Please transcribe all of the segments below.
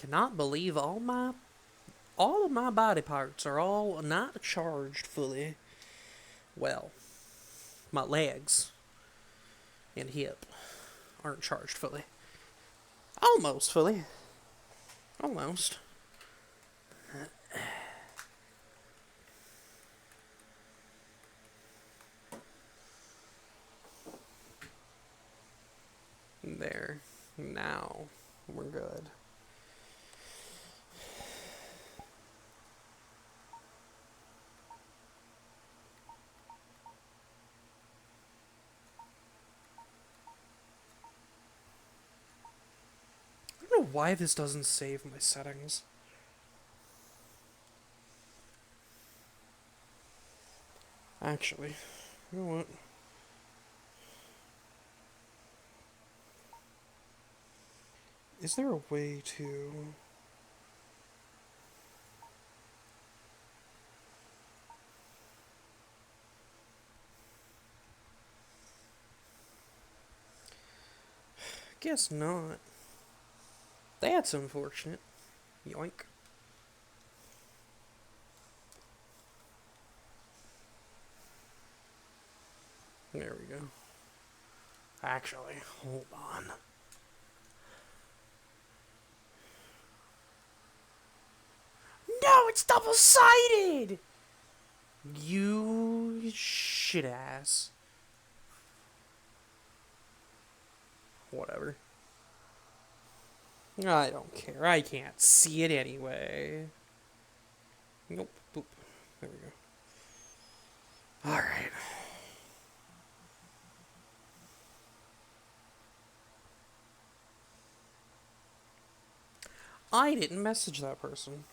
Cannot believe all of my body parts are all not charged fully. Well, my legs and hip aren't charged fully. Almost fully. Almost. There. Now we're good. I don't know why this doesn't save my settings. Actually, you know what? Is there a way to... Guess not. That's unfortunate. Yoink. There we go. Actually, hold on. No, it's double-sided! You shit ass. Whatever. I don't care. I can't see it anyway. Nope. Boop. There we go. Alright. I didn't message that person.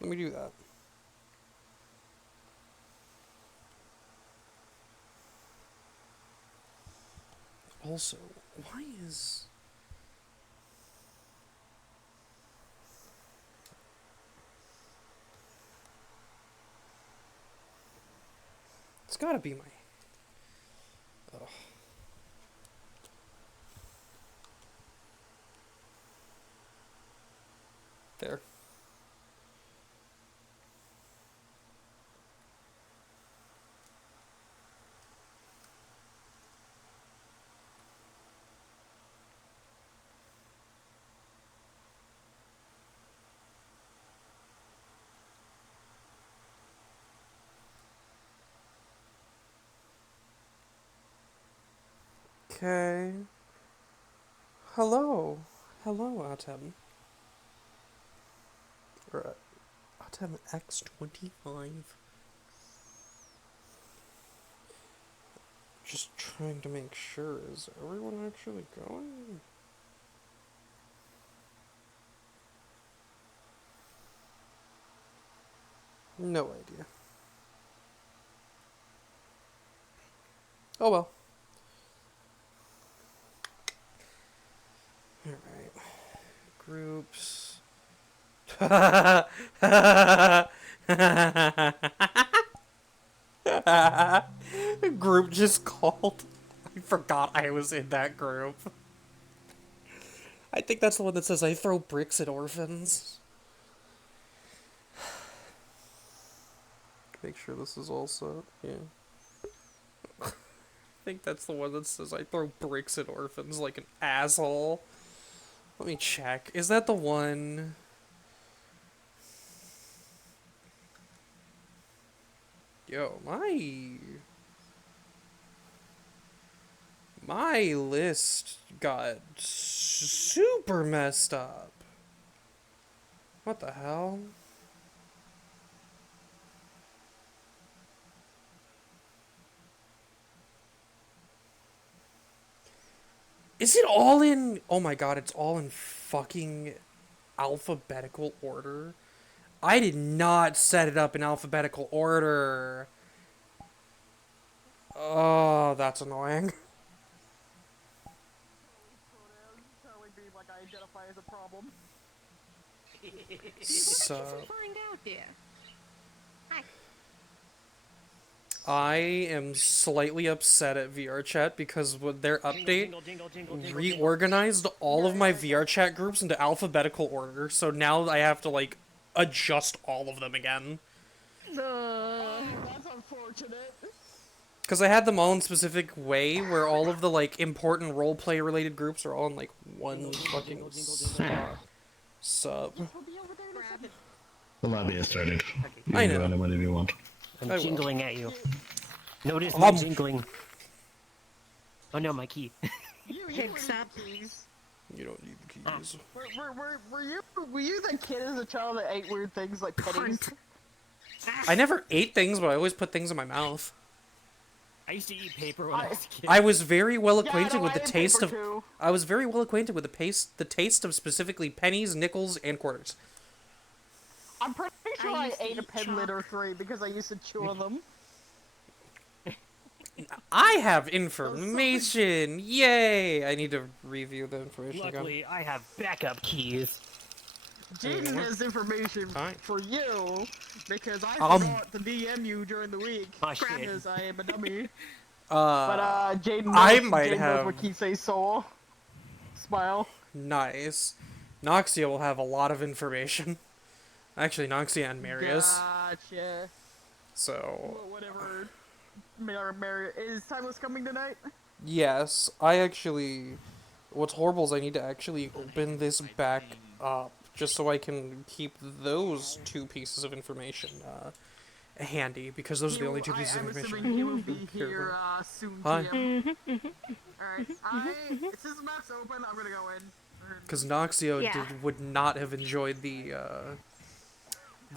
Let me do that. Also, why is... It's gotta be my... Ugh. There. Okay. Hello. Hello, Atem. Or, Atem X25. Just trying to make sure. Is everyone actually going? No idea. Oh well. Alright. Groups. Group just called. I forgot I was in that group. I think that's the one that says I throw bricks at orphans. Make sure this is all set. Yeah. I think that's the one that says I throw bricks at orphans like an asshole. Let me check. Is that the one? Yo, my list got super messed up. What the hell? Is it all in... Oh my god, it's all in fucking alphabetical order? I did not set it up in alphabetical order. Oh, that's annoying. So... Find out, dear. Hi. I am slightly upset at VR chat because with their Jingle, update jingle, jingle, jingle, jingle, jingle. reorganized all of my VR chat groups into alphabetical order, so now I have to like adjust all of them again. Oh, that's unfortunate. Because I had them all in specific way where all of the like important roleplay related groups are all in like one Jingle, jingle, fucking jingle, jingle, jingle. sub. We'll be over there in a second. The lobby has started. Okay. You I can go know. in whenever you want. I'm I will. jingling at you. Notice my Um. jingling. Oh no, my key. You Except- keys. You don't need the keys. Were you the kid as a child that ate weird things like pennies? I never ate things, but I always put things in my mouth. I used to eat paper when I was a kid. I was very well Yeah, acquainted no, with I the ate taste paper of. too. I was very well acquainted with the taste of specifically pennies, nickels, and quarters. I'm pretty sure I used to ate a eat pen chalk. lid or three because I used to chew on them. I have information! Yay! I need to review the information again. Luckily, I have backup keys. Jaden has information Fine. for you because I Um. forgot to DM you during the week Oh, shit. because I am a dummy. Uh, But Jaden knows, I might Jaden have- knows what Kisei saw. Smile. nice. Noxia will have a lot of information. Actually, Noxia and Marius. Gotcha. So, Whatever. Is Timeless coming tonight? yes, I actually. What's horrible is I need to actually open this back up just so I can keep those two pieces of information handy because those are the only two pieces of I'm information. assuming he will be Here, here soon. Hi. TM. Alright, since the map's open, I'm gonna go in. Because Noxio Yeah. would not have enjoyed the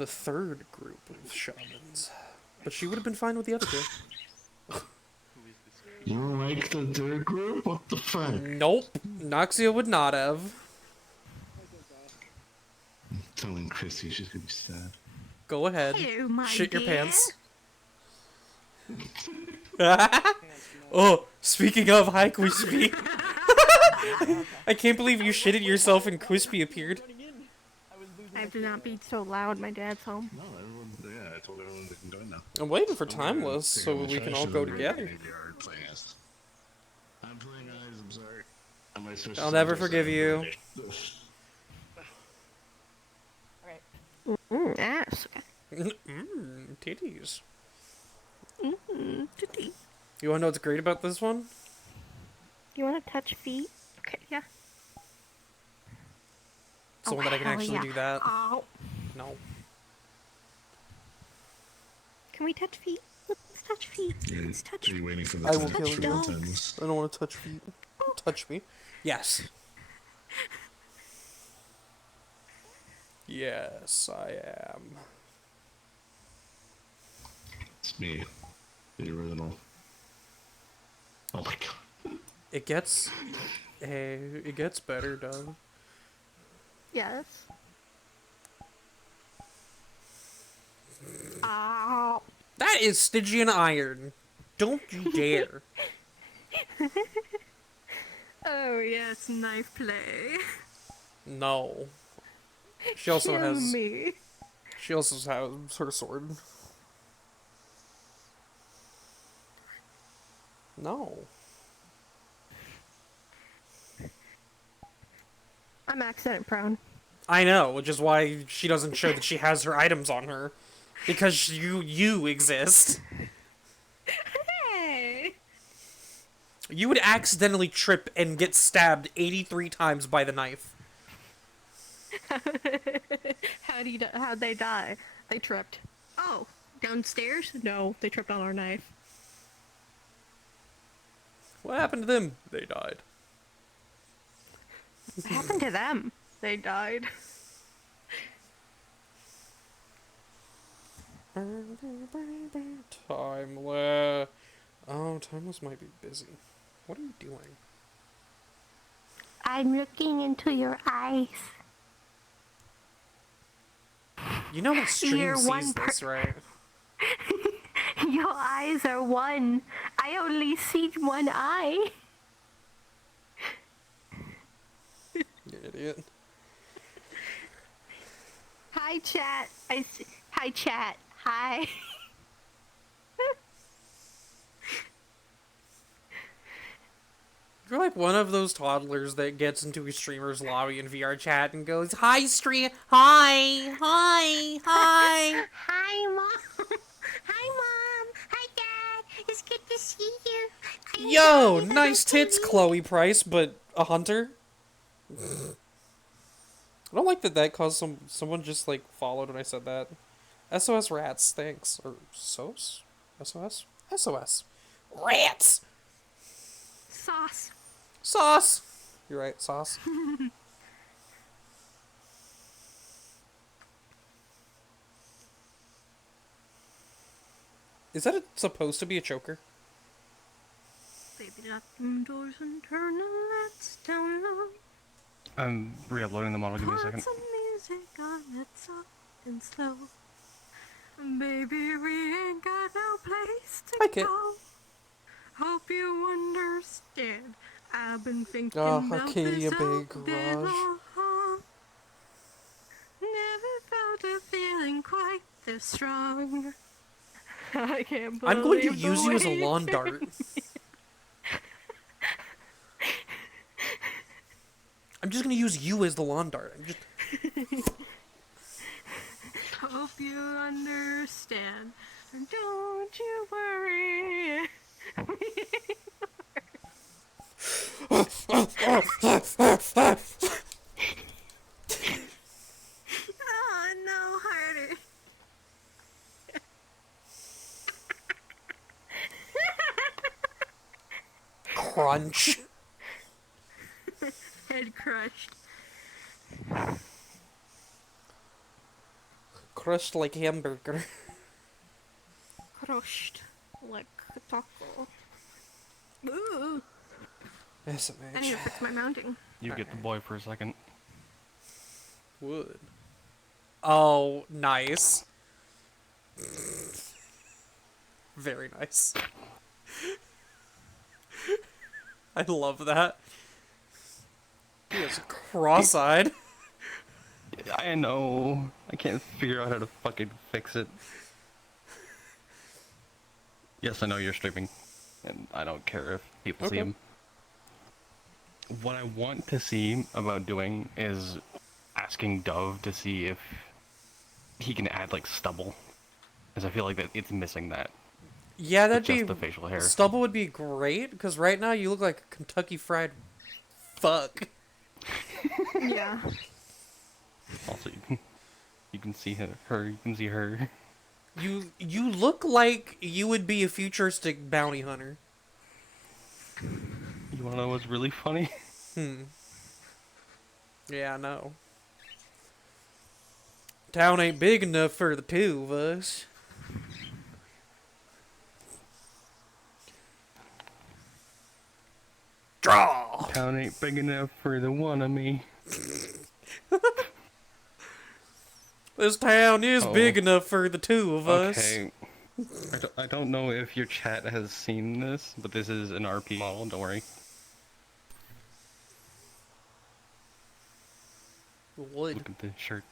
third group of shamans, but she would have been fine with the other two. You like the third group? What the fuck? Nope, Noxia would not have. I'm telling Chrissy she's gonna be sad. Go ahead, Hello, my shit your dear. pants. Oh, speaking of, hi Quispy. I can't believe you shitted yourself and Quispy appeared. I have to not be so loud. My dad's home. No, everyone. Yeah, I told everyone they can join now. I'm waiting for I'm Timeless taking so the we can trash all to go the together. graveyard playing as- I'm playing eyes. I'm sorry. I might switch I'll to never something forgive you. Ass. Titties. Titty. You wanna know what's great about this one? You want to touch feet? Okay, yeah. It's the one that I can hell actually yeah. do that. Oh, No. can we touch feet? Let's touch feet. Let's touch Are you feet. waiting for the I will time kill for you. the timeless? I don't want to touch feet. Touch me. Yes. Yes, I am. It's me, the original. Oh my god. It gets. Hey, it gets better, Doug. Yes. Ow. That is Stygian iron. Don't you dare. Oh yes, knife play. No. She also Kill has. me. She also has her sword. No. I'm accident prone. I know, which is why she doesn't show that she has her items on her. Because you exist. Hey. You would accidentally trip and get stabbed 83 times by the knife. How'd they die? They tripped. Oh, downstairs? No, they tripped on our knife. What happened to them? They died. What happened to them? They died. Timeless. Oh, Timeless might be busy. What are you doing? I'm looking into your eyes. You know the stream You're one sees this, right? Your eyes are one. I only see one eye. You idiot. Hi, chat. Hi, chat. Hi. You're like one of those toddlers that gets into a streamer's lobby in VR chat and goes, "Hi, stream, hi, hi, hi." Hi, Mom. Hi, Mom. Hi, Dad. It's good to see you. I'm Yo, sorry that nice I tits, couldn't- Chloe Price, but a hunter. I don't like that caused someone just like followed when I said that. SOS rats, thanks. Or SOS? SOS? SOS. Rats! Sauce. Sauce! You're right, sauce. Is that supposed to be a choker? Baby, lock them doors and turn the lights down low. I'm re-uploading the model. Give me a Put second. some music on that's soft and slow. Baby, we ain't got no place to Hi, Kit. go. Hope you understand. I've been thinking Ah, about Arcadia this Bay all day Garage. long. Never felt a feeling quite this strong. I can't believe I'm going to the use you as a way lawn you dart. I'm just gonna use you as the lawn dart. I'm just... Hope you understand. Don't you worry. Oh, no, harder. Crunch. Head crushed. Crushed like hamburger. Crushed like a taco. Ooh, Yes, I need to fix my mounting. You get the boy for a second. Wood. Oh, nice. Very nice. I love that. He is cross-eyed. I know. I can't figure out how to fucking fix it. Yes, I know you're streaming, and I don't care if people see Okay. him. What I want to see about doing is asking Dove to see if he can add like stubble, because I feel like that it's missing that. Yeah, that'd Just be... the facial hair. Stubble would be great, because right now you look like a Kentucky Fried fuck. Yeah. Also, you can see her. You can see her. You look like you would be a futuristic bounty hunter. You wanna know what's really funny? Yeah, I know. Town ain't big enough for the two of us. Draw! Town ain't big enough for the one of me. This town is Oh. big enough for the two of us. Okay. I don't know if your chat has seen this, but this is an RP model, don't worry. Wood. Look at the shirt.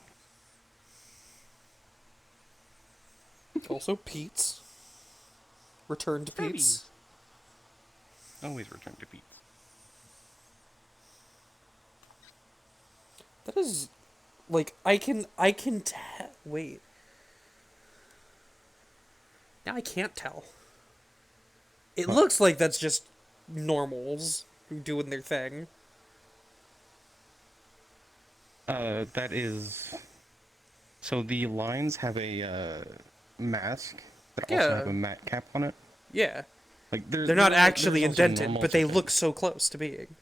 Also, Pete's. Return to Pete's. Always return to Pete's. That is, like, I can tell. Wait. Now I can't tell. It What? looks like that's just normals who doing their thing. That is... So the lines have a, mask that also Yeah. have a matte cap on it. Yeah. Like, They're not actually there's also indented, normals but they with look it. so close to being.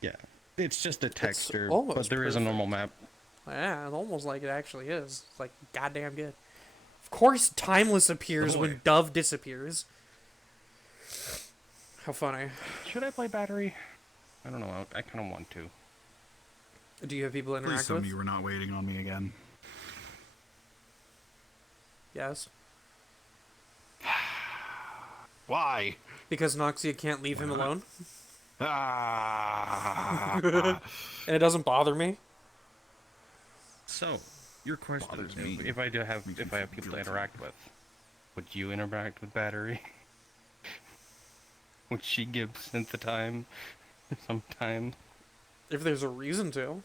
Yeah. It's just a texture, almost but there is a perfect. normal map. Yeah, it's almost like it actually is. It's like goddamn good. Of course, Timeless appears Oh, when boy. Dove disappears. How funny. Should I play battery? I don't know, I kind of want to. Do you have people to Please interact tell me with? you were not waiting on me again. Yes. Why? Because Noxia can't leave him Why not? alone. Ah. And it doesn't bother me. So, your question Bothers me. if I Makes me people to feel guilty. interact with, would you interact with battery? Would she give Synth the time sometime. If there's a reason to.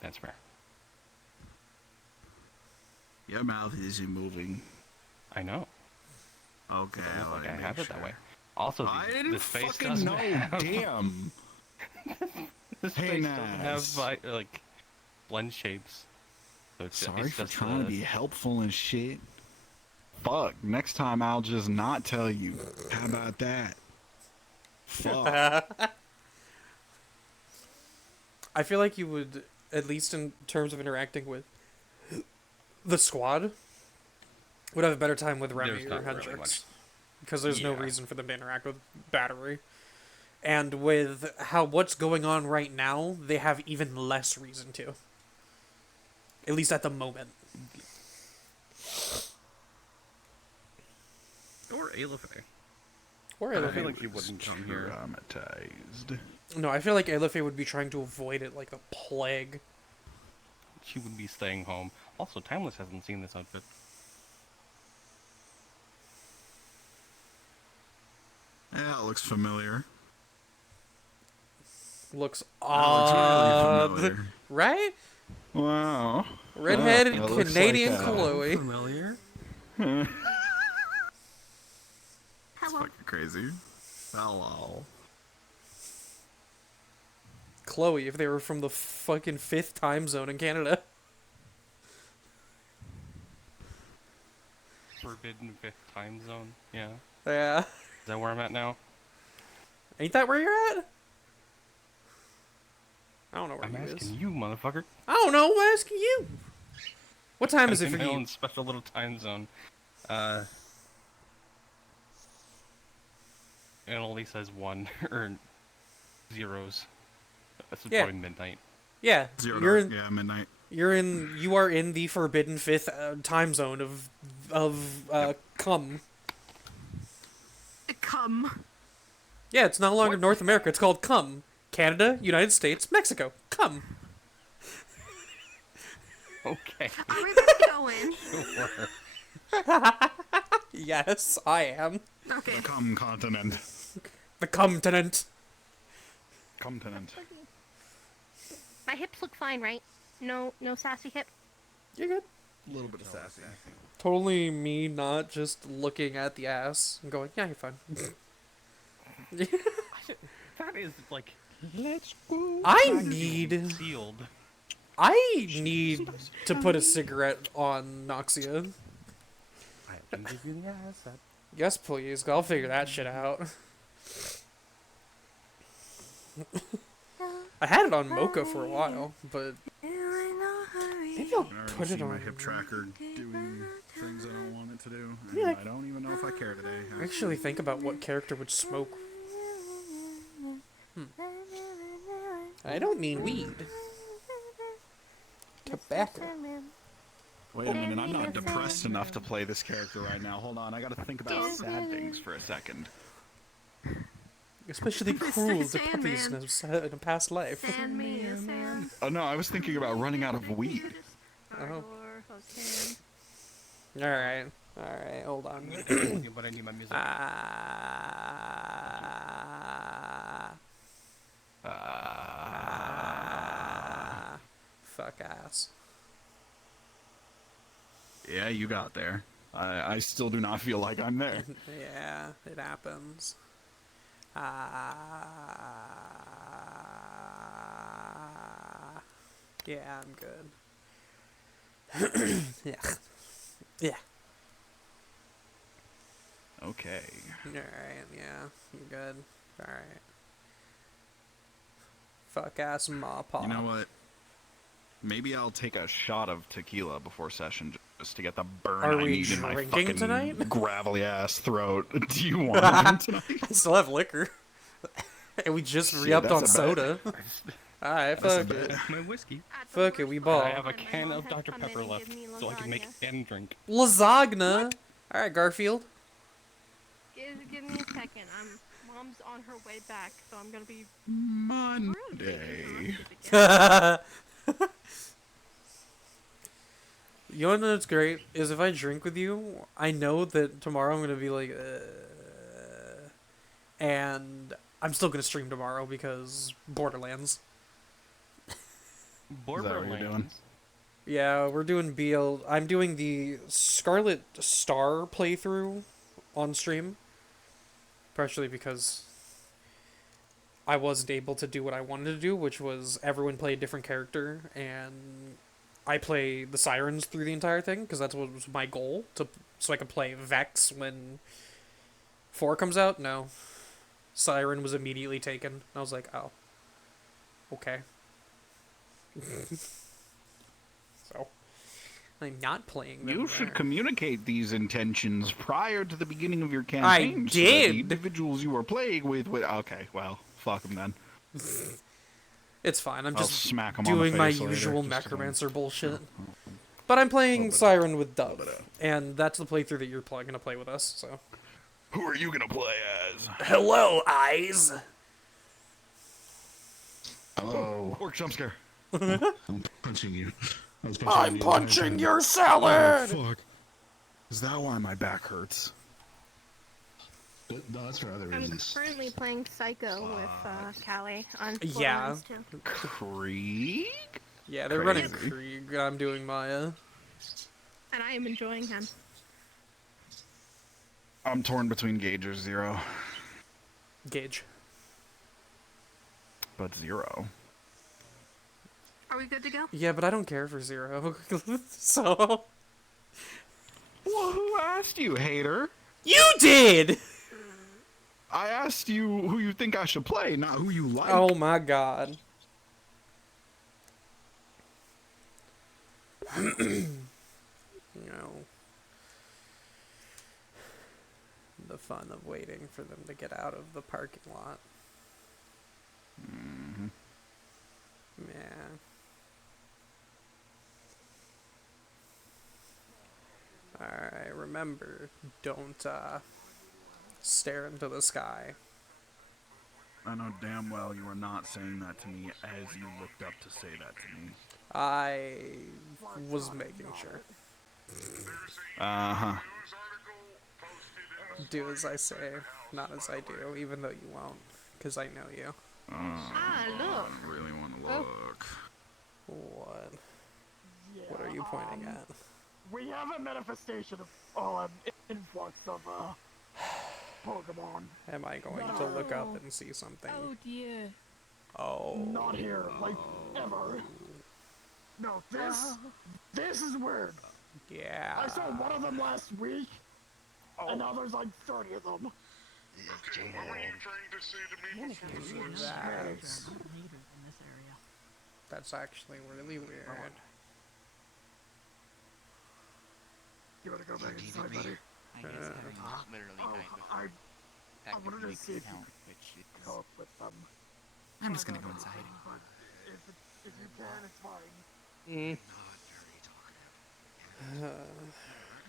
That's fair. Your mouth isn't moving. I know. Okay, It's almost like I make have it sure. that way. Also, I the didn't space fucking doesn't know. have, Damn. the space Hey, doesn't have Naz. like blend shapes. So Sorry it's for just trying to be helpful and shit. Fuck. Next time I'll just not tell you. How about that? Fuck. I feel like you would, at least in terms of interacting with the squad, would have a better time with Remy There's or not really Hendrix. much. Because there's no Yeah. reason for them to interact with Battery. And with what's going on right now, they have even less reason to. At least at the moment. Or Alife. Or I Alife. feel like she wouldn't come here. Traumatized. No, I feel like Alife would be trying to avoid it like the plague. She would be staying home. Also, Timeless hasn't seen this outfit. Yeah, it looks familiar. Looks That odd. looks really familiar. Right? Wow. Redheaded that looks Canadian like, Chloe. Familiar? It's Hello. fucking crazy. Hello. Chloe, if they were from the fucking 5th time zone in Canada. Forbidden 5th time zone? Yeah. Yeah. Is that where I'm at now? Ain't that where you're at? I don't know where I'm you asking is. you, motherfucker. I don't know. I'm asking you. What time is it I'm for in my you? own special little time zone. It only says 1 or zeros. This is Yeah. probably midnight. Yeah, Zero you're dark. in. Yeah, midnight. You are in the forbidden 5th time zone of cum. Come. Yeah, it's no longer North America. It's called cum. Canada, United States, Mexico. Cum. Okay. Are we about to go in? Sure. Yes, I am. Okay. The cum continent. The continent. Continent. My hips look fine, right? No sassy hip. You're good. A little bit of sassy. Totally me not just looking at the ass and going, yeah, you're fine. That is like. Let's go. I need Sealed. to put a cigarette on Noxia. I can give you the ass. That Yes, please. I'll figure that shit out. I had it on Mocha for a while, but maybe I'll I already put see it my on. hip tracker doing things I don't want it to do. And Yeah. I don't even know if I care today. Actually, think about what character would smoke. I don't mean weed. Tobacco. Wait a minute, I'm not depressed enough to play this character right now. Hold on, I gotta think about sad things for a second. Especially cruel to puppies in a past life. Sand. Oh no, I was thinking about running out of weed. Oh. Alright. Alright, hold on. but I need my music. Fuck ass. Yeah, you got there. I still do not feel like I'm there. Yeah, it happens. Yeah, I'm good. Yeah. Yeah. Okay. Alright, yeah, you're good. Alright. Fuck ass ma pa. You know what? Maybe I'll take a shot of tequila before session just to get the burn Are I we need in my drinking fucking tonight? gravelly ass throat. Do you want one tonight? I still have liquor. And we just Shit, re-upped that's on a bet. soda. Alright, That's a fuck bet. it. My whiskey. Fuck it, we ball. I have a can of Dr. Pepper left, so I can make and drink. Lasagna! Alright, Garfield. Give me a second. Mom's on her way back, so I'm gonna be Monday. You know what's great is if I drink with you, I know that tomorrow I'm gonna be like, and I'm still gonna stream tomorrow because Borderlands. Is that what you're doing? Borderlands. Yeah, we're doing BL. I'm doing the Scarlet Star playthrough on stream. Partially because I wasn't able to do what I wanted to do, which was everyone play a different character, and I play the Sirens through the entire thing because that's what was my goal so I could play Vex when 4 comes out. No, Siren was immediately taken. I was like, oh, okay. So I'm not playing them. You should there. communicate these intentions prior to the beginning of your campaign. So that did. the individuals you are playing with. Okay, well, fuck them then. It's fine. I'm I'll just smack 'em on the doing my face later, usual just 'cause I'm- necromancer bullshit. But I'm playing bit. Siren with Little Dove, bit. and that's the playthrough that you're gonna play with us. So. Who are you gonna play as? Hello, eyes. Hello. Orc jump scare. I'm punching you. I was I'm you the punching entire your Oh, salad. fuck. Is that why my back hurts? time. No, that's for other I'm reasons. currently playing Psycho with Callie on Yeah. Borderlands 2. Krieg? Yeah, they're running Crazy. Krieg. I'm doing Maya. And I am enjoying him. I'm torn between Gage or Zero. Gage. But Zero. Are we good to go? Yeah, but I don't care for Zero. So. Well, who asked you, hater? You did! I asked you who you think I should play, not who you like. Oh my god. No. The fun of waiting for them to get out of the parking lot. Mhm. Yeah. Alright, remember, don't, stare into the sky. I know damn well you are not saying that to me as you looked up to say that to me. I was making sure. Uh-huh. Do as I say, not as I do, even though you won't, because I know you. Ah, look. I really want to look. What? Yeah, What are you pointing at? We have a manifestation of an influx of Pokemon. Am I going to look up and see something? Oh dear. Oh. Not here, like ever. No, this is weird. Yeah. I saw one of them last week, and now there's like 30 of them. Okay, what were you trying to say to me before this? That's actually really weird. You wanna go back inside, buddy? I guess having literally Oh, kind of I technically wanted to makes see it if you count, which is go up with them. I'm just gonna go inside. But if you can, it's fine. Not very talkative.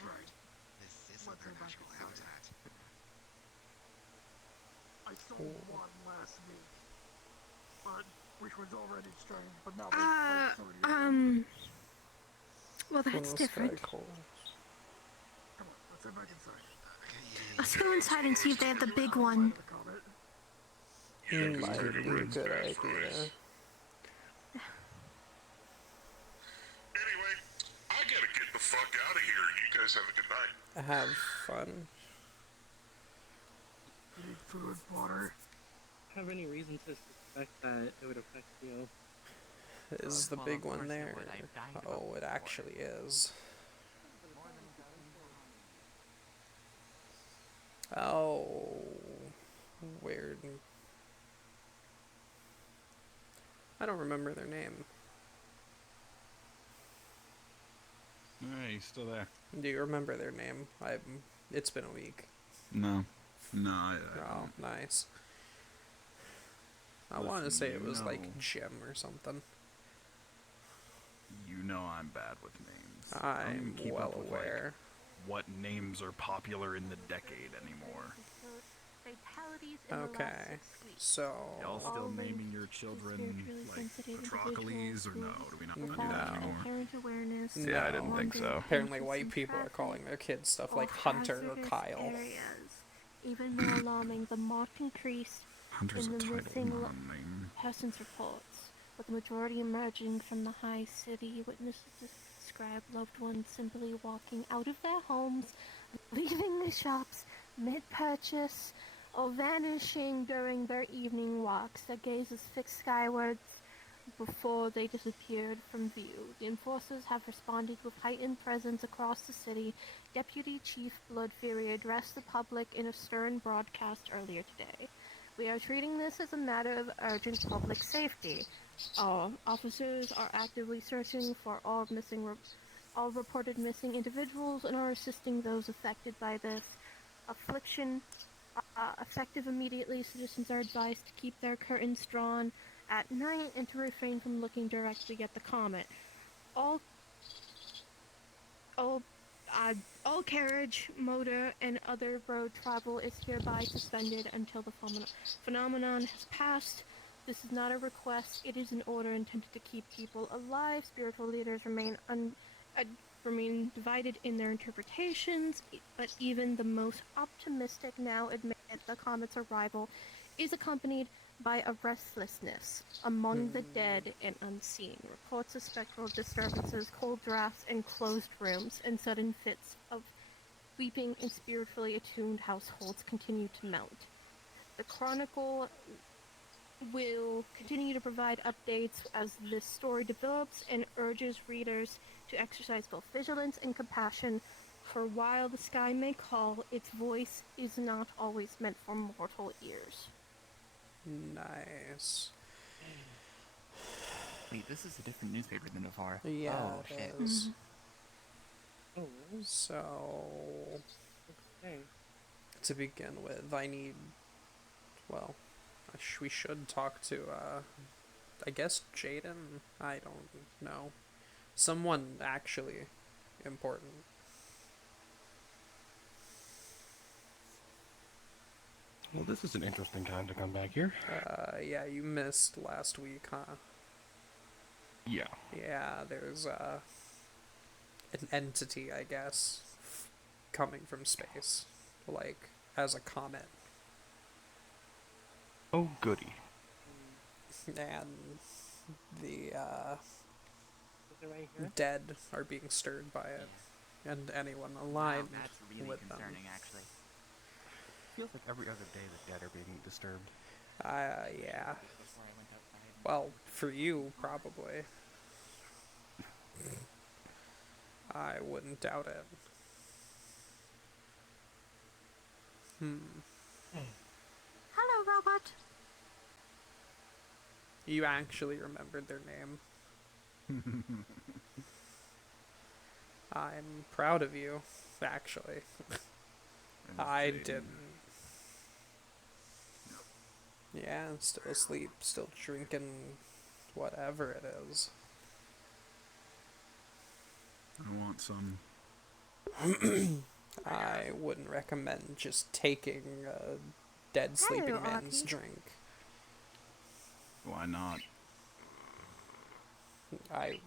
Right. This isn't Let's their go back natural inside. habitat. I sold one last week, but which was already strange. But now there's like 30 of them. Well, that's different. Come on, let's head back inside. Let's go inside and see if they have the big one. The comet. Might be a good idea. Anyway, I gotta get the fuck out of here. You guys have a good night. Have fun. You need food, water. Have any reason to suspect that it would affect you? Is the Well, big of one course it there? would. I've died about Oh, it before. actually is. Oh, weird. I don't remember their name. Hey, he's still there. Do you remember their name? It's been a week. No. No, I Oh, nice. I want to Listen, say it you was know- like Jim or something. You know I'm bad with names. I don't even I'm keep well up with, like, aware. what names are popular in the decade anymore. Fatalities in the last Okay, 6 weeks. so Y'all still All naming linked your to children spiritually like sensitive Patrocles or no? individuals Do we not with do that low anymore? inherent awareness, Yeah, I didn't think wandering so. apparently white conscious people are traffic, calling their kids stuff or like Hunter or hazardous Kyle. areas. Even more alarming, the marked increase There's in a the title missing not a name. persons reports, with the majority emerging from the high city. Witnesses describe loved ones simply walking out of their homes, leaving the shops mid-purchase, or vanishing during their evening walks. Their gazes fixed skywards before they disappeared from view. The enforcers have responded with heightened presence across the city. Deputy Chief Bloodfury addressed the public in a stern broadcast earlier today. We are treating this as a matter of urgent public safety. Our officers are actively searching for all reported missing individuals and are assisting those affected by this affliction. Effective immediately, citizens are advised to keep their curtains drawn at night and to refrain from looking directly at the comet. All all all carriage, motor, and other road travel is hereby suspended until the phenomenon has passed. This is not a request, it is an order intended to keep people alive. Spiritual leaders remain divided in their interpretations, but even the most optimistic now admit the comet's arrival is accompanied by a restlessness among the dead and unseen. Reports of spectral disturbances, cold drafts, and closed rooms, and sudden fits of weeping in spiritually attuned households continue to mount. The Chronicle will continue to provide updates as this story develops and urges readers to exercise both vigilance and compassion, for while the sky may call, its voice is not always meant for mortal ears. Nice. Wait, this is a different newspaper than before. Yeah, Oh, it shit. is. Oh, So, okay. to begin with, I need. Well, we should talk to, I guess Jaden? I don't know. Someone actually important. Well, this is an interesting time to come back here. Yeah, you missed last week, huh? Yeah. Yeah, there's, an entity, I guess, coming from space. Like, as a comet. Oh, goody. And the, Is it right here? dead are being stirred by it. And anyone aligned That's really with them. concerning, actually. Feels like every other day the dead are being disturbed. Yeah. Before I went outside. Well, for you, probably. I wouldn't doubt it. Hello, robot. You actually remembered their name. I'm proud of you, actually. I didn't. Yeah, still asleep, still drinking whatever it is. I want some. I wouldn't recommend just taking a dead sleeping Hello, man's Auntie. drink. Why not? I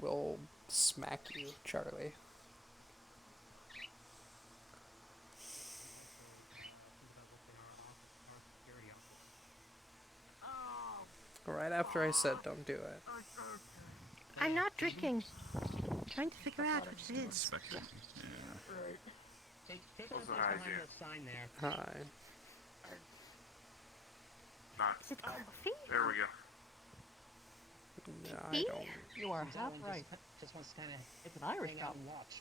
will smack you, Charlie. Right after I said don't do it. I'm not drinking. I'm trying to figure out what it is. Inspector. Yeah. Take What's out the behind idea? the sign there. Hi. Not. Is it coffee? There we go. No, I Tea? don't. You are half right. Just wants to kind of It's an Irish hang job. out and watch.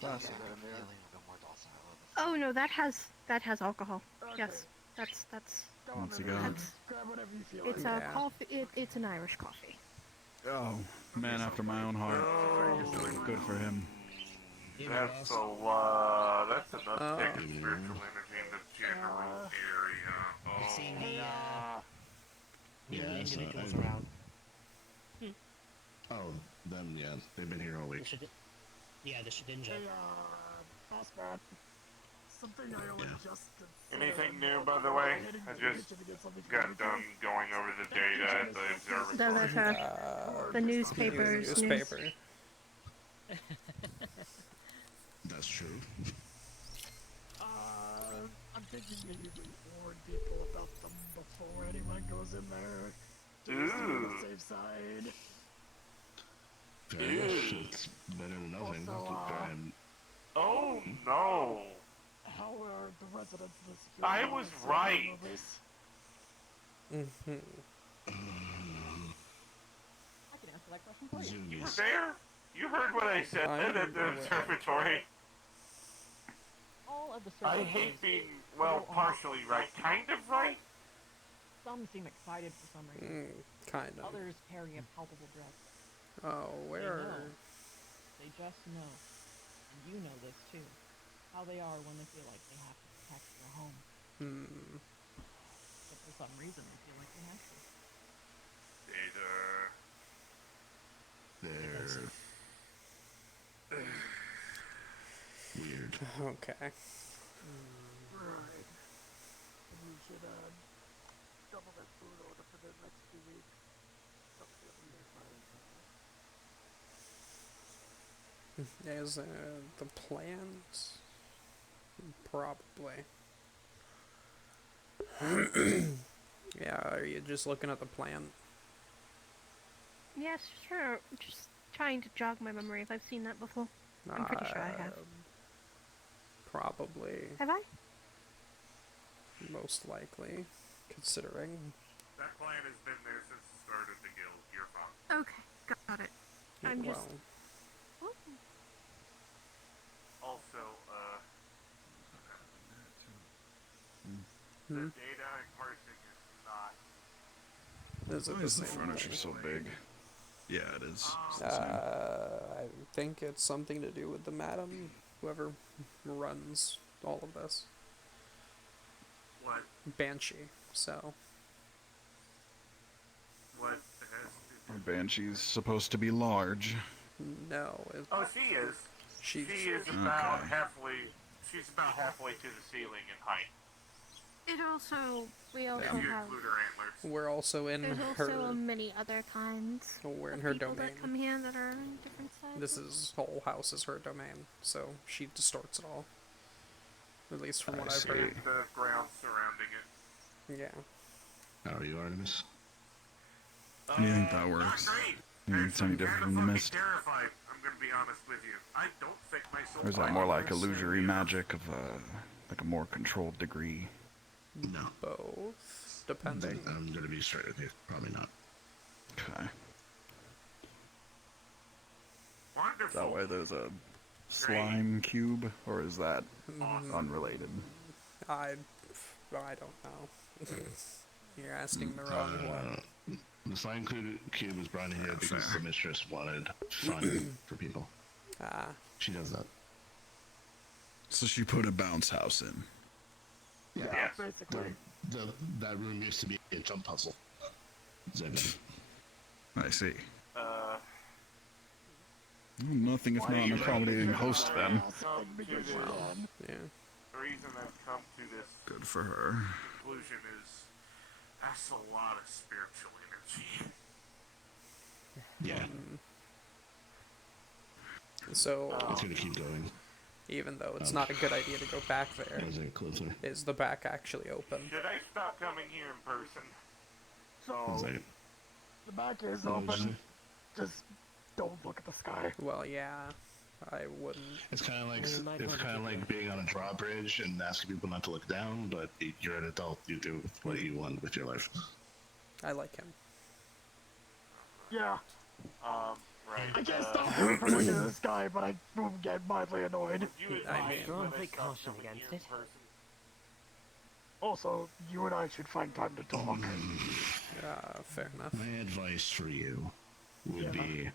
Classic. Oh no, that has alcohol. Yes, that's Once again. that's Grab whatever you feel it's like. a Yeah. coffee. It's an Irish coffee. Oh, man after my own heart. Good for him. That's that's enough taking spiritual energy in the general area. I've seen the Yeah, so individuals I- around. Oh, then yeah, they've been here all week. The Shedinja. Hey, boss man. Something I only just Anything new, by the way? I just got done going over the data at the observatory. The newspapers. Newspaper. That's true. I'm thinking maybe we warn people about them before anyone goes in there. Just to be on Ooh. the safe side. Fair enough. It's better than nothing. Also, Oh no! how are the residents of the security? I was right. Mm-hmm. I can answer that question for you. You were there? You heard what I said I at the remember what- observatory. All of the I services. hate being, well, partially right. Kind of right? Some seem excited for some reason. Kind of. Others carry a palpable dread. Oh, where? They just know, and you know this too, how they are when they feel like they have to protect their home. But for some reason, they feel like they have to. They're weird. Okay. Right. And you should double that food order for the next 2 weeks. Is the plans? Probably. Yeah, are you just looking at the plan? Yes, sure. Just trying to jog my memory if I've seen that before. I'm pretty sure I have. Probably. Have I? Most likely, considering. That plan has been there since the start of the guild. You're fine. Okay, got it. I'm well, just. Oh. Also, Hmm? the data and parsing is not... Is it Why the is the same furniture thing? so big? Yeah, it is. It's the same. I think it's something to do with the madam, whoever runs all of this. What? Banshee, so. What has... Our Banshee's supposed to be large. No, Oh, she is. She is about Okay. halfway... She's about halfway to the ceiling in height. It also. We also If you have. include her antlers. we're also in There's her. also many other kinds. We're in of her people domain. that come here that are in different sizes. This is whole house is her domain, so she distorts it all. At least from what I've see. heard. The ground surrounding it. Yeah. How are you, Artemis? How do you think that works? Not great. You think it's any different from the mist? Terrified. I'm gonna be honest with you. I don't think my soul. Or is that more like illusory magic of like a more controlled degree? No. Both, depending. I'm gonna be straight with you. Probably not. Okay. Wonderful. Is that why there's a slime cube, or is that unrelated? I don't know. You're asking the wrong one. The slime cube was brought in here because the mistress wanted fun for people. Ah, She does that. So she put a bounce house in. Yeah, basically. That room used to be a jump puzzle. Exhibit. I see. Uh, Well, nothing if not an accommodating host then. come to this, yeah. the reason I've come to this Good for her. conclusion is that's a lot of spiritual energy. Yeah. So, It's gonna keep going. even though it's not a good idea to go back there, As it closer. is the back actually open? Should I stop coming here in person? One So, second. the back is What did you open. say? Just don't look at the sky. Well, yeah, I wouldn't. It's kind of like being on a drawbridge and asking people not to look down, but you're an adult. You do what you want with your life. I like him. Yeah. Right. I can't stop you from looking at the sky, but I will get mildly annoyed. You I mean, advise that I stop coming here in person? Also, you and I should find time to talk. Fair enough. My advice for you would be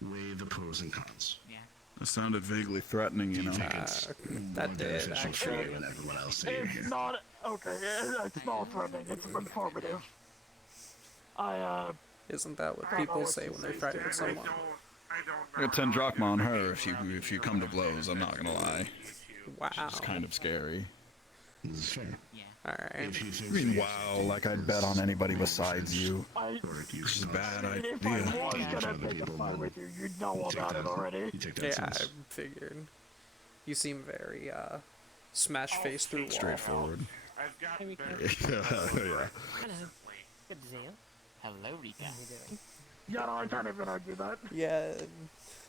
weigh the pros and cons. Yeah. That sounded vaguely threatening, you Do you know. think it's that more did, beneficial for actually. you and everyone else that you're It's here? not okay. It's not threatening. It's informative. Isn't that what I don't know people what say to when they say, threaten Jared. someone? I don't I know. got 10 drachma on her if you come to blows, I'm not gonna lie. Wow. It's kind of scary. This is fair. Yeah. Alright. If you I think mean, that wow, like I'd bet on anybody besides you. I or you Which is a stop, bad if I idea. was Engage gonna other pick a people, fight then with you, you'd know you take about it that- already. You take that Yeah, I sense. figured. You seem very, Smash face through wall. Straightforward. I've gotten Hey, better. Yeah. Hello. Recently. Good to see you. Hello, Rika. How you doing? Yeah, no, I can't even argue that. Yeah,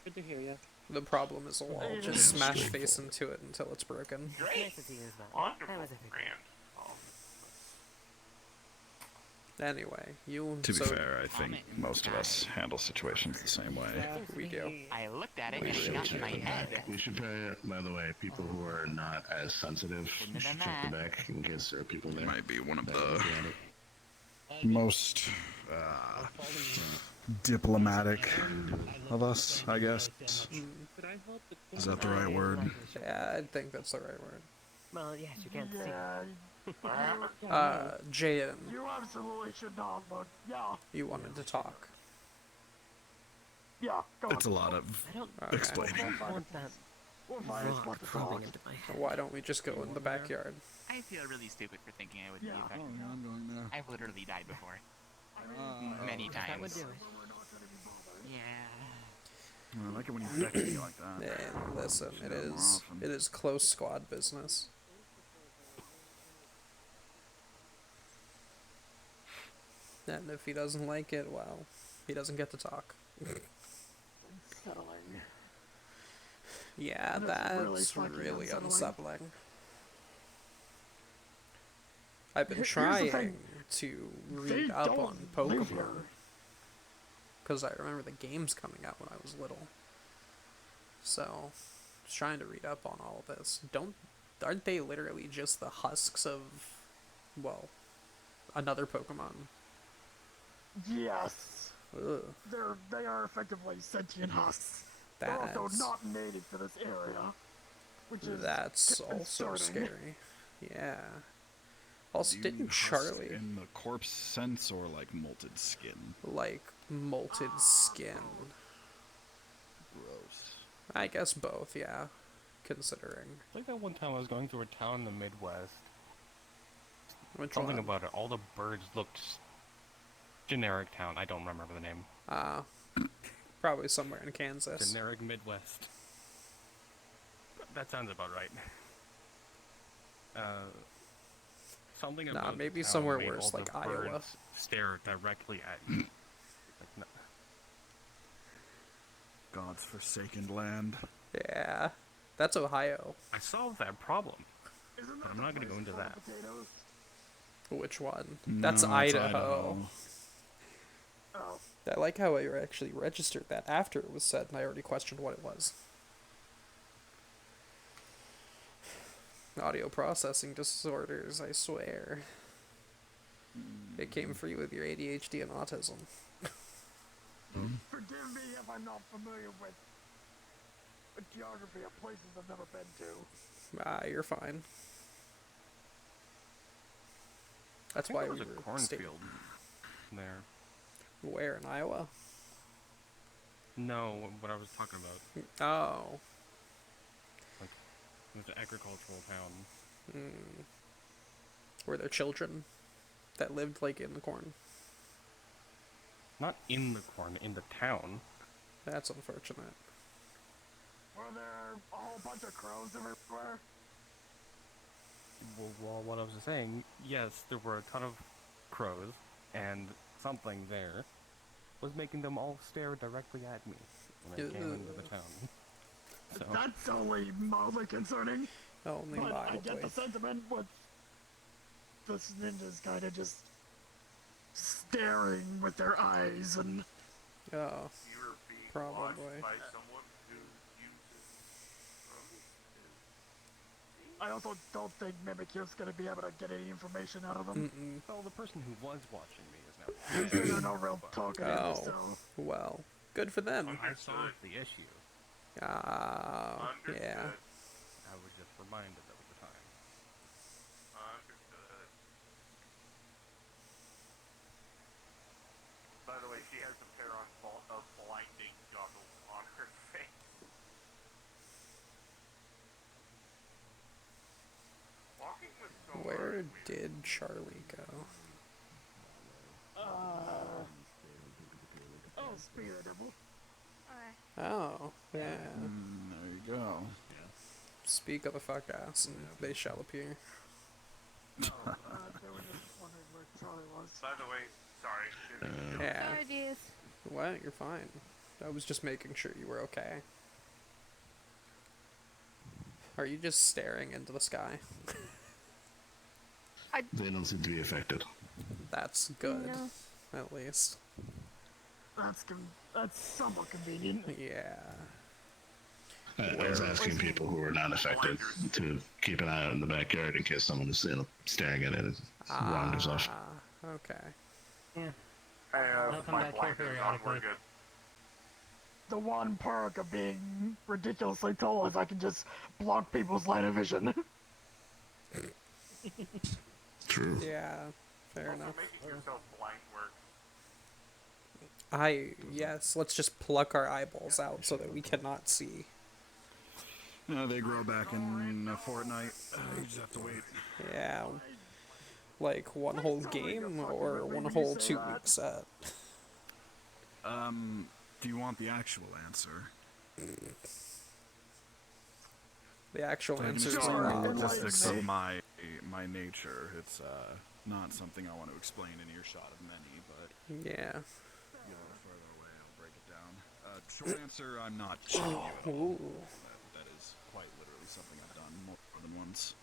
Good to hear you. the problem is a wall. Yeah, Just smash straightforward. face into it until it's broken. Great. Nice to see you as well. Wonderful. How was everything? Grand. Anyway, you. To be so, fair, I think most of us handle situations the same way. we do. I looked at it We and it should got in my do. head. We should pay, by the way, people who are not as sensitive Shouldn't have should done check the that. back in case there are people there. Might be one of that the are looking at it. most diplomatic of us, I guess. Could I help the Is that the right word? Yeah, I think that's the right word. Well, yes, you can't see. Yeah, Jaden, you absolutely should not, but yeah, you wanted to talk. yeah, go It's a on. lot of I don't Okay. explaining. want that We're fine, it's rock what to probing talk. into my head. Why don't we just go in the backyard? I feel really stupid for thinking I would Yeah. be Oh, affected. I'm going there. I've literally died before. Many That would times. do it. Yeah. I like it when you beckon me like that. And listen, Should it do it more is often. close squad business. And if he doesn't like it, well, he doesn't get to talk. Settling. Yeah, That's that's really really fucking unsettling. I've been Here's the trying thing. to They read up don't on live Pokemon here. because I remember the games coming out when I was little. So, I was trying to read up on all of this. Aren't they literally just the husks of, well, another Pokemon? Yes. Ugh, They are effectively sentient husks. They're also that's not native to this area, which is that's also concerning. scary. Yeah. Also, Do you didn't husk Charlie in the corpse sense or like molted skin? like molted skin? Gross. I guess both, yeah. Considering It's like that one time I was going through a town in the Midwest. which Something one? about it. All the birds looked generic town. I don't remember the name. Probably somewhere in Kansas. Generic Midwest. That sounds about right. Something Nah, about maybe the town somewhere made worse, all the like Iowa. birds stare directly at you. Like, no. God's forsaken land. Yeah. That's Ohio. I solved that problem. Isn't But I'm the not gonna place go into full of that. potatoes? Which one? No, That's it's Idaho. Oh, I like how I actually registered that after it was said, and I already questioned what it was. Audio processing disorders, I swear. It came free with your ADHD and autism. forgive me if I'm not familiar with the geography of places I've never been to. You're fine. I That's think why there was we a were cornfield there. Where, in Iowa? No, what I was talking about. Oh. It was an agricultural town. Were there children that lived, like, in the corn? Not in the corn, in the town. That's unfortunate. Were there a whole bunch of crows everywhere? Well, what I was saying, yes, there were a ton of crows, and something there was making them all stare directly at me when I came into the town. So, That's only mildly concerning. Only But I get mildly. the sentiment with this ninjas kind of just staring with their eyes and Oh, You were being Probably. watched by someone who uses I also don't think Mimikyu's gonna be able to get any information out of them. well, the person who was watching me is now. There's no real talking in this, Oh. so Well, good for them. I solved the issue. Yeah. Understood. I was just reminded of the time. Understood. By the way, she has a pair of blinding goggles on her face. Walking with so Where did Charlie go? oh, speed of the devil. Oh, yeah. There you go. Speak of the fuck ass, and they shall appear. They were just wondering where Charlie was. By the way, sorry. Yeah. Sorry, dudes. What? You're fine. I was just making sure you were okay. Are you just staring into the sky? They don't seem to be affected. That's good. No. At least. That's somewhat convenient. Yeah. I was asking people who were not affected to keep an eye out in the backyard in case someone was staring at it and wanders off. Okay. Yeah. Hey, They'll come my back here blanket is on, we're periodically. good. The one perk of being ridiculously tall is I can just block people's line of vision. True. Yeah. Fair Also, enough. making yourself blind work. Yes, let's just pluck our eyeballs out so that we cannot see. They grow back in a fortnight. You just have to wait. Yeah. Like one whole game or one whole 2 week set? Do you want the actual answer? The actual I can answer is explain the no. logistics of my nature. It's not something I want to explain in earshot of many, but Yeah. go further away, I'll break it down. Short answer, I'm not cheating you at all. Ooh. That is quite literally something I've done more than once.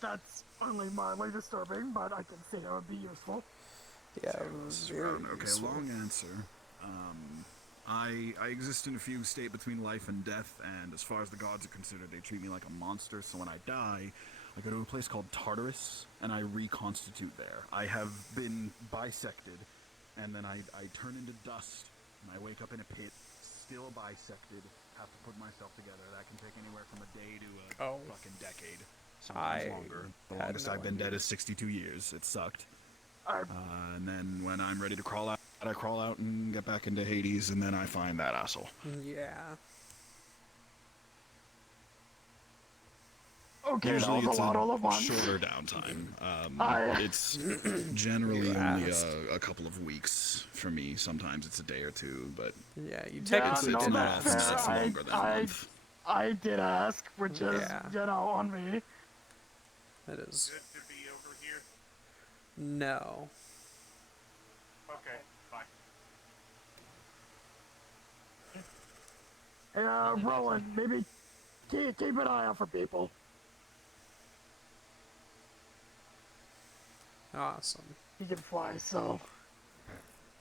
That's only mildly disturbing, but I can see that would be useful. Yeah, very Okay, useful. long answer. I exist in a fugue state between life and death, and as far as the gods are concerned, they treat me like a monster, so when I die, I go to a place called Tartarus, and I reconstitute there. I have been bisected, and then I turn into dust, and I wake up in a pit, still bisected, have to put myself together. That can take anywhere from a day to a fucking decade. Sometimes longer. The longest I've been dead is 62 years. It sucked. And then when I'm ready to crawl out, I crawl out and get back into Hades, and then I find that asshole. Yeah. Okay, Usually that was it's a lot all at once. shorter downtime. It's generally You only asked. a couple of weeks for me. Sometimes it's a day or two, but Yeah, you Yeah, technically no, did that's ask. fair. it's longer than a month. I did ask, which is, Yeah. on me. It is. Good to be over here. No. Okay, fine. Yeah, Rowan, maybe keep an eye out for people. Awesome. He can fly, so.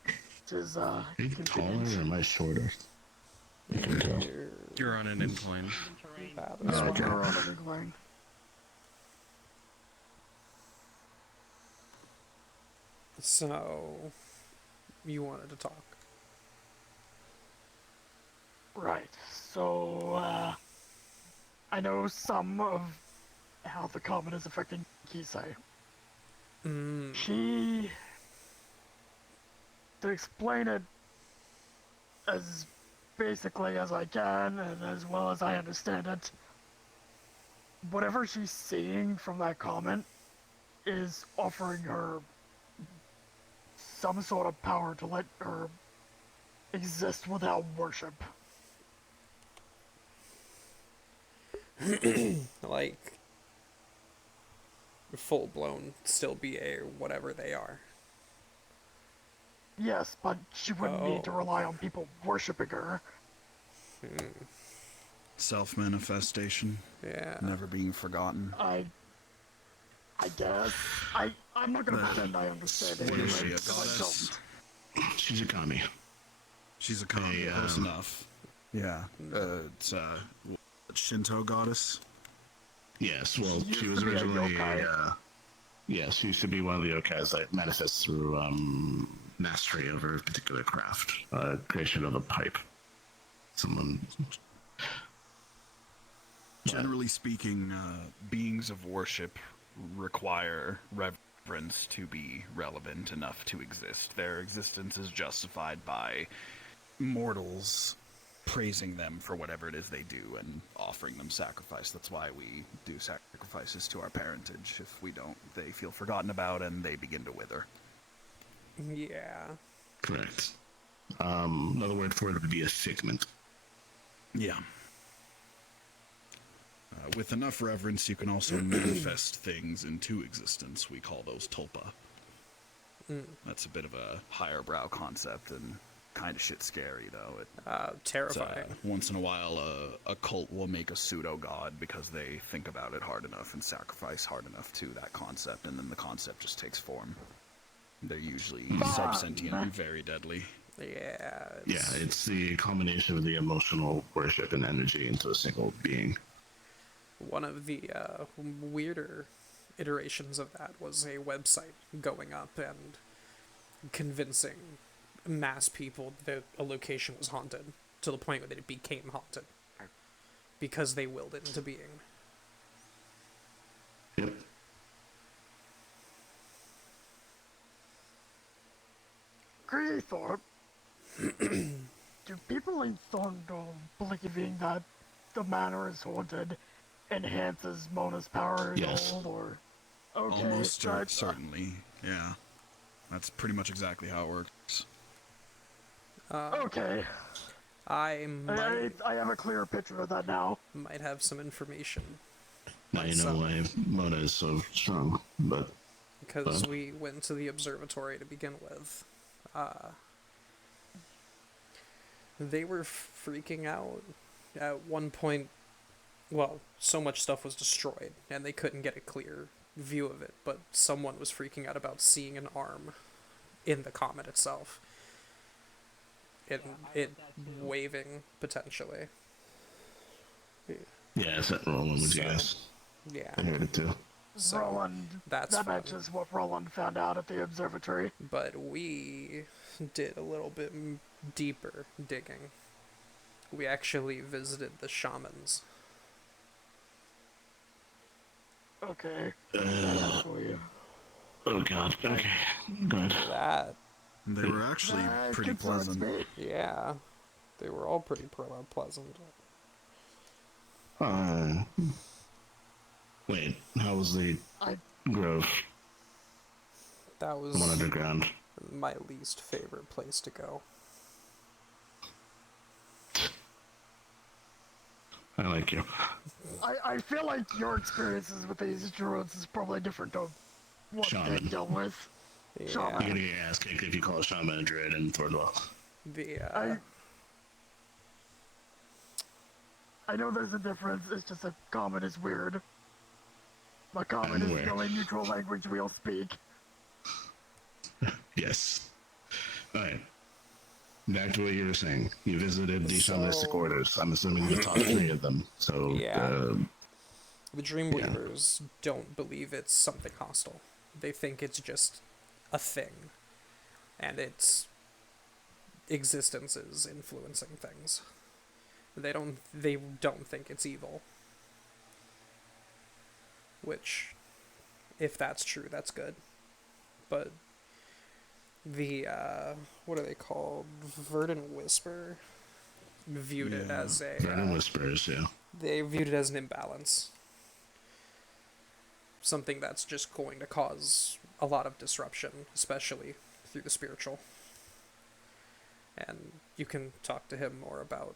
Which is, Are you taller or am I shorter? I can tell. You're on an incline. That Yeah, is I why. can run a big line. So, you wanted to talk. Right, so, I know some of how the comet is affecting Kisei. She, to explain it as basically as I can and as well as I understand it, whatever she's seeing from that comment is offering her some sort of power to let her exist without worship. Like, full blown still BA or whatever they are. Yes, but she wouldn't need to rely on people worshipping her. Self-manifestation. Yeah. Never being forgotten. I guess. I'm not gonna pretend I understand it. What is she, a because I goddess? don't. She's a kami. She's a kami. Close enough. Yeah. It's Shinto goddess. Yes, well, She she used was to be a originally yokai. yes, she used to be one of the yokais that manifests through mastery over a particular craft, creation of a pipe. Someone. Generally speaking, beings of worship require reverence to be relevant enough to exist. Their existence is justified by mortals praising them for whatever it is they do and offering them sacrifice. That's why we do sacrifices to our parentage. If we don't, they feel forgotten about and they begin to wither. Yeah. Correct. Another word for it would be a figment. Yeah. With enough reverence, you can also manifest things into existence. We call those tulpa. That's a bit of a higher brow concept and kind of shit scary, though. Terrifying. Once in a while, a cult will make a pseudo-god because they think about it hard enough and sacrifice hard enough to that concept, and then the concept just takes form. They're usually sub-sentient and very deadly. Yeah. Yeah, it's the combination of the emotional worship and energy into a single being. One of the weirder iterations of that was a website going up and convincing mass people that a location was haunted, to the point that it became haunted because they willed it into being. Yep. Greythorpe, do people in Thorndale believing that the manor is haunted enhances Mona's power at Yes. all, or... Okay, Almost that's- certainly, yeah. That's pretty much exactly how it works. Okay, I I have a clearer picture of that now. might have some information Now you know why Mona is so strong, but... because we went to the observatory to begin with. They were freaking out at one point. Well, so much stuff was destroyed, and they couldn't get a clear view of it, but someone was freaking out about seeing an arm in the comet itself. It waving, potentially. Yeah, I sent Roland with you guys. Yeah. I heard it too. So, Roland, that's that fun. matches what Roland found out at the observatory. But we did a little bit deeper digging. We actually visited the shamans. Okay. Oh god, okay. Go ahead. That, They were actually pretty pleasant. yeah, they were all pretty pleasant. Wait, how was the grove? That was The one underground. my least favorite place to go. I like you. I feel like your experiences with these druids is probably different to what they Shaman. dealt with. Yeah. Shaman. You're gonna get your ass kicked if you call a shaman a druid in Thorndale. I know there's a difference, it's just a common is weird. My common is the only neutral language we'll speak. Yes. Alright. Back to what you were saying. You visited the shamanistic orders. I'm assuming the top 3 of them. So, Yeah. The Dreamweavers don't believe it's something hostile. They think it's just a thing. And its existence is influencing things. They don't think it's evil. Which, if that's true, that's good. But the, what are they called? Verdant Whisper viewed it as a... Verdant Whispers, yeah. They viewed it as an imbalance. Something that's just going to cause a lot of disruption, especially through the spiritual. And you can talk to him more about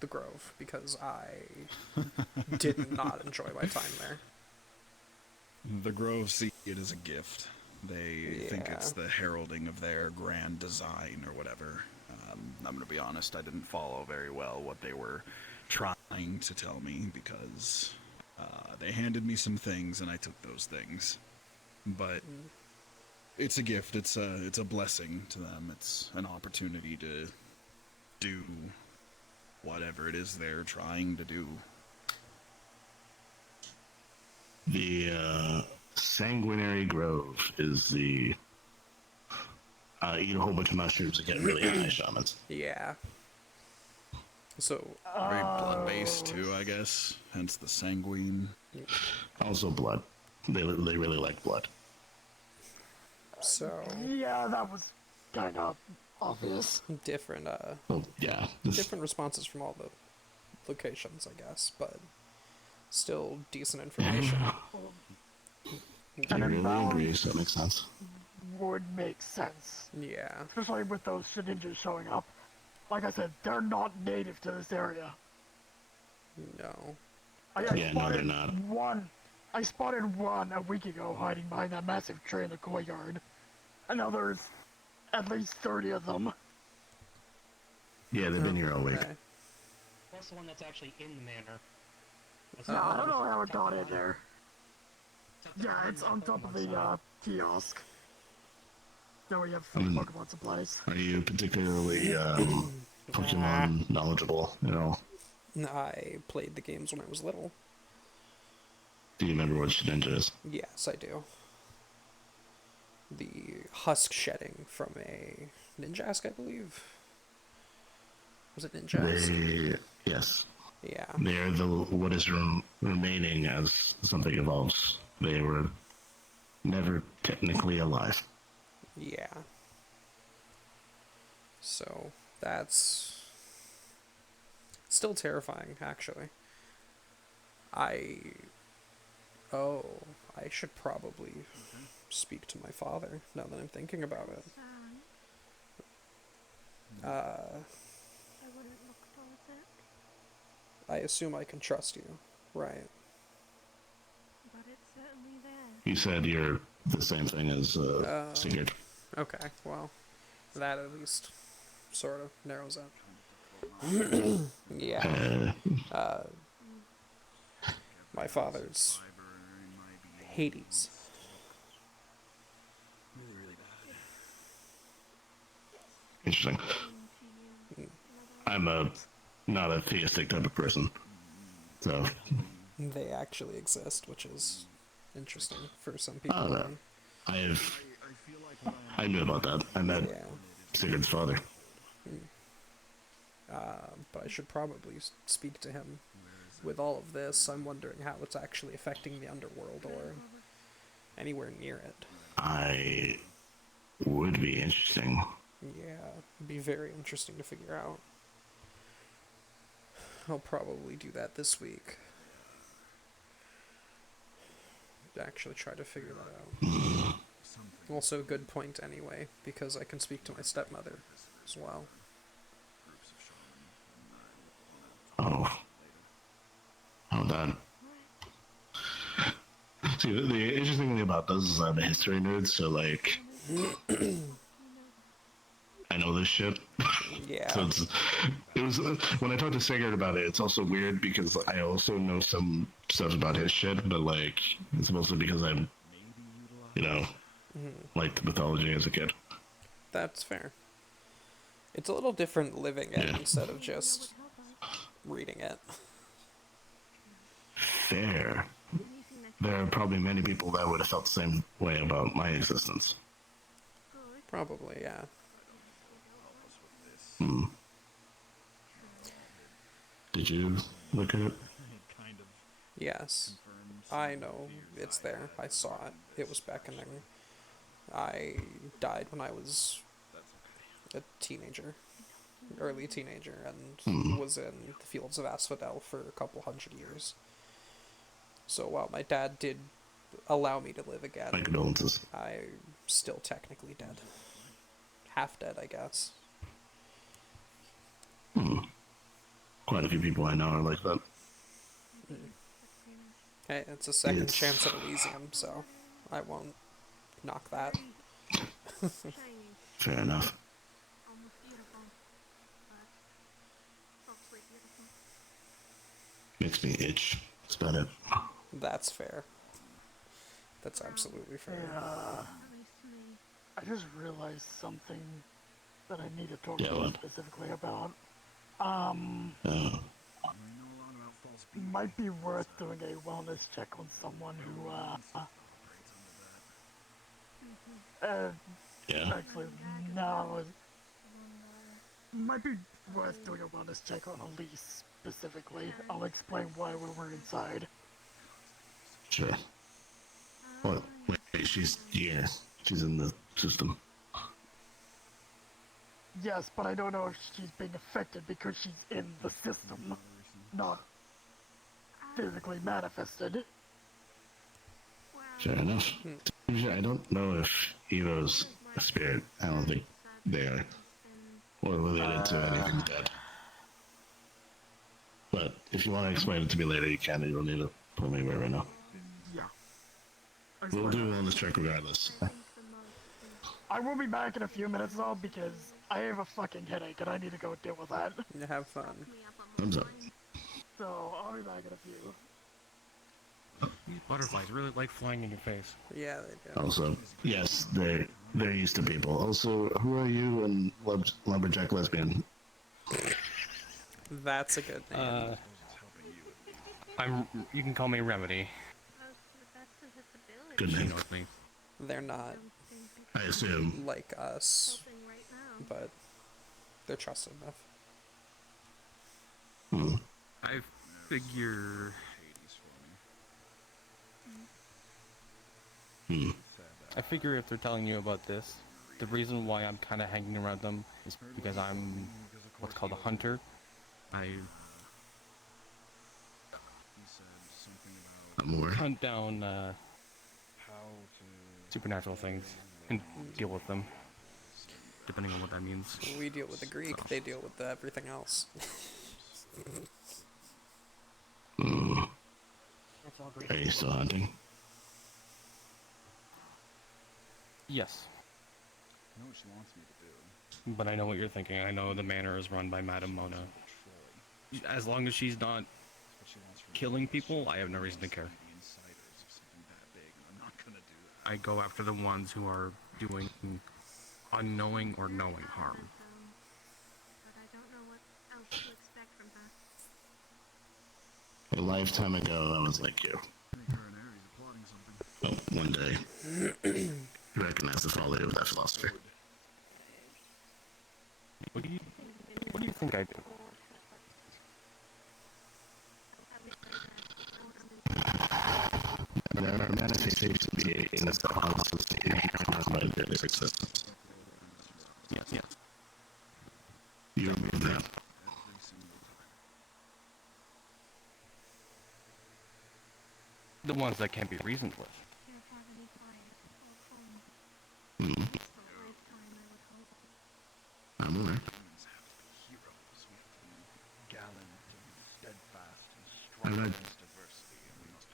the Grove, because I did not enjoy my time there. The Grove see it as a gift. They think it's the heralding of their grand design or whatever. I'm going to be honest, I didn't follow very well what they were trying to tell me, because they handed me some things and I took those things. But it's a gift, it's a blessing to them. It's an opportunity to do whatever it is they're trying to do. The Sanguinary Grove is the eat a whole bunch of mushrooms and get really high shamans. Yeah. So very blood-based too, I guess. Hence the sanguine. Also blood. They really like blood. So yeah, that was kind of obvious. Different yeah. Different responses from all the locations, I guess, but still decent information. I really agree, so that makes sense. Would make sense. Yeah. Especially with those ninjas showing up. Like I said, they're not native to this area. No. I Yeah, no, they're spotted not. one. I spotted one a week ago hiding behind that massive tree in the courtyard. And now there's at least 30 of them. Yeah, they've been here all week. Okay. That's the one that's actually in the manor. No, I don't know how it got in there. Yeah, it's on top of the kiosk. There we have free Pokemon supplies. Are you particularly Pokemon knowledgeable? You know, I played the games when I was little. do you remember what Shedinja is? Yes, I do. The husk shedding from a Ninjask, I believe. Was it Ninjask? Yes. Yeah. They are the what is remaining as something evolves. They were never technically alive. Yeah. So, that's still terrifying, actually. Oh, I should probably speak to my father, now that I'm thinking about it. I wouldn't look towards it, I assume I can trust you, right? but it's certainly there. You said you're the same thing as Sigurd. Okay, well, that at least sort of narrows it. Yeah. My father's Hades. Interesting. I'm not a theistic type of person, so They actually exist, which is interesting for some I don't people. know. I knew about that. I met Yeah. Sigurd's father. But I should probably speak to him. With all of this, I'm wondering how it's actually affecting the underworld or anywhere near it. I would be interesting. Yeah, it'd be very interesting to figure out. I'll probably do that this week. Actually try to figure that out. Also a good point anyway, because I can speak to my stepmother as well. Oh, that. See, the interesting thing about this is I'm a history nerd, so like, I know this shit. Yeah. So it was when I talked to Sigurd about it. It's also weird because I also know some stuff about his shit, but like, it's mostly because I'm, liked mythology as a kid. That's fair. It's a little different living it instead of just reading it. Fair. There are probably many people that would have felt the same way about my existence. Probably, yeah. Did you look at it? Yes. I know it's there. I saw it. It was beckoning. I died when I was a teenager. Early teenager, and was in the fields of Asphodel for a couple hundred years. So while my dad did allow me to live again, My condolences. I'm still technically dead. Half dead, I guess. Quite a few people I know are like that. Hey, it's a second chance at Elysium, so I won't knock that. Fair enough. Makes me itch. That's about it. That's fair. That's absolutely fair. I just realized something that I need to talk Yeah, to you what? specifically about. Might be worth doing a wellness check on someone who, Yeah. actually, no, might be worth doing a wellness check on Elise specifically. I'll explain why we were inside. Sure. What? Wait, she's here. She's in the system. Yes, but I don't know if she's being affected because she's in the system, not physically manifested. Fair enough. I don't know if Evo's a spirit. I don't think they are. Or related to anything dead. But if you want to explain it to me later, you can. You don't need to put me away right now. Yeah. We'll do a wellness check regardless. I will be back in a few minutes though because I have a fucking headache and I need to go deal with that. Have fun. Thumbs up. So I'll be back in a few. These butterflies really like flying in your face. Yeah, they do. Also, yes, they're used to people. Also, who are you and lumberjack lesbian? That's a good name. You can call me Remedy. Good She name. knows me. They're not I assume. like us, but they're trusted enough. Hmm. I figure I figure if they're telling you about this, the reason why I'm kind of hanging around them is because I'm what's called a hunter. I More. hunt down supernatural things and deal with them, depending on what that means. We deal with the Greek, they deal with the everything else. That's all great. Are you still hunting? Yes, I know what she wants me to do. but I know what you're thinking. I know the manor is run by Madame Mona. As long as she's not killing people, I have no reason to care. I go after the ones who are doing unknowing or knowing harm. A lifetime ago, I was like you. Well, one day, you recognize the folly of that philosophy. What do you think I do? There are manifestations beings that causes by various existence. Yes. You remove them. The ones that can't be reasoned with. I'm aware.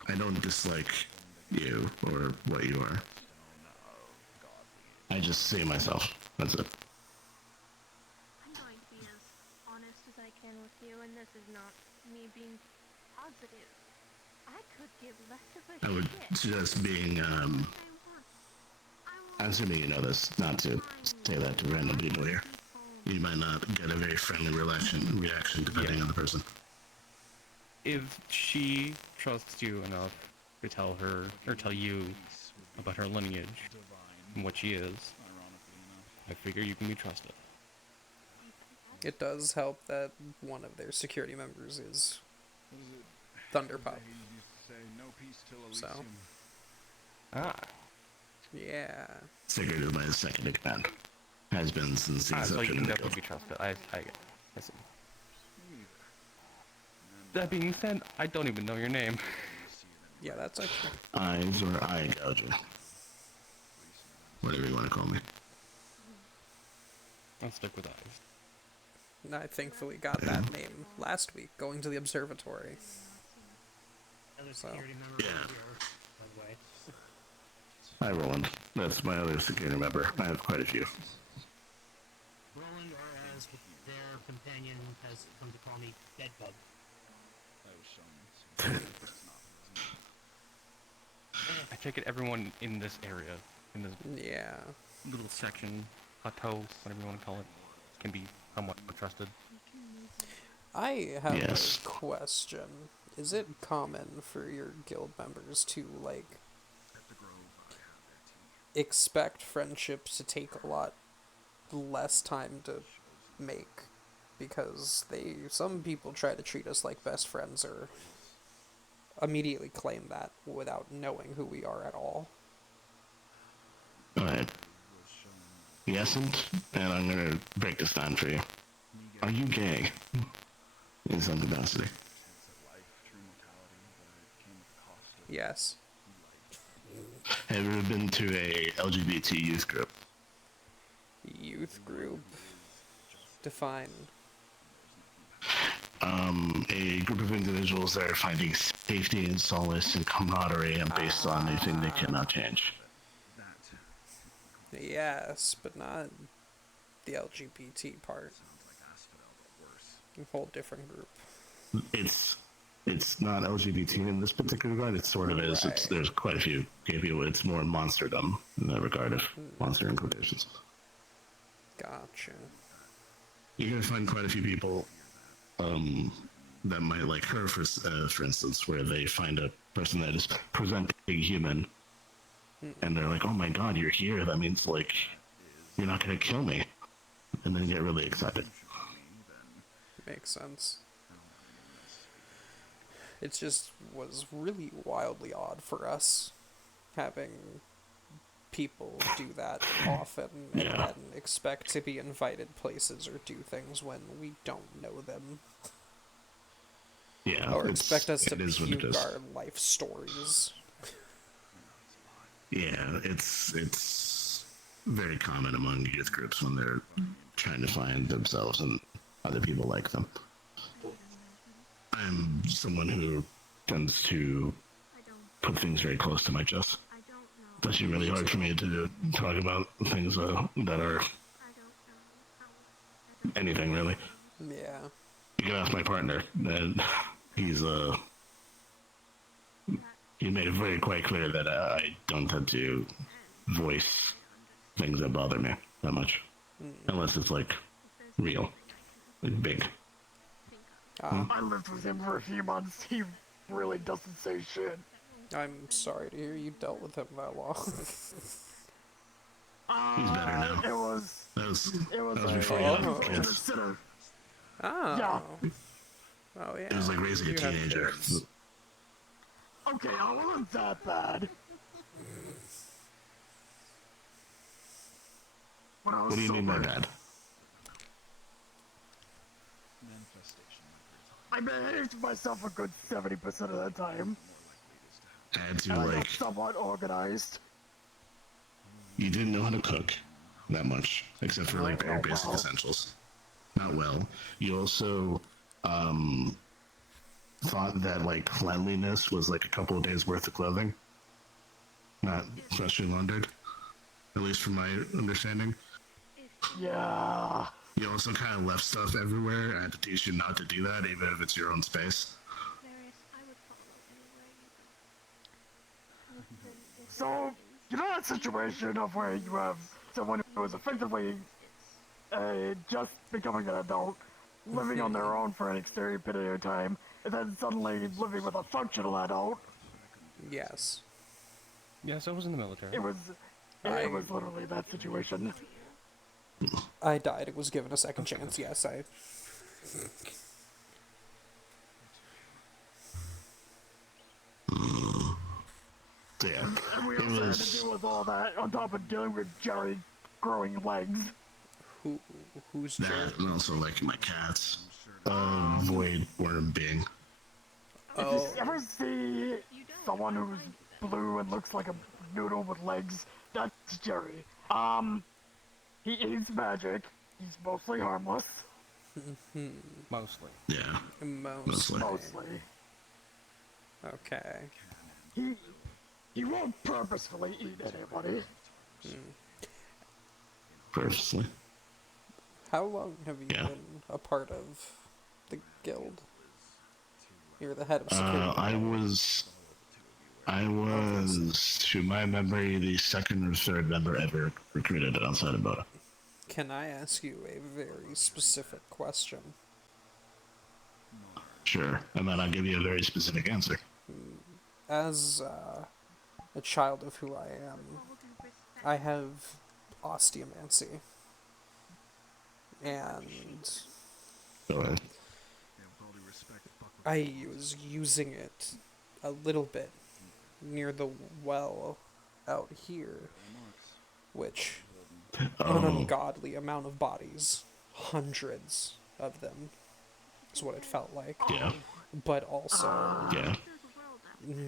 I don't dislike you or what you are. I just see myself. That's it. I'm going to be as honest as I can with you, and this is not me being positive. I could give less of a I would suggest being, I'm assuming you know this, not to say that to random people here. You might not get a very friendly reaction depending on the person. If she trusts you enough to tell her or tell you about her lineage and what she is, I figure you can be trusted. It does help that one of their security members is Thunderpup. So, yeah. Sigurd is my second in command. Has been since the So you inception can of the definitely guild. be trusted. I see. That being said, I don't even know your name. Yeah, that's okay. Eyes or eye gouger. Whatever you want to call me. I'll stick with eyes. I thankfully got that name last week, going to the observatory. So, Yeah. Hi, Roland. That's my other security member. I have quite a few. Roland, or as their companion has come to call me, Deadbug. I take it everyone in this area, in this yeah. little section, plateau, whatever you want to call it, can be somewhat trusted. I have Yes. a question. Is it common for your guild members to, like, expect friendships to take a lot less time to make? Because some people try to treat us like best friends or immediately claim that without knowing who we are at all. Alright. Yes, and I'm gonna break this down for you. Are you gay? In some capacity. Yes. Have you ever been to a LGBT youth group? Youth group. Define. a group of individuals that are finding safety and solace and camaraderie and based on anything they cannot change. Yes, but not the LGBT part. A whole different group. It's not LGBT in this particular regard. It sort of is. Right. There's quite a few gay people. It's more monsterdom in that regard of monster inclinations. Gotcha. You're gonna find quite a few people that might like her, for instance, where they find a person that is presenting human, and they're like, "Oh my God, you're here! That means like you're not gonna kill me," and then get really excited. Makes sense. It just was really wildly odd for us having people do that often and then expect to be invited places or do things when we don't know them. Yeah, or expect us to it is what it puke is. our life stories. Yeah, it's very common among youth groups when they're trying to find themselves and other people like them. I'm someone who tends to put things very close to my chest. It's actually really hard for me to talk about things that are anything really. Yeah. You can ask my partner, and he's he made it very quite clear that I don't tend to voice things that bother me that much, unless it's like real, like big. I lived with him for a few months. He really doesn't say shit. I'm sorry to hear you dealt with him that long. He's better now. It was before you had kids. Oh. Yeah. Oh, yeah. It was like raising a You have teenager. kids. Okay, I wasn't that bad. What do you mean by bad? I behaved myself a good 70% of the time. Had to And I like got somewhat organized. you didn't know how to cook that much, except for like bare basic essentials. Not well. You also thought that like cleanliness was like a couple of days worth of clothing, not freshly laundered. At least from my understanding. Yeah. You also kind of left stuff everywhere. I had to teach you not to do that, even if it's your own space. So, you know that situation of where you have someone who is effectively just becoming an adult, living on their own for an extended period of time, and then suddenly living with a functional adult? Yes. Yes, I was in the military. It was literally that situation. I died. It was given a second chance. Yes, I... Yeah. And we also had to deal with all that on top of dealing with Jerry growing legs. Who's that, Jerry? and also like my cats. Void worm being. If you ever see someone who's blue and looks like a noodle with legs, that's Jerry. He eats magic. He's mostly harmless. Mostly. Yeah. Mostly. Okay. He won't purposefully eat anybody. Purposely. How long have you been a part of the guild? You're the head of security. I was, to my memory, the second or third member ever recruited outside of Boda. Can I ask you a very specific question? Sure, and then I'll give you a very specific answer. As a child of who I am, I have osteomancy. And Go ahead. I was using it a little bit near the well out here, which an ungodly amount of bodies, hundreds of them, is what it felt like. Yeah. But also,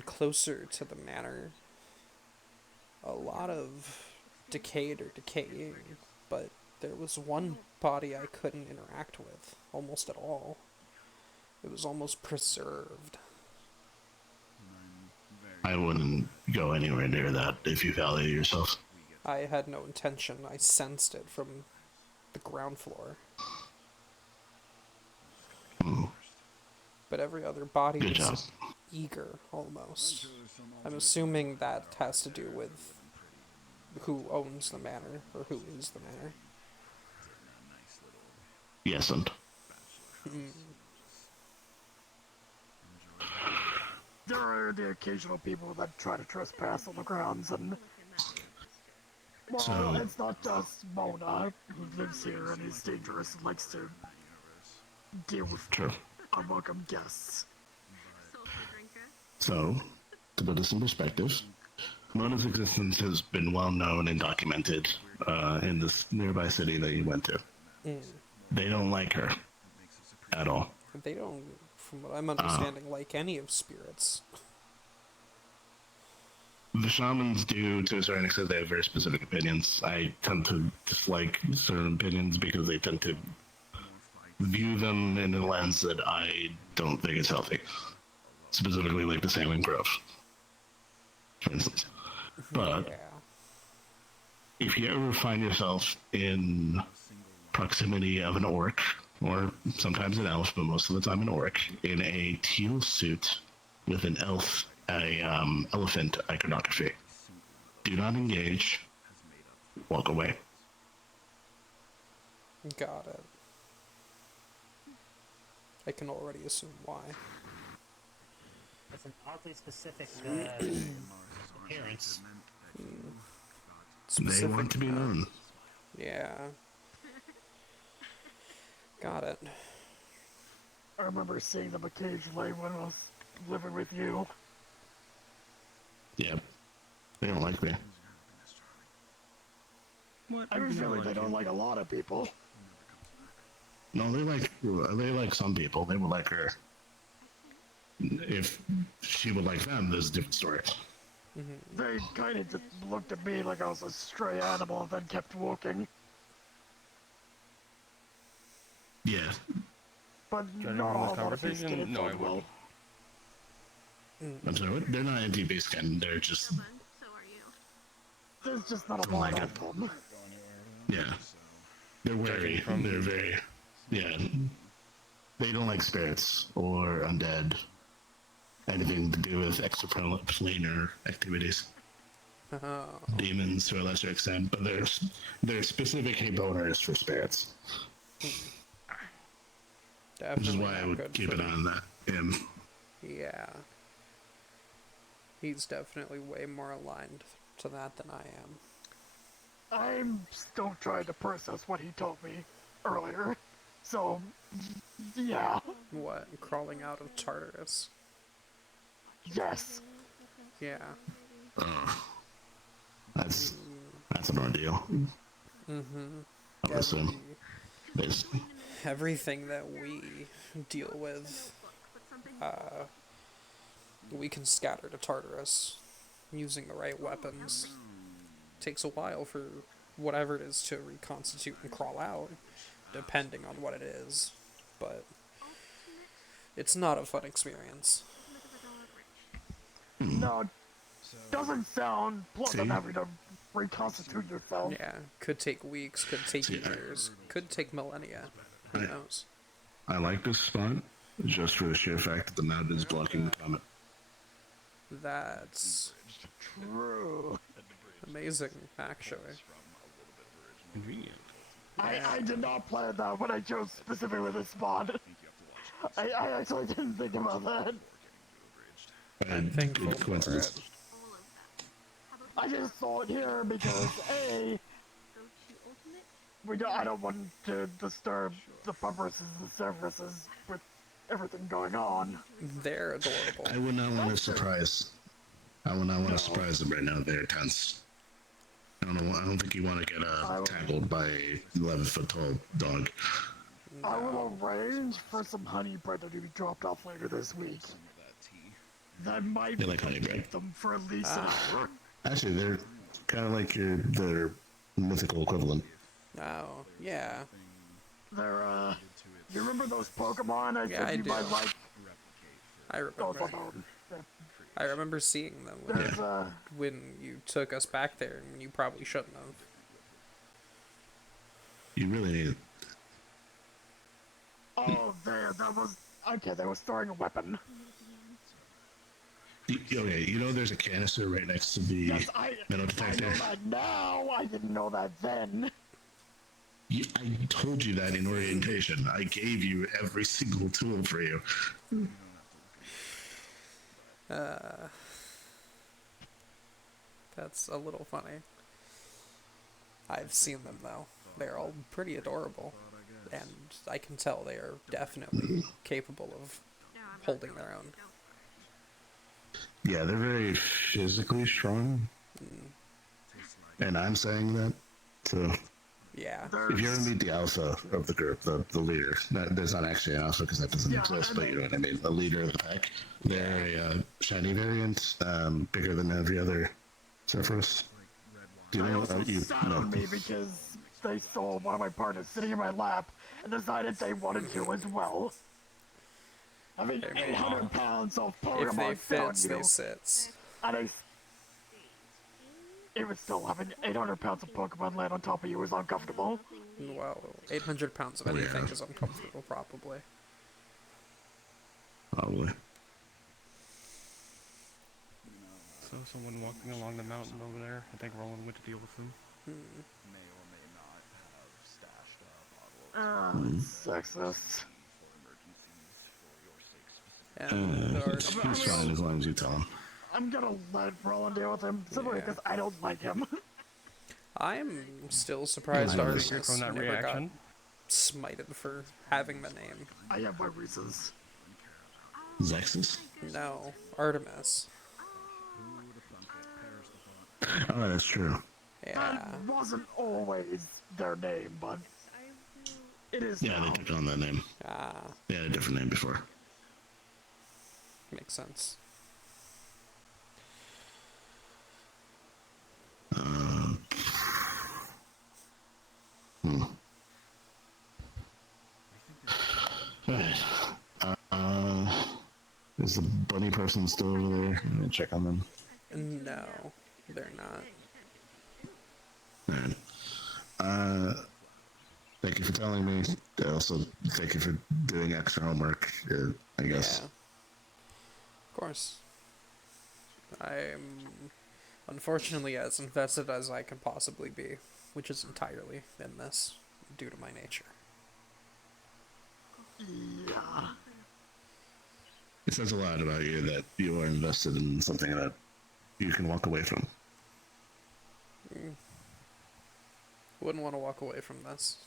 closer to the manor, a lot of decayed or decaying, but there was one body I couldn't interact with almost at all. It was almost preserved. I wouldn't go anywhere near that if you value yourself. I had no intention. I sensed it from the ground floor. But every other body Good job. was eager, almost. I'm assuming that has to do with who owns the manor, or who is the manor. Yes, and There are the occasional people that try to trespass on the grounds, and well, So- it's not just Mona who lives here and is dangerous and likes to deal with true. unwelcome guests. So, to put this in perspective, Mona's existence has been well known and documented in this nearby city that you went to. They don't like her at all. They don't, from what I'm understanding, like any of spirits. The shamans do, to a certain extent, they have very specific opinions. I tend to dislike certain opinions because they tend to view them in a lens that I don't think is healthy. Specifically, like the Sanguine Grove, for instance. But Yeah. if you ever find yourself in proximity of an orc, or sometimes an elf, but most of the time an orc, in a teal suit with an elephant iconography, do not engage. Walk away. Got it. I can already assume why. It's an oddly specific appearance. They want to be known. Yeah. Got it. I remember seeing them occasionally when I was living with you. Yeah. They don't like me. I feel like they don't like a lot of people. No, they like some people. They would like her. If she would like them, there's a different story. They kind of just looked at me like I was a stray animal and then kept walking. Yeah. But Join not in on all this want to be conversation? skinny No, I food well. wouldn't. I'm sorry, what? They're not anti-base skin. They're just, There's just not a Oh lot my of them. yeah. They're wary. from- They're very, yeah. They don't like spirits or undead. Anything to do with extraplanar activities. Demons to a lesser extent, but they're specific boners for spirits. Definitely Which is why I not would good keep for an eye on that. Him. Yeah. He's definitely way more aligned to that than I am. I'm still trying to process what he told me earlier. So, yeah. What? Crawling out of Tartarus? Yes. Yeah. That's an ordeal. I would assume. There's, Everything that we deal with, we can scatter to Tartarus using the right weapons. Takes a while for whatever it is to reconstitute and crawl out, depending on what it is. But it's not a fun experience. No, doesn't sound pleasant See? having to reconstitute yourself. Yeah, could take weeks, could take See, years, could take millennia. Who Right. knows? I like this spot just for the sheer fact that the mountain is blocking the comet. That's True. amazing, actually. Convenient. I did not plan that when I chose specifically this spot. I actually didn't think about that. And Thankful good for coincidence. it. I just saw it here because A, I don't want to disturb the puppers and the services with everything going on. They're adorable. I would not want to surprise. I would not want to surprise them right now. They're tense. I don't think you want to get tackled by a 11-foot tall dog. I will arrange for some honey bread to be dropped off later this week. That might They like honey bread. keep them for at least an hour. Actually, they're kind of like their mythical equivalent. Oh, yeah. They're You remember those Pokemon I Yeah, said I you do. might like? I remember. I remember seeing them There's when you took us back there, and you probably shouldn't have. You really need. Oh, there, that was okay. They were storing a weapon. Okay, you know there's a canister right next to the Yes, metal I detector. know that now. I didn't know that then. I told you that in orientation. I gave you every single tool for you. That's a little funny. I've seen them though. They're all pretty adorable, and I can tell they are definitely capable of holding their own. Yeah, they're very physically strong. And I'm saying that, so... Yeah. If you ever meet the alpha of the group, the leader, there's not actually an alpha because that doesn't exist, but you know what I mean, the leader of the pack, they're a shiny variant, bigger than every other Sephiroth. Do you know what you know? Me because they saw one of my partners sitting in my lap and decided they wanted to as well. I mean, 800 pounds of Pokemon If they fits, you, they sits. and even still, having 800 pounds of Pokemon land on top of you is uncomfortable. Well, 800 pounds of anything is uncomfortable, probably. Probably. So someone walking along the mountain over there. I think Roland went to deal with them. May or may not have stashed a bottle of Sexist. He's fine as long as you tell him. I'm gonna let Roland deal with him simply because I don't like him. I'm still surprised Yeah, Artemis from that never reaction. got smited for having the name. I have my reasons. Zexus? No, Artemis. Oh, that's true. Yeah. That wasn't always their name, but it is Yeah, now. they took on that name. They had a different name before. Makes sense. Alright. Is the bunny person still over there? I'm gonna check on them. No, they're not. Alright. Thank you for telling me. Also, thank you for doing extra homework, I guess. Yeah. Of course. I'm unfortunately as invested as I can possibly be, which is entirely in this, due to my nature. Yeah. It says a lot about you that you are invested in something that you can walk away from. Wouldn't want to walk away from this.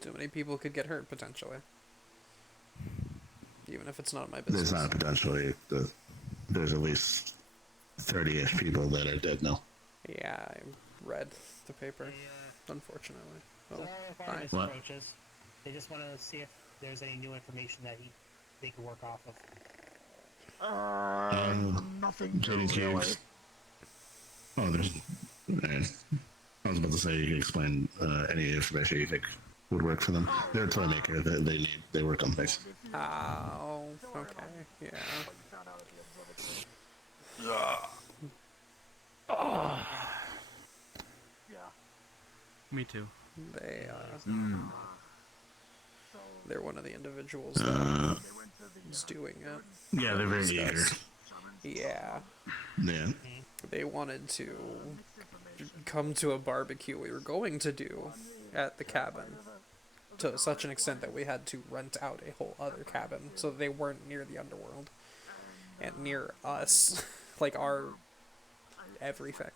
Too many people could get hurt, potentially. Even if it's not my business. There's not potentially. There's at least 30-ish people that are dead now. Yeah, I read the paper, unfortunately. So Oh, far as What? approaches, they just want to see if there's any new information that they could work off of. Nothing new, JD really. Caves. Oh, there's. I was about to say you can explain any information you think would work for them. They're a toy maker. They work on things. Oh, okay, yeah. Me too. They're one of the individuals that is doing it. Yeah, they're very eager. Yeah. Yeah. They wanted to come to a barbecue we were going to do at the cabin to such an extent that we had to rent out a whole other cabin so they weren't near the underworld and near us, like our everything.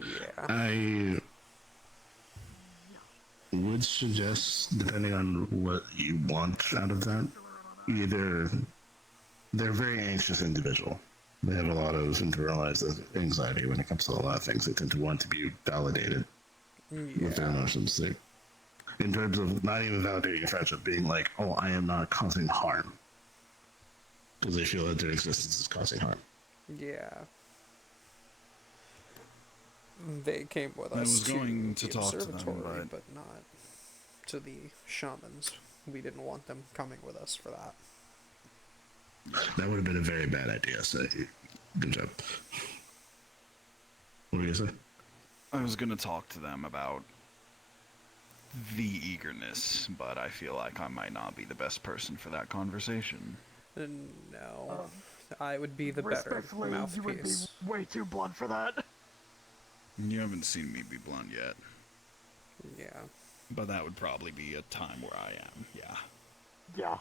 Yeah. I would suggest, depending on what you want out of that, either they're a very anxious individual. They have a lot of internalized anxiety when it comes to a lot of things. They tend to want to be validated with their emotions. In terms of not even validating a friendship, being like, oh, I am not causing harm. Because they feel that their existence is causing harm. Yeah. They came with I us was going to to the talk to them, observatory, but not to the shamans. We didn't want them coming with us for that. That would have been a very bad idea, so good job. What were you gonna say? I was gonna talk to them about the eagerness, but I feel like I might not be the best person for that conversation. No, I would be the better Respectfully, you would be mouthpiece. way too blunt for that. You haven't seen me be blunt yet. Yeah. But that would probably be a time where I am, yeah. Yeah.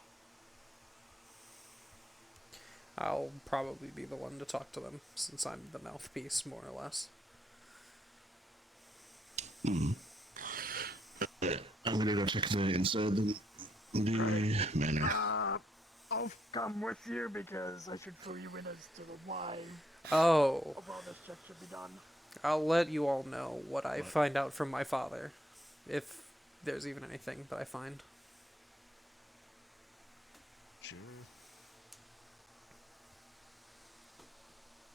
I'll probably be the one to talk to them, since I'm the mouthpiece, more or less. I'm gonna go check the inside the manor. I'll come with you because I should fill you in as to the why Oh, of all this check should be done. I'll let you all know what I find out from my father, if there's even anything that I find. Sure.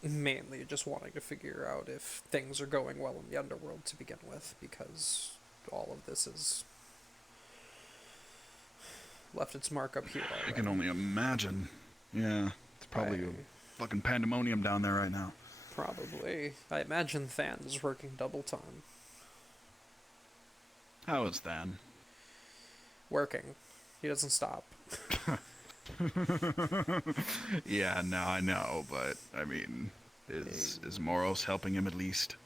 Mainly just wanting to figure out if things are going well in the underworld to begin with, because all of this has left its mark up here already. I can only imagine. Yeah, it's probably a fucking pandemonium down there right now. Probably. I imagine Than is working double time. How is Than? Working. He doesn't stop. Yeah, no, I know, but, I mean, is Moros helping him at least?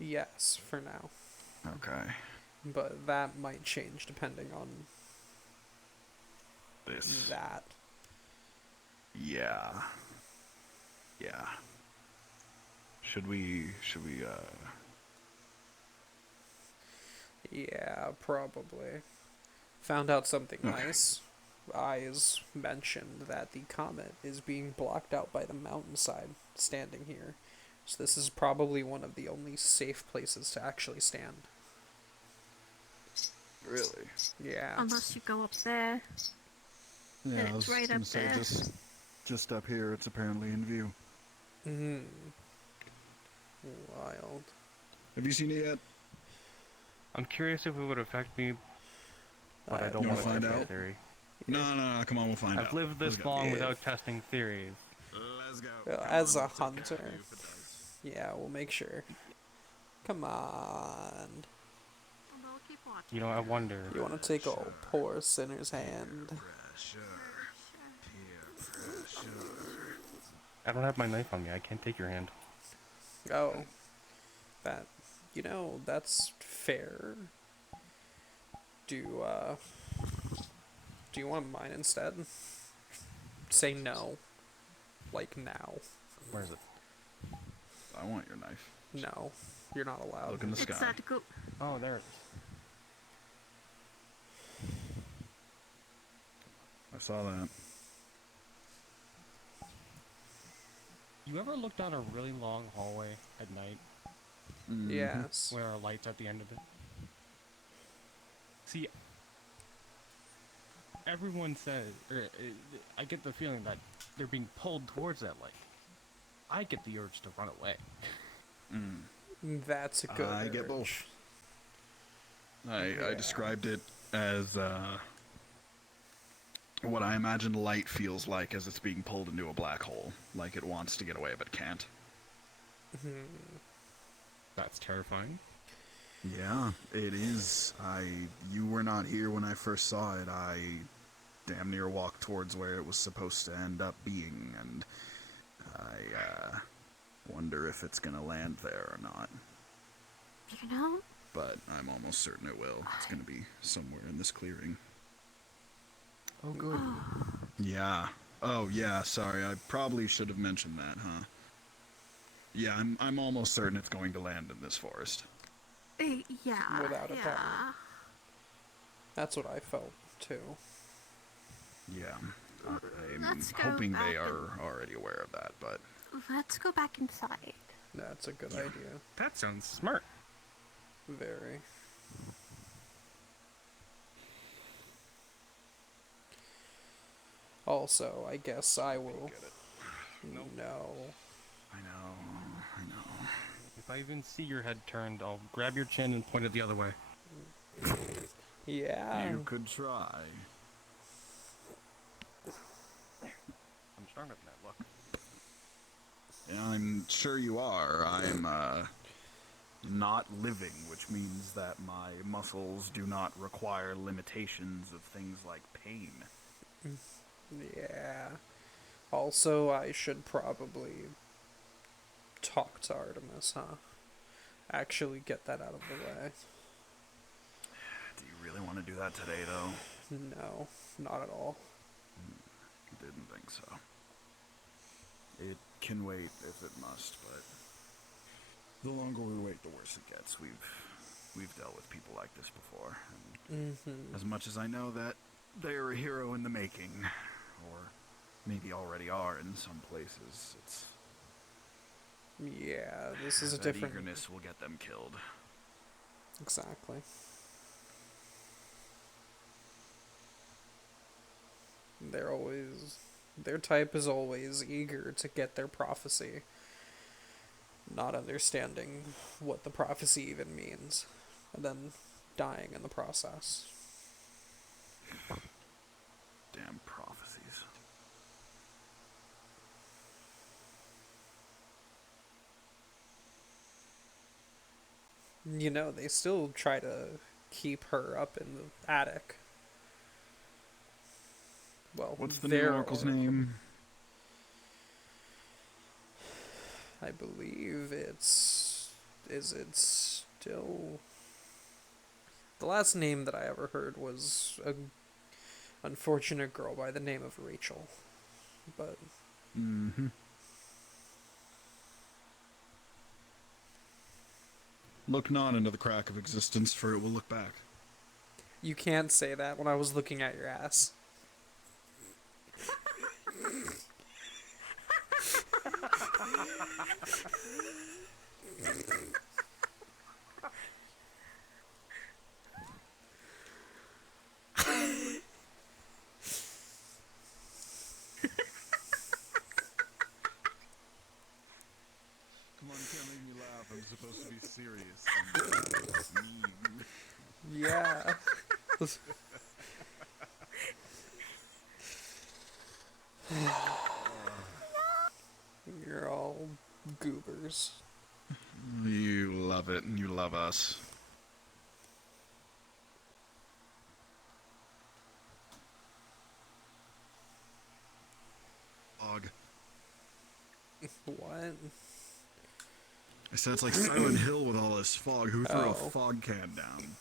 Yes, for now. Okay. But that might change depending on This. that. Yeah. Yeah. Should we, Yeah, probably. Found out something nice. Eyes mentioned that the comet is being blocked out by the mountainside standing here. So this is probably one of the only safe places to actually stand. Really? Yeah. Unless you go up there. Yeah, And I was it's right gonna up say, there. just up here, it's apparently in view. Wild. Have you seen it yet? I'm curious if it would affect me, but I don't You want to wanna test find my out? theory. No, come on, we'll find out. I've lived this Let's go. long Yeah. without testing theories. Let's go. As a hunter. Yeah, we'll make sure. Come on. I'll keep watching. You know, I wonder. You want to take a poor sinner's hand. I don't have my knife on me. I can't take your hand. Oh. That's fair. Do you want mine instead? Say no. Like now. Where is it? I want your knife. No. You're not allowed. Look in the It's sky. that go. Oh, there it is. I saw that. You ever look down a really long hallway at night Yes. where there are lights at the end of it? See, everyone says, I get the feeling that they're being pulled towards that light. I get the urge to run away. That's a good I get urge. both. I described it as what I imagine light feels like as it's being pulled into a black hole, like it wants to get away but can't. That's terrifying. Yeah, it is. You were not here when I first saw it. I damn near walked towards where it was supposed to end up being, and I wonder if it's gonna land there or not. You know? But I'm almost certain it will. It's gonna be somewhere in this clearing. Oh, good. Yeah. Oh, yeah, sorry. I probably should have mentioned that, huh? Yeah, I'm almost certain it's going to land in this forest. Yeah. Without a doubt. That's what I felt, too. Yeah. I'm Let's go hoping back they are already aware of that, but... Let's go back inside. That's a good idea. That sounds smart. Very. Also, I guess I will... Get it. No. I know. If I even see your head turned, I'll grab your chin and point it the other way. Yeah. You could try. I'm stronger than that, look. Yeah, I'm sure you are. I'm, not living, which means that my muscles do not require limitations of things like pain. Yeah. Also, I should probably talk to Artemis, huh? Actually get that out of the way. Do you really want to do that today, though? No, not at all. Didn't think so. It can wait if it must, but the longer we wait, the worse it gets. We've dealt with people like this before, and as much as I know that they are a hero in the making, or maybe already are in some places, it's Yeah, this is a that different... eagerness will get them killed. Exactly. Their type is always eager to get their prophecy, not understanding what the prophecy even means, and then dying in the process. Damn prophecies. You know, they still try to keep her up in the attic. Well, What's the new oracle's name? I believe it's... Is it still... The last name that I ever heard was a unfortunate girl by the name of Rachel. But... Look not into the crack of existence, for it will look back. You can't say that when I was looking at your ass. Come on, you can't make me laugh. I'm supposed to be serious and mean. Yeah. You're all goobers. You love it, and you love us. Fog. What? I said it's like Silent Hill with all this fog. Who threw a Oh. fog can down?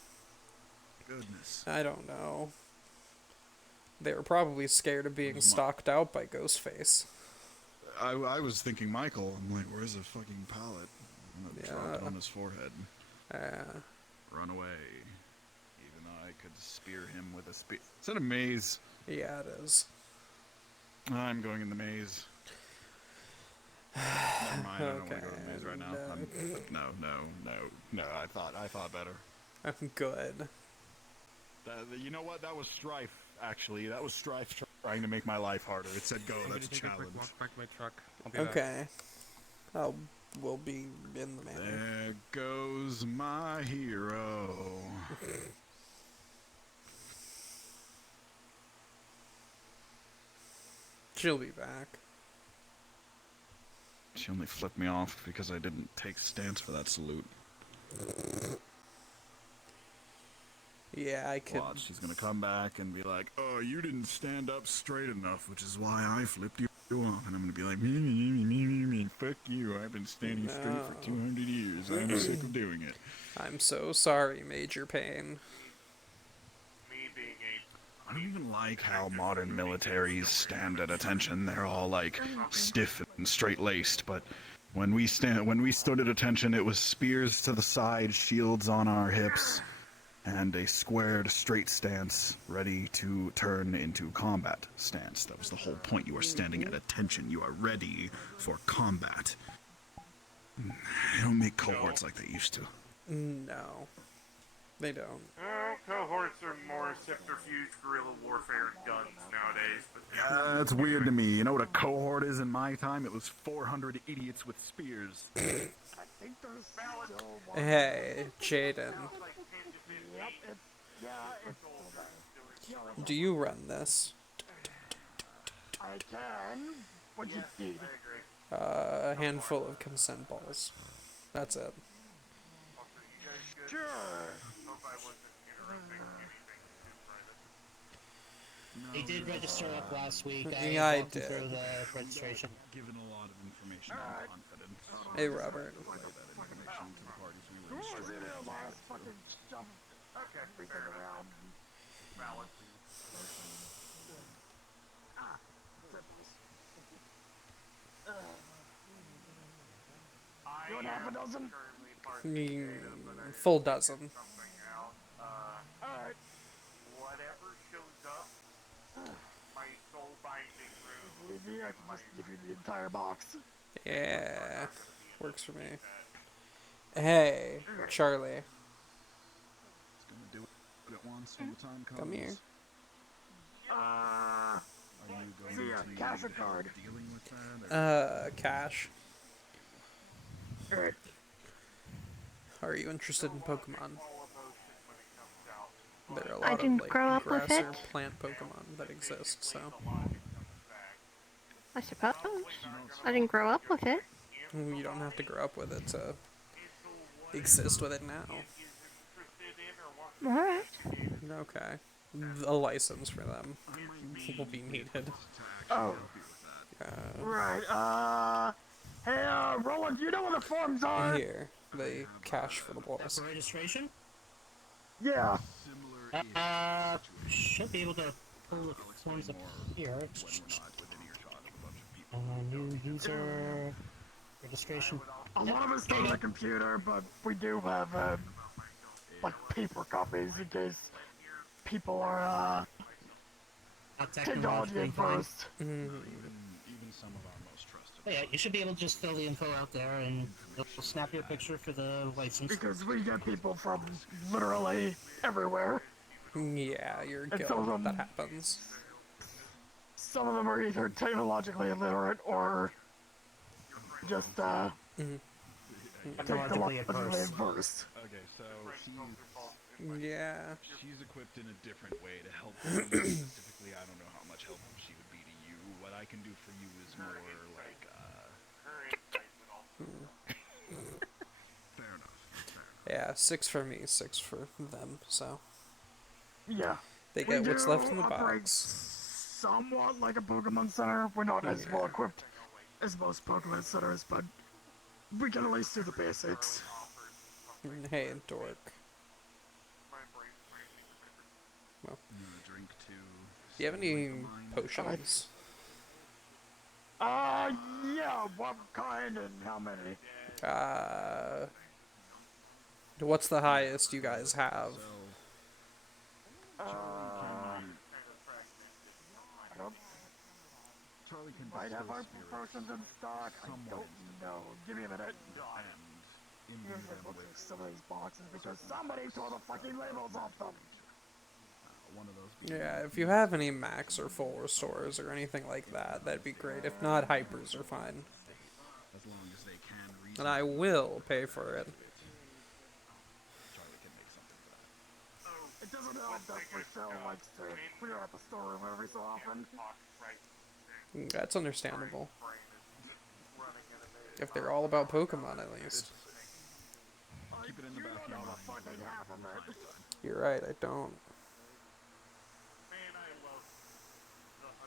Goodness. I don't know. They were probably scared of being stalked out by Ghostface. I was thinking Michael. I'm like, where's the fucking pallet? I'm gonna drop it on his forehead. Run away. Even though I could spear him with a spear. Is that a maze? Yeah, it is. I'm going in the maze. Never mind, I don't want to go in the maze right now. No. I thought better. I'm good. You know what? That was Strife, actually. That was Strife trying to make my life harder. It said go, that's a challenge. Walk back to my truck. I'll be back. Okay. We'll be in the manor. There goes my hero. She'll be back. She only flipped me off because I didn't take stance for that salute. Yeah, I could. Watch, she's gonna come back and be like, "Oh, you didn't stand up straight enough, which is why I flipped you off." And I'm gonna be like, me, fuck you. I've been standing straight for 200 years. I'm sick of doing it. I'm so sorry, Major Payne. Me being I don't even like how modern militaries stand at attention. They're all like stiff and straight-laced, but when we stood at attention, it was spears to the side, shields on our hips, and a squared, straight stance, ready to turn into combat stance. That was the whole point. You are standing at attention. You are ready for combat. They don't make cohorts like they used to. No. They don't. Cohorts are more subterfuge guerrilla warfare guns nowadays, but That's weird to me. You know what a cohort is in my time? It was 400 idiots with spears. I think there's still one. Hey, Jaden. Yep, it's still there. Do you run this? I can. What you need? A handful of consent balls. That's it. Sure. They did register up last week. Yeah, I walked them through did. the registration. Given a lot of information and confidence. Hey, Robert. Relay that information to the parties we were Who was in instructed there to last gather. fucking shove everything around? valid. You want half a dozen? Full dozen. Alright. Whatever shows up, my soul binding room. Maybe I can just give you the entire box. Yeah, works for me. Hey, Charlie. It's gonna do it at once when the time comes. Come here. Are you See ya, going to cash or card? dealing with that? Or? Cash. Alright. Are you interested in Pokemon? There are a I lot didn't of like grow up with grass it. or plant Pokemon that exist, so I suppose. I didn't grow up with it. you don't have to grow up with it to exist with it now. Alright. Okay. A license for them will be needed. Oh. Right, hey, Roland, do you know what the forms are? Here, they cash for the balls. For registration? Yeah. Should be able to pull the forms up here. New user registration. A lot of it's done on the computer, but we do have, like, paper copies in case people are, technology adverse. Even some of our most trusted. Oh, yeah, you should be able to just fill the info out there and it'll snap your picture for the license. Because we get people from literally everywhere. Yeah, you're And some of guild. them- That happens. Some of them are either technologically illiterate or just, Technologically technologically adverse. adverse. Okay, so Yeah. she's equipped in a different way to help you. Specifically, I don't know how much help she would be to you. What I can do for you is more like, fair enough. Yeah, 6 for me, 6 for them, so. Yeah. They We get what's do left in the operate box. somewhat like a Pokemon Center. We're not as well equipped as most Pokemon Centers, but we can at least do the basics. Hey, dork. Well, Drink too. do you have any potions? Yeah, what kind and how many? What's the highest you guys have? I don't Charlie can might have distill our spirits potions in stock. I don't know. Give me a minute. and Here's imbue them look with at some of these boxes because somebody tore the fucking labels off them. one of those. Being Yeah, if you have any max or full restores or anything like that, that'd be great. If not, hypers are fine. as long as they can read. And I will pay for it. Charlie can make something for that. It doesn't help that Michelle likes to clear out the storeroom every so often. That's understandable. If they're all about Pokemon, at least. Keep it in the You don't back of know your the mind. fucking half of it. You're right, I don't.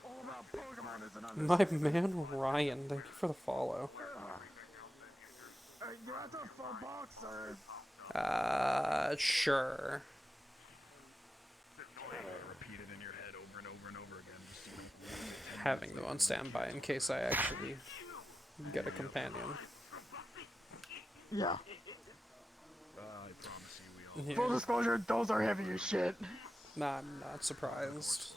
All about Pokemon is an My man Ryan, thank you for the follow. You have the full box or Sure. Repeat it in your head over and over and over again. Just so you don't Having them on standby in case I actually get a companion. yeah. I promise you, we all. Yeah. Full disclosure, those are heavy as shit. Nah, I'm not surprised.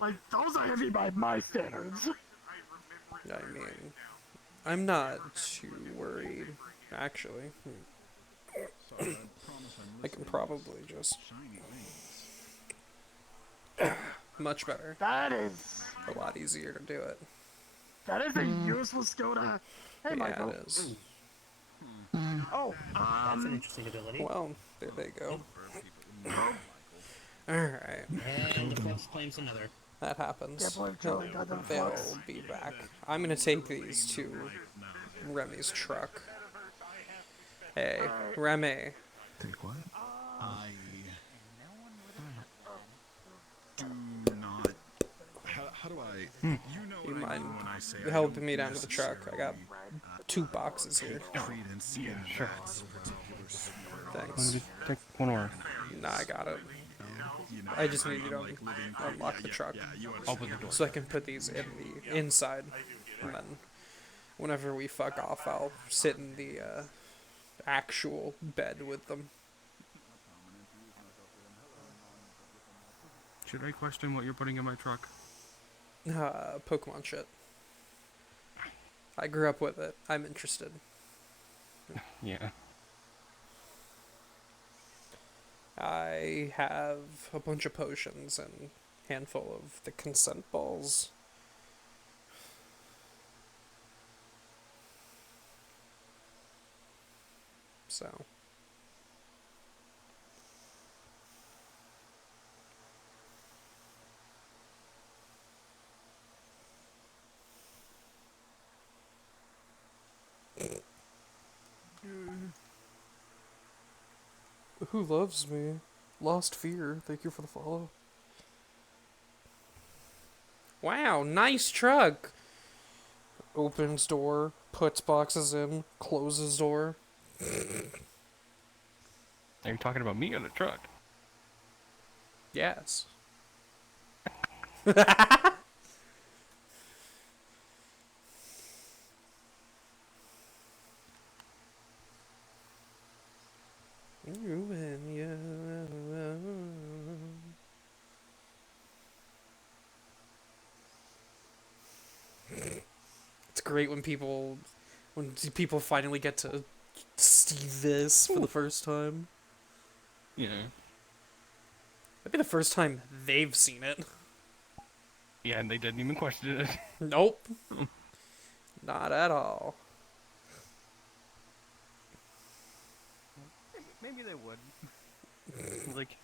Like those are heavy by my standards. I mean, I'm not too worried, actually. Sorry, I promise I'm I can listening. probably just Shiny wings. much better. That is A lot easier to do it. a useful skill to have. Hey, Yeah, Michael. it is. Oh, That's an interesting ability. Well, there they go. Michael. Alright, And the Flux claims another. that happens. Can't believe Charlie died to the Flux. They'll be back. I'm gonna take these to Remy's truck. Hey, Remy. Take what? I do not. How do I? You know You what I mind mean when I say I helping don't me down to the truck? I got necessarily, 2 boxes here. take credence in sure. that particular swear. Thanks. Take one more. Nah, I got it. You know, I just need you to like living unlock the truck you Open the door. so I can put these in the inside. And then whenever we fuck off, I'll sit in the actual bed with them. Should I question what you're putting in my truck? Pokemon shit. I grew up with it. I'm interested. Yeah. I have a bunch of potions and a handful of the consent balls. So. Who loves me? Lost Fear, thank you for the follow. Wow, nice truck! Opens door, puts boxes in, closes door. Are you talking about me or the truck? Yes. It's great when people finally get to see this for the first time. Yeah. That'd be the first time they've seen it. Yeah, and they didn't even question it. Nope. Not at all. Maybe they would. Like,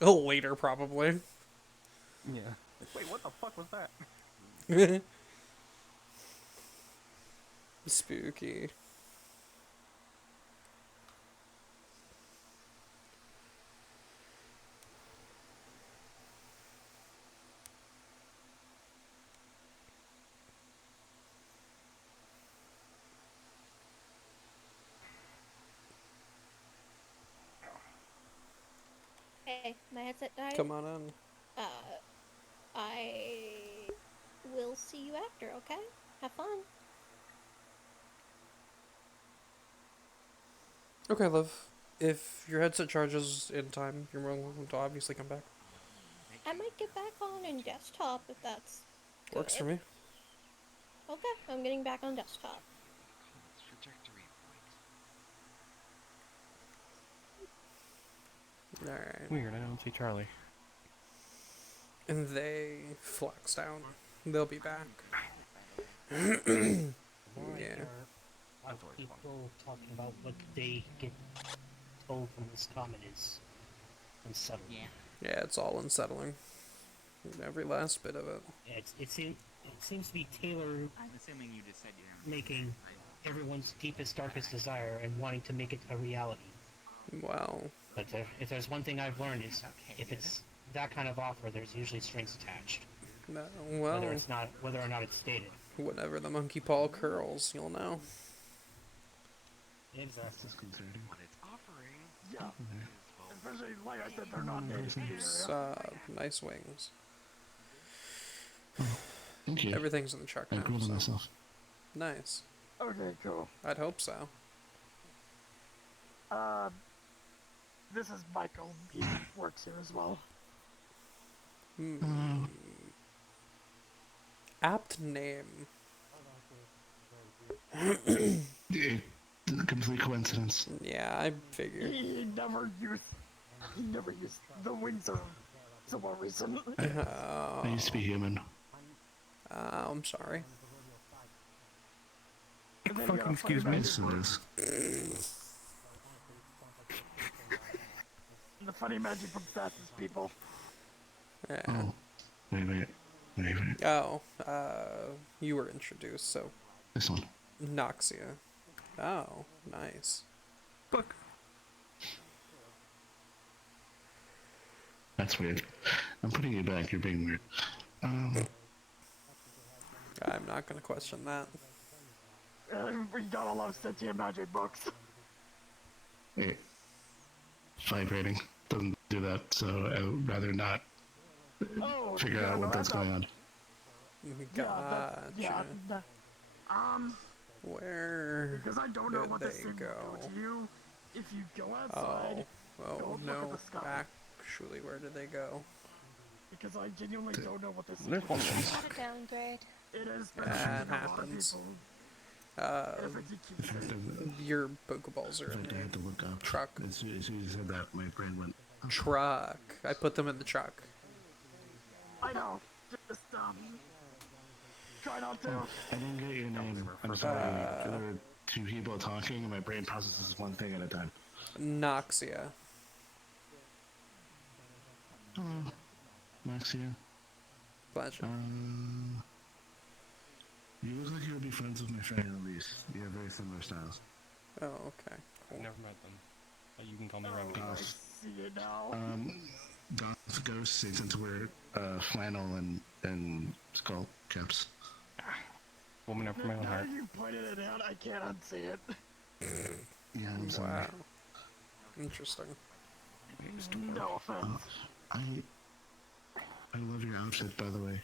Oh, later probably. yeah. Wait, what the fuck was that? Spooky. Hey, my headset died. Come on in. I will see you after, okay? Have fun. Okay, love. If your headset charges in time, you're more than welcome to obviously come back. I might get back on in desktop if that's good. Works for me. Okay, I'm getting back on desktop. Alright. Weird, I don't see Charlie. And they flex down. They'll be back. Right, Yeah. there are a lot of people talking about what they get told from this comment is unsettling. Yeah. Yeah, it's all unsettling. Every last bit of it. It seems to be Taylor I'm assuming you just said you're making everyone's deepest, darkest desire and wanting to make it a reality. Wow. But if there's one thing I've learned is if it's that kind of offer, there's usually strings attached. No, well, Whether or not it's stated. whenever the monkey paw curls, you'll know. Exactly. Disconcerting. What it's offering Yeah. is, well, Especially, like I said, they're not native to the It's, area. nice wings. Thank you. Everything's in the truck I now, grilled so. myself. Nice. Okay, cool. I'd hope so. This is Michael. He works here as well. Apt name. Complete coincidence. Yeah, I figured. He never used the wings of someone recent. I used to be human. I'm sorry. Fucking excuse me. Yes, it is. The funny magic book passes people. Yeah. Oh, wait. Oh, you were introduced, so This one. Noxia. Oh, nice. Book. That's weird. I'm putting you back. You're being weird. I'm not gonna question that. We gotta love sentient magic books. Wait. Vibrating. Doesn't do that, so I would rather not figure out what that's going on. Gotcha. Where because I don't know did what they this thing go? will do to you. If you go outside, Oh don't no! look at the sky. Actually, where did they go? Because I genuinely don't know what this There's thing one. Not a downgrade. It is That benefiting a lot of happens. people. Uh, If it keeps your Pokeballs are In in fact, I had to look up. truck. As soon as you said that, my brain went. Truck. I put them in the truck. I know. Just try not to. I didn't get your name. I'm sorry. There were two people talking, and my brain processes one thing at a time. Noxia. Hello, Noxia. Pleasure. You look like you would be friends with my friend Elise. You have very similar styles. Oh, okay. Cool. Never met them. You can call me Ronald. I see it now. Goth ghosts, they tend to wear flannel and skull caps. Woman after my own Now heart. you pointed it out, I can't unsee it. Yeah, I'm sorry. Wow. Interesting. No offense. I love your outfit, by the way.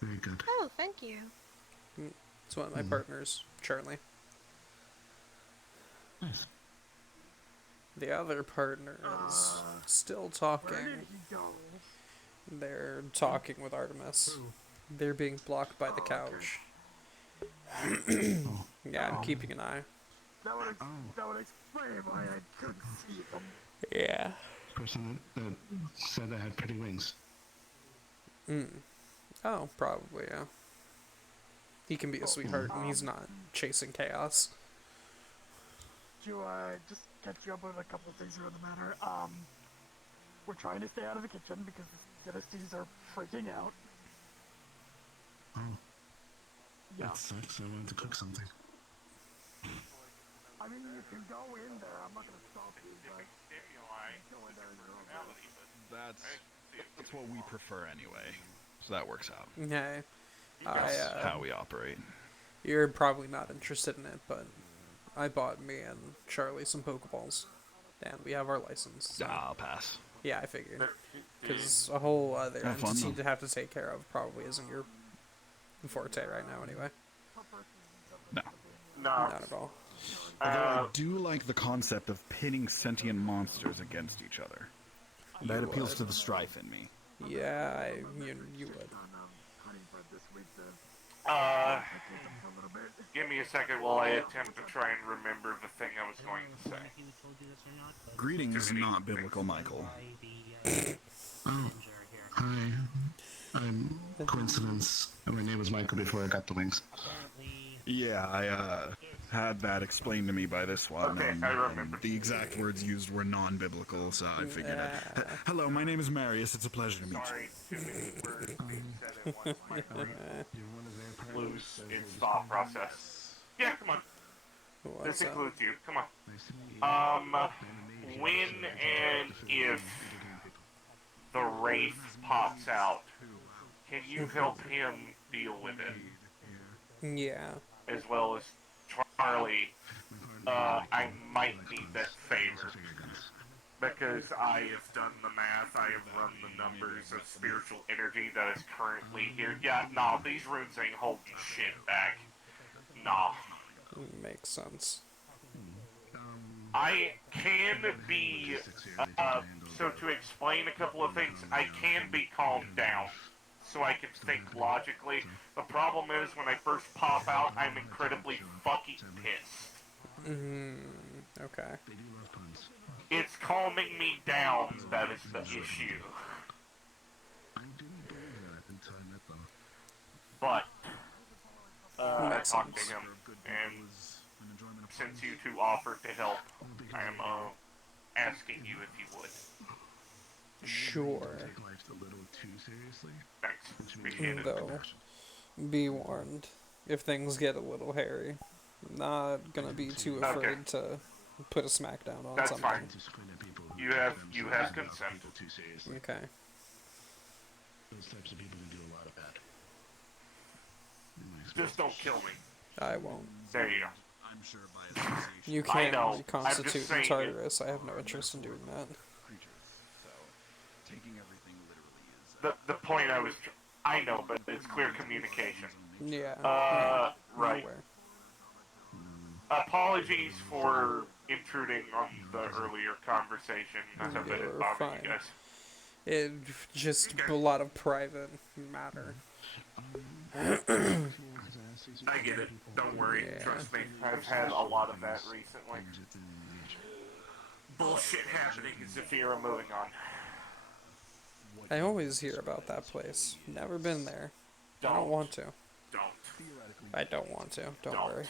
Very good. Oh, thank you. It's one of my partners, Charlie. Nice. The other partner is still Where talking. did he go? They're talking with Artemis. They're being blocked by the couch. Yeah, I'm keeping an eye. That would explain why I couldn't see them. Yeah. Person that said I had pretty wings. Oh, probably, yeah. He can be a sweetheart, and he's not chasing chaos. To just catch you up with a couple of things here in the matter. We're trying to stay out of the kitchen because the dynasties are freaking out. Oh. Yeah. That sucks. I wanted to cook something. I mean, you can go in there. I'm not gonna stop you, but go in there and you're over. That's what we prefer anyway. So that works out. Yeah. That's how we operate. You're probably not interested in it, but I bought me and Charlie some Pokeballs. And we have our license. So. I'll pass. Yeah, I figured. Because a whole other Have fun, entity though. to have to take care of probably isn't your forte right now, anyway. No. Not at all. Although I do like the concept of pitting sentient monsters against each other. That appeals to the strife in me. Yeah, you would. Give me a second while I attempt to try and remember the thing I was going to say. Greetings, not biblical, Michael. Oh. Hi. I'm coincidence. My name was Michael before I got the wings. Yeah, I had that explained to me by this one. Okay, I remember. The exact words used were non-biblical, so I figured it. Hello, my name is Marius. It's a pleasure to meet you. Sorry, too many words being said at once might lose its thought process. Yeah, come on. What's This up? includes you. Come on. When and if the Wraith pops out, can you help him deal with it? Yeah. As well as Charlie, I might need that favor. Because I have done the math, I have run the numbers of spiritual energy that is currently here. Yeah, nah, these runes ain't holding shit back. Nah. Makes sense. I can be, so to explain a couple of things, I can be calmed down so I can think logically. The problem is when I first pop out, I'm incredibly fucking pissed. Okay. They do love puns. It's calming me down that is the issue. I didn't believe that until I met them. But I Makes talked to sense. him, and since you two offered to help, I am asking you if you would. Sure. Take life a little too seriously. Thanks. Appreciate it. Though, be warned. If things get a little hairy, I'm not gonna be too afraid to put a smackdown on That's something. fine. You have consent. Too seriously. Okay. Those types of people can do a lot of bad. Just don't kill me. I won't. There you go. I'm sure by association. You I can't know. I'm constitute just saying Tartarus. I have no interest in doing that. Creatures. So taking everything literally is. The point I know, but it's clear communication. Yeah. Right. Nowhere. Apologies for intruding on the earlier conversation. I hope I didn't You're bother fine. you guys. It just a lot of private matter. I get it. Don't worry. Yeah. Trust me. I've had a lot of that recently. Bullshit happening as if you're moving on. I always hear about that place. Never been there. I don't want to. Don't. I don't want to. Don't worry.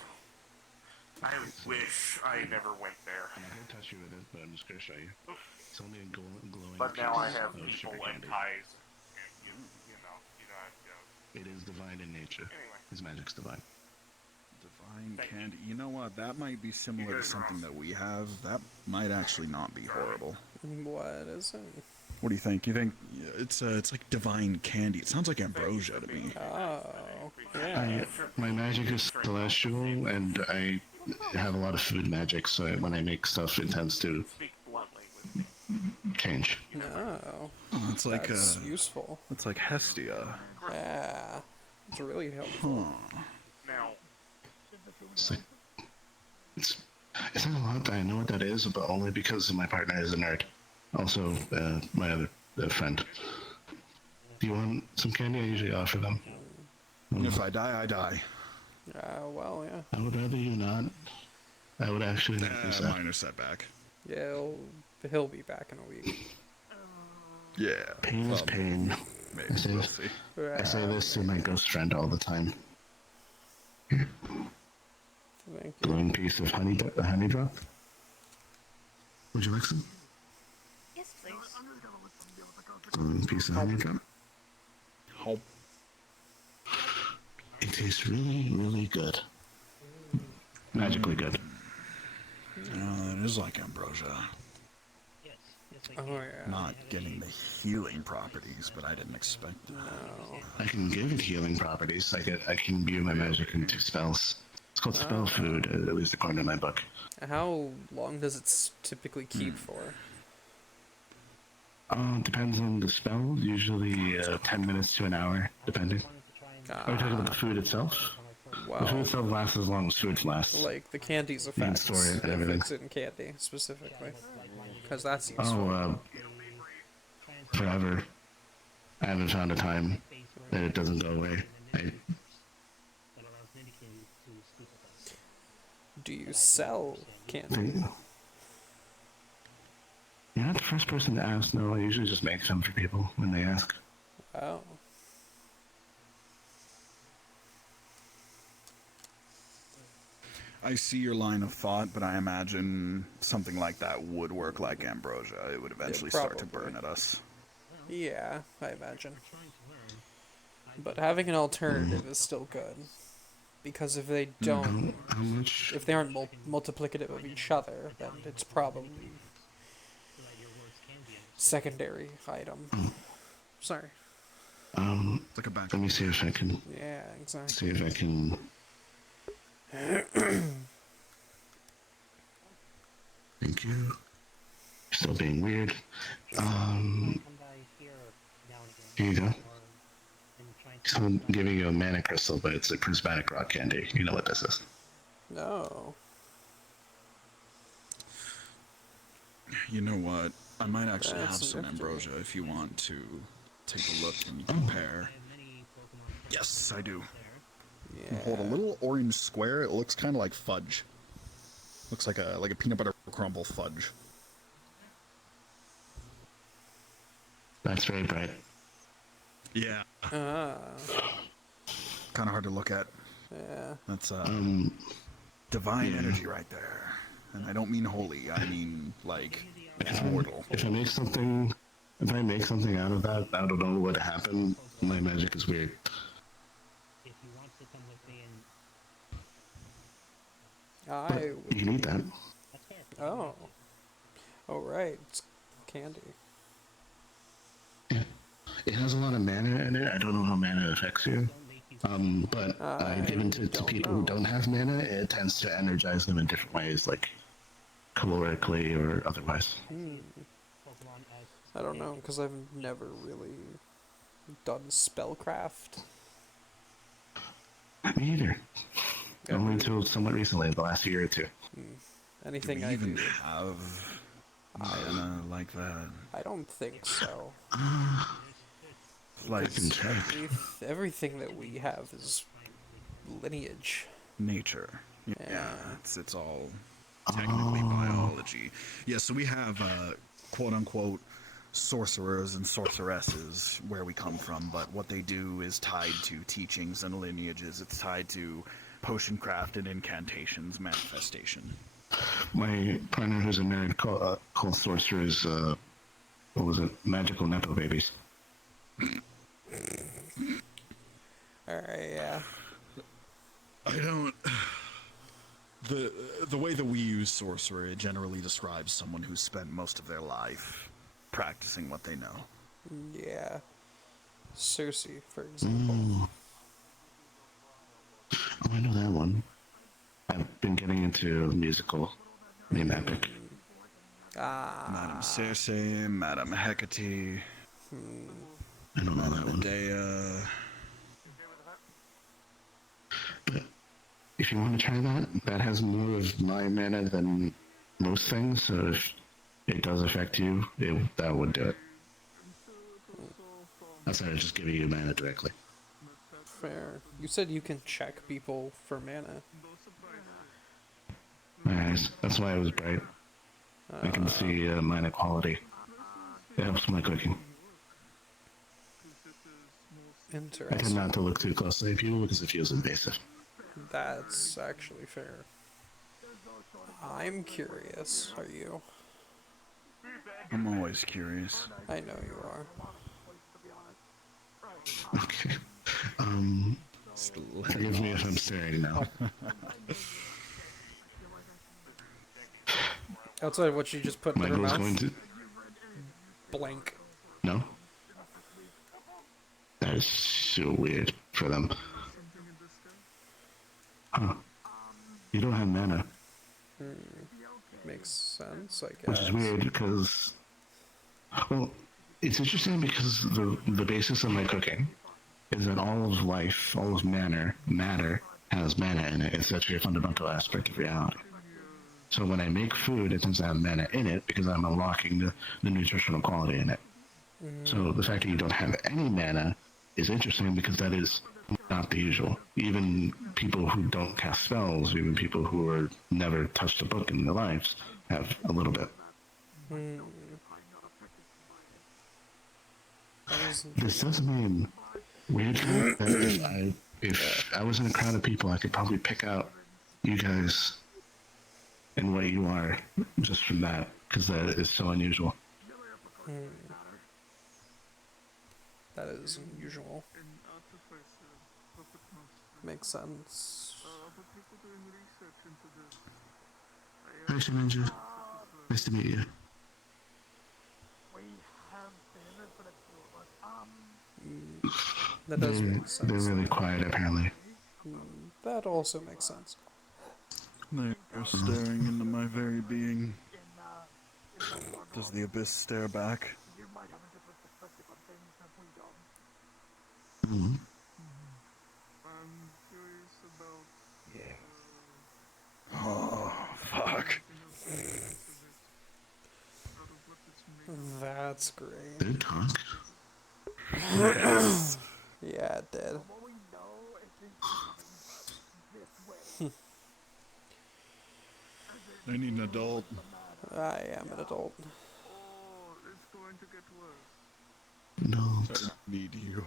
I wish I never went there. And I can touch you with it, but I'm just gonna show you. It's only a glowing. But now I piece have of people sugar and candy. ties. And you know. It is divine in nature. Anyway. His magic's divine. Divine Thank candy. You know what? That might be similar to guys are something awesome. that we have. That might actually not be horrible. What is it? What do you think? You think it's like divine candy? It sounds like ambrosia to me. Oh, yeah. My magic is celestial, and I have a lot of food magic, so when I make stuff, it tends to Speak bluntly with me. change. No. Oh, it's like That's useful. it's like Hestia. Yeah. It's really helpful. Now, It's like, it's not a lot that I know what that is, but only because my partner is a nerd. Also, my other friend. Do you want some candy? I usually offer them. If I die, I die. Well, yeah. I would rather you not. I would actually make this up. Minor setback. Yeah, he'll be back in a week. Yeah. Pain is pain. Maybe we'll see. I say this to my ghost friend all the time. Thank you. Glowing piece of honey drop. Would you like some? Yes, please. Glowing piece of honey drop. Oh. It tastes really, really good. Magically good. It is like ambrosia. Yes, Oh, yeah. Not getting the healing properties, but I didn't expect that. No. I can give it healing properties. I can imbue my magic into spells. It's called spell food, at least according to my book. How long does it typically keep for? Depends on the spell. Usually 10 minutes to an hour, depending. Are we talking about the food itself? The food Wow. itself lasts as long as food lasts. Like the candy's You can effects, store it and if everything. it's in candy specifically, because that's useful. Oh, forever. I haven't found a time that it doesn't go away. Do you sell candy? You're not the first person to ask. No, I usually just make some for people when they ask. Oh. I see your line of thought, but I imagine something like that would work like ambrosia. It would eventually start to probably. burn at us. Yeah, I imagine. But having an alternative is still good. Because if they don't, How much? if they aren't multiplicative of each other, then it's probably secondary item. Sorry. It's like a batch. Let me see if I can. Yeah, exactly. See if I can. Thank you. You're still being weird. Here you go. So I'm giving you a mana crystal, but it's a prismatic rock candy. You know what this is. No. You know what? I might actually That's have some nifty. ambrosia if you want to take a look and compare. Yes, I do. Yeah. Hold a little orange square. It looks kind of like fudge. Looks like a peanut butter crumble fudge. That's very bright. Yeah. Ah. Kind of hard to look at. Yeah. That's divine energy right there. And I don't mean holy. I mean like immortal. If I make something out of that, I don't know what happened. My magic is weird. If you want to come with me and I. You can eat that. that's fair. Oh. Oh right. It's candy. Yeah. It has a lot of mana in it. I don't know how mana affects you. But I've given it to people who don't have mana. It tends to energize them in different ways, like calorically or otherwise. Pokemon as I don't know, because I've never really done spellcraft. Me either. Only until somewhat recently, the last year or two. Anything Do we I even do. have mana like that? I don't think so. Like I can check. Everything that we have is lineage. nature. Yeah, Yeah. it's all technically biology. Yeah, so we have quote unquote sorcerers and sorceresses where we come from, but what they do is tied to teachings and lineages. It's tied to potion craft and incantations manifestation. My partner, who's a nerd, called sorcerers, what was it? Magical Nepo babies. Alright, yeah. I don't. The way that we use sorcerer, it generally describes someone who's spent most of their life practicing what they know. Yeah. Cersei, for example. Oh, I know that one. I've been getting into a musical named Epic. Madame Cersei, Madame Hecate, I don't know that one. Medea. But if you want to try that, that has more of my mana than most things, so if it does affect you, that would do it. That's not just giving you mana directly. Fair. You said you can check people for mana. Nice. That's why it was bright. I can see mana quality. It helps my cooking. I tend Interesting. not to look too closely at people because it feels invasive. That's actually fair. I'm curious. Are you? I'm always curious. I know you are. Okay. Forgive me if I'm staring now. Outside of what you just put in her Michael's mouth. going to... Blank. No? That is so weird for them. Huh. You don't have mana. Makes sense, I guess. Which is weird because... Well, it's interesting because the basis of my cooking is that all of life, all of matter has mana in it. It's actually a fundamental aspect of reality. So when I make food, it tends to have mana in it because I'm unlocking the nutritional quality in it. So the fact that you don't have any mana is interesting because that is not the usual. Even people who don't cast spells, even people who are never touched a book in their lives, have a little bit. This does mean, weirdly, that if I was in a crowd of people, I could probably pick out you guys and what you are just from that, because that is so unusual. That is unusual. Makes sense. Hi, Shamanju. Nice to meet you. That does make sense. They're really quiet, apparently. That also makes sense. They're staring into my very being. Does the abyss stare back? Mm-hmm. Oh, fuck. That's great. Did it talk? Yeah, it did. I need an adult. I am an adult. Oh, it's going to get worse. No. I need you.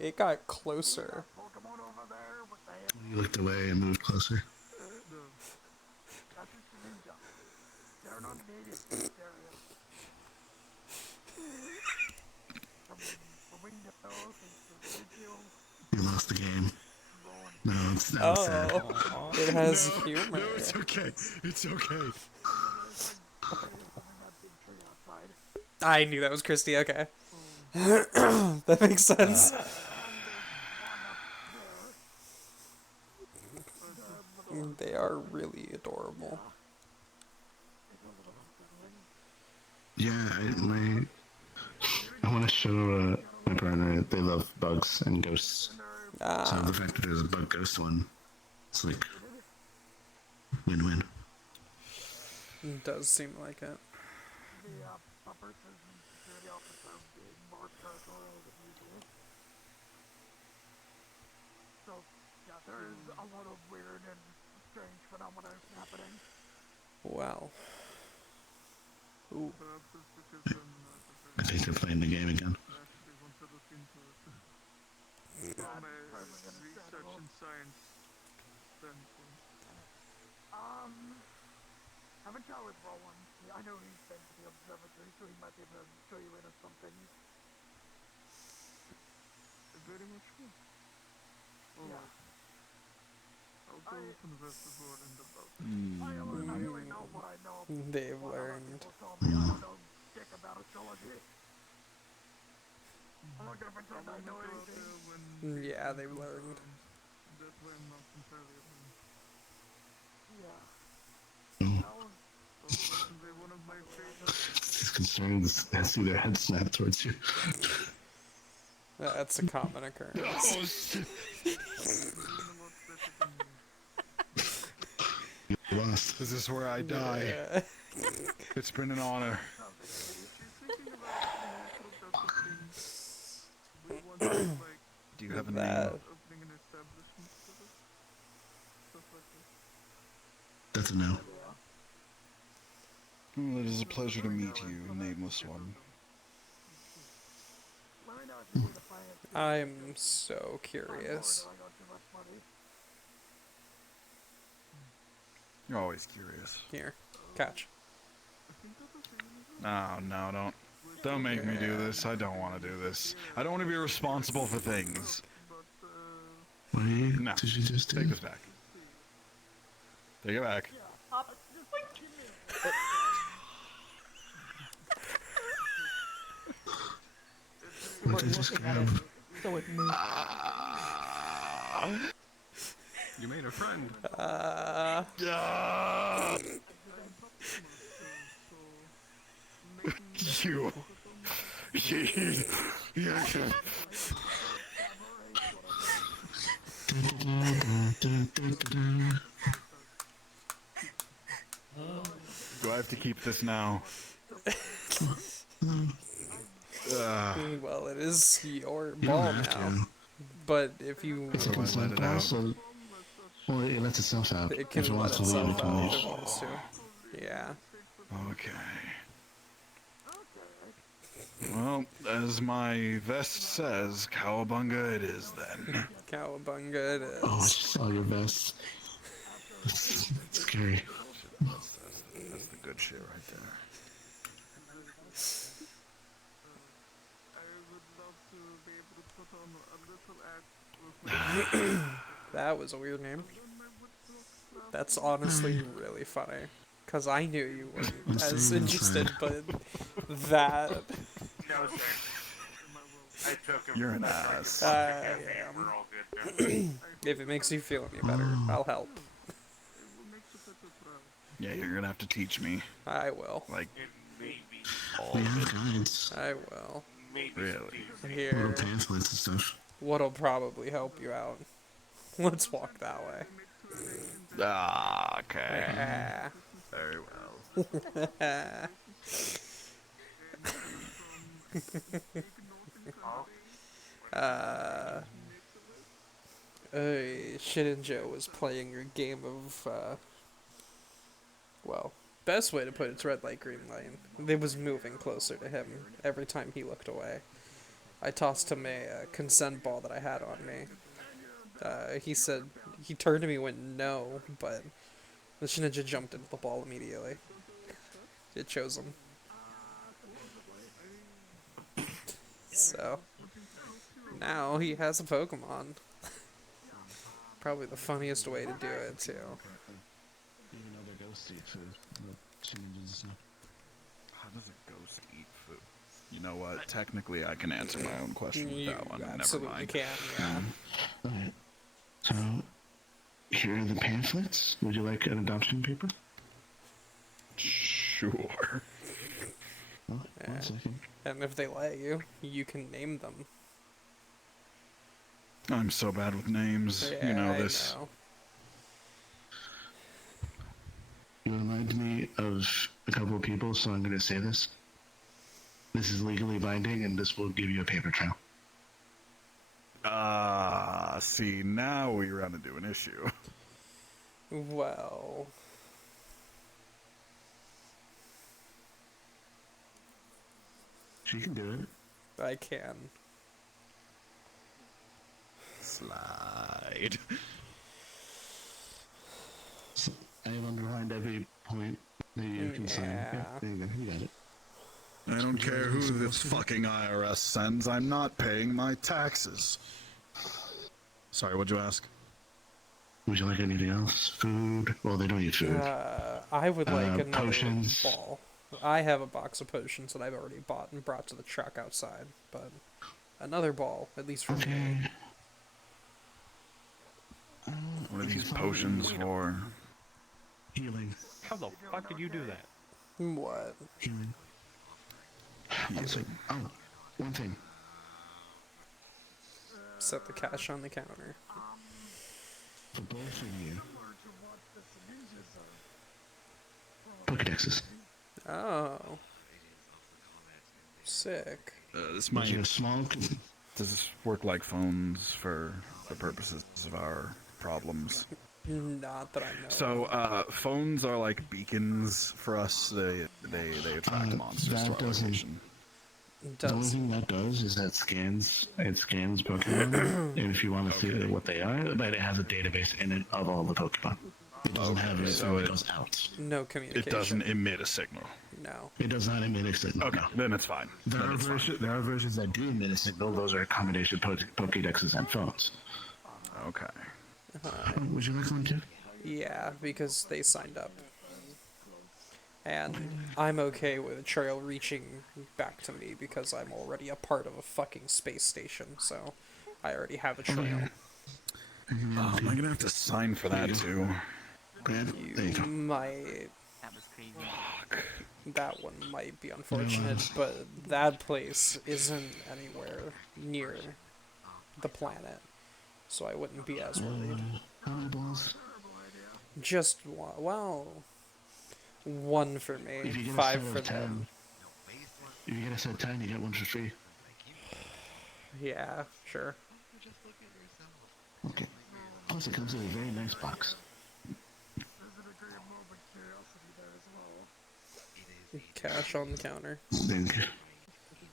It got closer. Pokemon over there with the head. You looked away and moved closer. No. That's just a ninja. They're not native to this area. From windows into video. You lost the game. No, that was sad. Oh, it has No, humor. no, it's okay. It's okay. I knew that was Christy. Okay, that makes sense. They are really adorable. Yeah, I want to show my partner they love bugs and ghosts. So the fact that there's a bug ghost one, it's like win-win. It does seem like it. So, yeah, there is a lot of weird and strange phenomena happening. Wow. Ooh. I think they're playing the game again. Research and science standpoint. Haven't chatted with Rowan. I know he's been to the observatory, so he might be able to show you in on some things. Very much cool. Alright. I'll go converse with Rowan about it. I only know what I know. They've learned. I don't know dick about astrology. I'm not gonna pretend I know anything. Yeah, they've learned. That way I'm not entirely alone. Yeah. One of my favorites. He's concerned to see their head snap towards you. That's a common occurrence. You lost. This is where I die. Yeah. It's been an honor. Do you have a name? That's a no. Well, it is a pleasure to meet you, nameless one. I'm so curious. You're always curious. Here, catch. No, don't make me do this. I don't want to do this. I don't want to be responsible for things. What No, did you just do? take this back. Take it back. What did I just grab? So it moves. You made a friend. You. Do I have to keep this now? Well, it is your You ball don't have now. to. But if you, It's a Let consent it ball, out. so well, it lets itself out. it If can it let wants to leave, itself it can out leave. if it wants to. Yeah. Okay. Well, as my vest says, cowabunga it is then. Cowabunga it is. Oh, I just saw your vest. That's scary. That's the good shit right there. That was a weird name. That's honestly really funny. Because I knew you weren't as interested, but that... No, sir. I took him. You're an I tried to ass. fuck the I cafe and am. we're all good now. If it makes you feel any better, I'll help. Yeah, you're gonna have to teach me. I will. Like, And maybe, We have guides, I will. maybe Really? some little Here, pamphlets and stuff. what'll probably help you out. Let's walk that way. ah, okay. Yeah. Very well. Shit and Joe was playing a game of best way to put it's red light, green light. It was moving closer to him every time he looked away. I tossed him a consent ball that I had on me. He said, he turned to me and went, no, but the Shinichi jumped into the ball immediately. It chose him. So, now he has a Pokemon. Probably the funniest way to do it, too. Even though they're ghost eat food, but changes stuff. How does a ghost eat food? You know what? Technically, I can answer my own question with You that one. Never absolutely mind. can, yeah. Alright. So, here are the pamphlets. Would you like an adoption paper? Sure. Oh, Yeah. 1 second. And if they let you, you can name them. I'm so bad with names. Yeah, You know I this. know. You remind me of a couple of people, so I'm going to say this. This is legally binding, and this will give you a paper trail. See, now we run into an issue. Well... She can do it. I can. Slide. So, I have underlined every point that you can sign. Yeah. There you go. You got it. I don't care who this fucking IRS sends. I'm not paying my taxes. Sorry, what'd you ask? Would you like anything else? Food? Well, they don't eat food. I would like another potions. ball. I have a box of potions that I've already bought and brought to the truck outside, but another ball, at least for me. Okay. What are these potions for? Healing. How the fuck did you do that? What? Healing. Also, one thing. Set the cash on the counter. For both of you. Pokedexes. Oh. Sick. This Might might... get a small... Does this work like phones for the purposes of our problems? Not that I know. So, phones are like beacons for us. They attract monsters to that our doesn't... location. The only thing that does is that it scans Pokemon, and if you want to see what they are, but it has a database in it of all the Pokemon. It doesn't have it, so it goes out. No communication. It doesn't emit a signal. No. It does not emit a signal. Okay, then it's fine. There are versions that do emit a signal. Those are a combination of Pokédexes and phones. Okay. Would you like one too? Yeah, because they signed up. And I'm okay with a trail reaching back to me because I'm already a part of a fucking space station, so I already have a trail. Oh, am I gonna have to sign for that too? You might... That was crazy. That one might be unfortunate, but that place isn't anywhere near the planet, so I wouldn't be as worried. How many balls? Just one. Well, one for me, If you get a 5 set for of 10, them. if you get a set of 10, you get one for free. Yeah, sure. Okay. Plus, it comes in a very nice box. Cash on the counter. Thank you.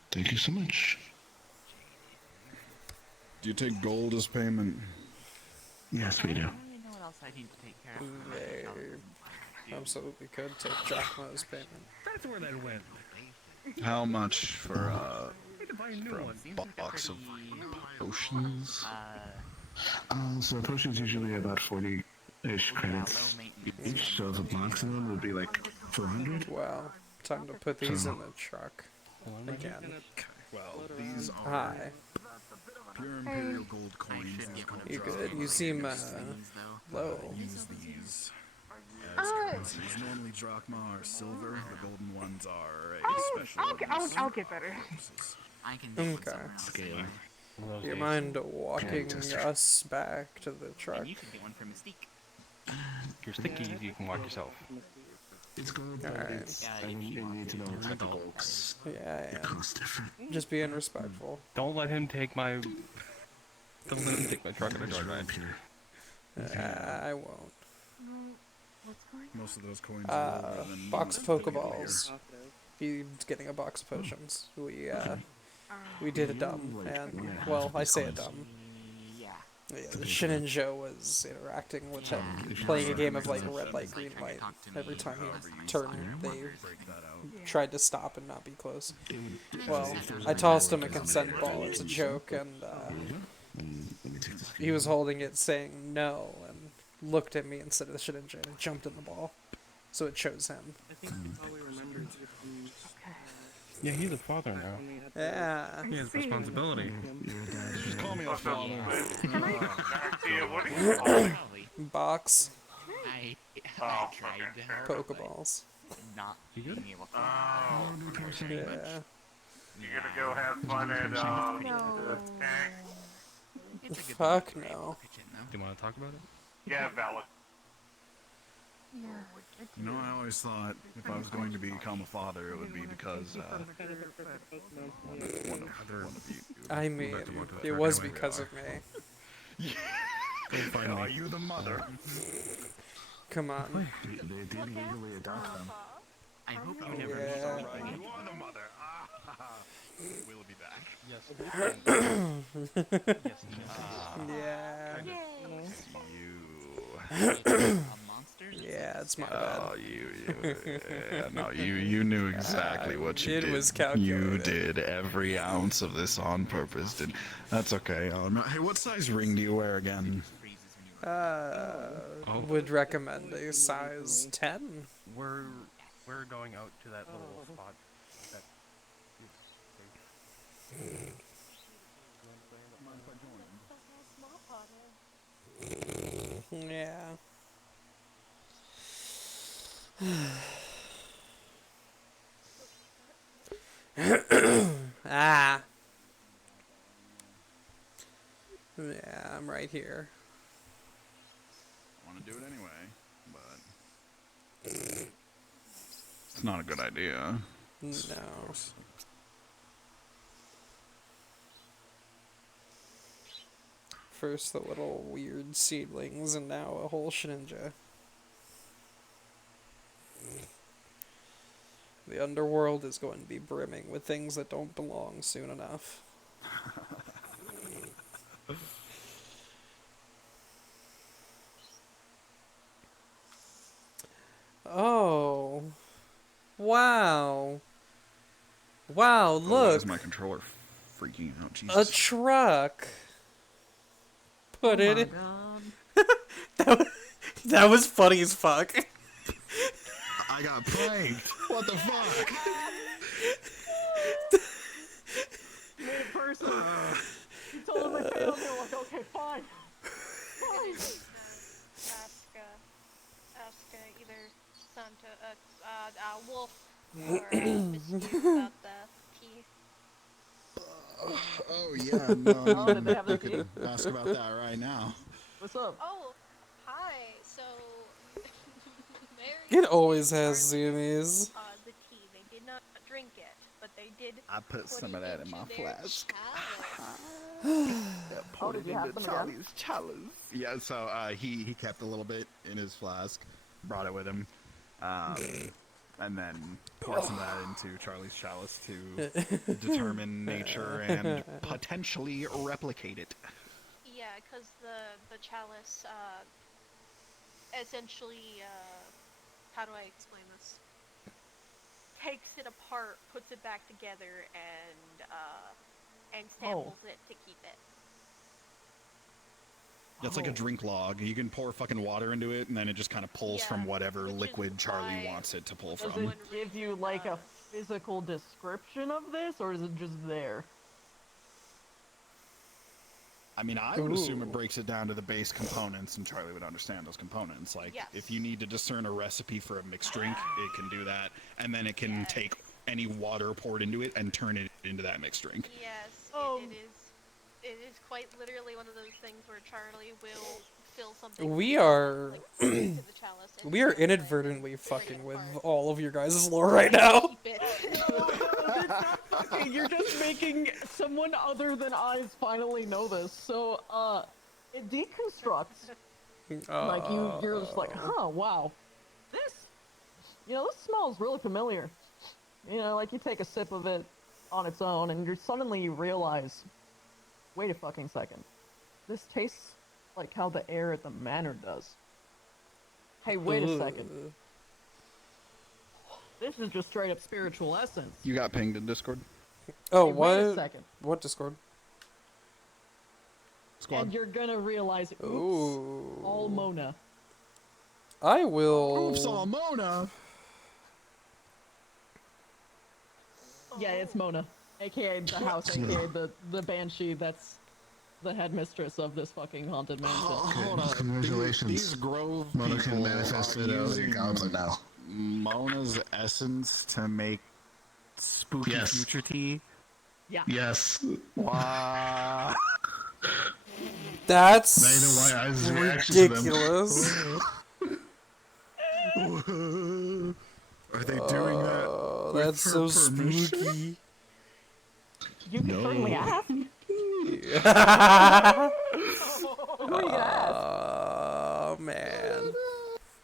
Thank you so much. Do you take gold as payment? Yes, we do. I don't really know what else I need to take care of. They absolutely could take drachma as payment. That's where that went. How much for Need to buy a new one. Seems like a box of pretty, potions? So the potions usually about 40-ish credits each, so the box of them would be like 400. Well, time to put these in the truck. Again. Well, these are Hi. pure imperial gold coins. You good? You seem, low. Use these as currencies. Normally drachma are silver. The golden ones are a special. I'll get better. I can do Okay. Scale. Do you mind walking us back to the truck? And you could get one for Mystique. You're sticky, you can walk yourself. It's gold, but Alright. it's, I need to know what type of gold. Yeah, It yeah. costs different. Just being respectful. Don't let him take my... Don't let him take my truck on a joyride. I won't. What's going Most of those coins are older than Box of than people Pokeballs. here. He's getting a box of potions. We did a You dumb, like, and when it has well, I these say a coins. dumb. Yeah. Yeah, Shin and Joe was interacting with him, playing a game of like red light, green light. Every time he turned, they Break that out. tried to stop and not be close. It would- Well, if there's I a tossed him a reward, consent it's ball as a joke, and let me take this he was holding it saying no, and looked at me instead of the Shinichi and jumped in the ball. So it chose him. I think you probably remembered from, Yeah, he's a father now. when we had Yeah. He has responsibility. Just call me a father. Noxia, what are you holding? Box, I Oh, tried okay. to Pokeballs. not You good? being able to. Oh, Yeah. you gonna go have fun at, the tank? It's a good Fuck thing we were able no. to pitch in, though. Do you want to talk about it? Yeah, valid. You know, I always thought if I was going to become a father, it would be because one of you. I mean, it was because of me. Are you the mother? Come on. They did legally adopt them. I hope you never Yeah. meet Right, someone. you are the mother. We'll be back. Yes. Yes. Yeah. You. Monsters? Yeah, it's my bad. Oh, you knew exactly what you It did. was You calculated. did every ounce of this on purpose. That's okay. Hey, what size ring do you wear again? Would recommend a size 10. We're going out to that little spot. That Yeah. Ah. Yeah, I'm right here. I want to do it anyway, but it's not a good idea. No. First the little weird seedlings, and now a whole Shninja. The underworld is going to be brimming with things that don't belong soon enough. Oh. Wow. Wow, Oh, why look. is my controller freaking out? A Jesus. truck. Put Oh it my in. God. That was funny as fuck. I got pranked. What the fuck? Made it personal. You told him I failed. They were like, okay, fine. Fine. Ask either Santa, Wolf or Mystique about the key. Oh yeah, no. Oh, did they have the I could key? ask about that right now. What's up? Oh, hi. So, Mary. It always and has Charlie, zoomies. The tea. They did not drink it, but they did. I put some of that in my into their flask. chalice. Oh, did you have some again? chalice. Yeah, so he kept a little bit in his flask, brought it with him, and then poured some of that into Charlie's chalice to determine nature and potentially replicate it. Yeah, because the chalice, essentially, how do I explain this? Takes it apart, puts it back together, and samples it to keep it. That's like a drink log. You can pour fucking water into it, and then it just kind of pulls from whatever which is liquid Charlie why- wants it to pull Does from. it give you like a physical description of this, or is it just there? I mean, I would assume it Ooh. breaks it down to the base components, and Charlie would understand those components. Like, Yes. if you need to discern a recipe for a mixed drink, it can do that, and then it can take any water poured into it and turn it into that mixed drink. Yes, Oh. it is quite literally one of those things where Charlie will fill something. We from, are like, into the chalice and we are then, like, inadvertently break it fucking with apart. all of your guys' lore right now. Keep it. Okay, you're just making someone other than I finally know this. So, it deconstructs. Like, you're just like, huh, wow. You know, this smells really familiar. You know, like you take a sip of it on its own, and suddenly you realize, wait a fucking second. This tastes like how the air at the manor does. Hey, wait a second. Ugh. This is just straight up spiritual essence. You got pinged in Discord? Oh, Hey, what? wait a second. What Discord? Squad. And you're gonna realize, oops, Ooh. all Mona. I will. Oops, all Mona. Yeah, it's Mona, aka the house, aka the banshee that's the headmistress of this fucking haunted mansion. Hold on. Congratulations. These Grove Mona people can manifest are it as a using goblin now. Mona's essence to make spooky Yes. future tea. Yeah. Yes. Wow. That's Now you know why Eyes' reaction to them. ridiculous. Are they doing that? Oh, with that's her so permission? spooky. You can certainly ask. Who are you gonna ask? Oh man.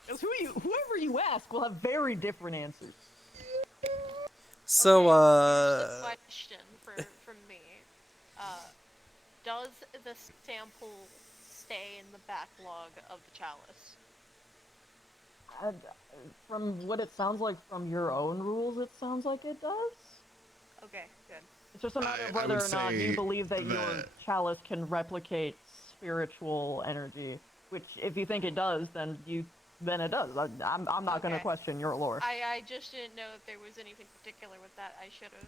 Because whoever you ask will have very different answers. So Here's the question from me. Does the sample stay in the backlog of the chalice? From what it sounds like from your own rules, it sounds like it does. Okay, good. It's just a matter of I whether would or not say you believe that your that- chalice can replicate spiritual energy. Which, if you think it does, then it does. I'm not going to Okay. question your lore. I just didn't know if there was anything particular with that. I should have.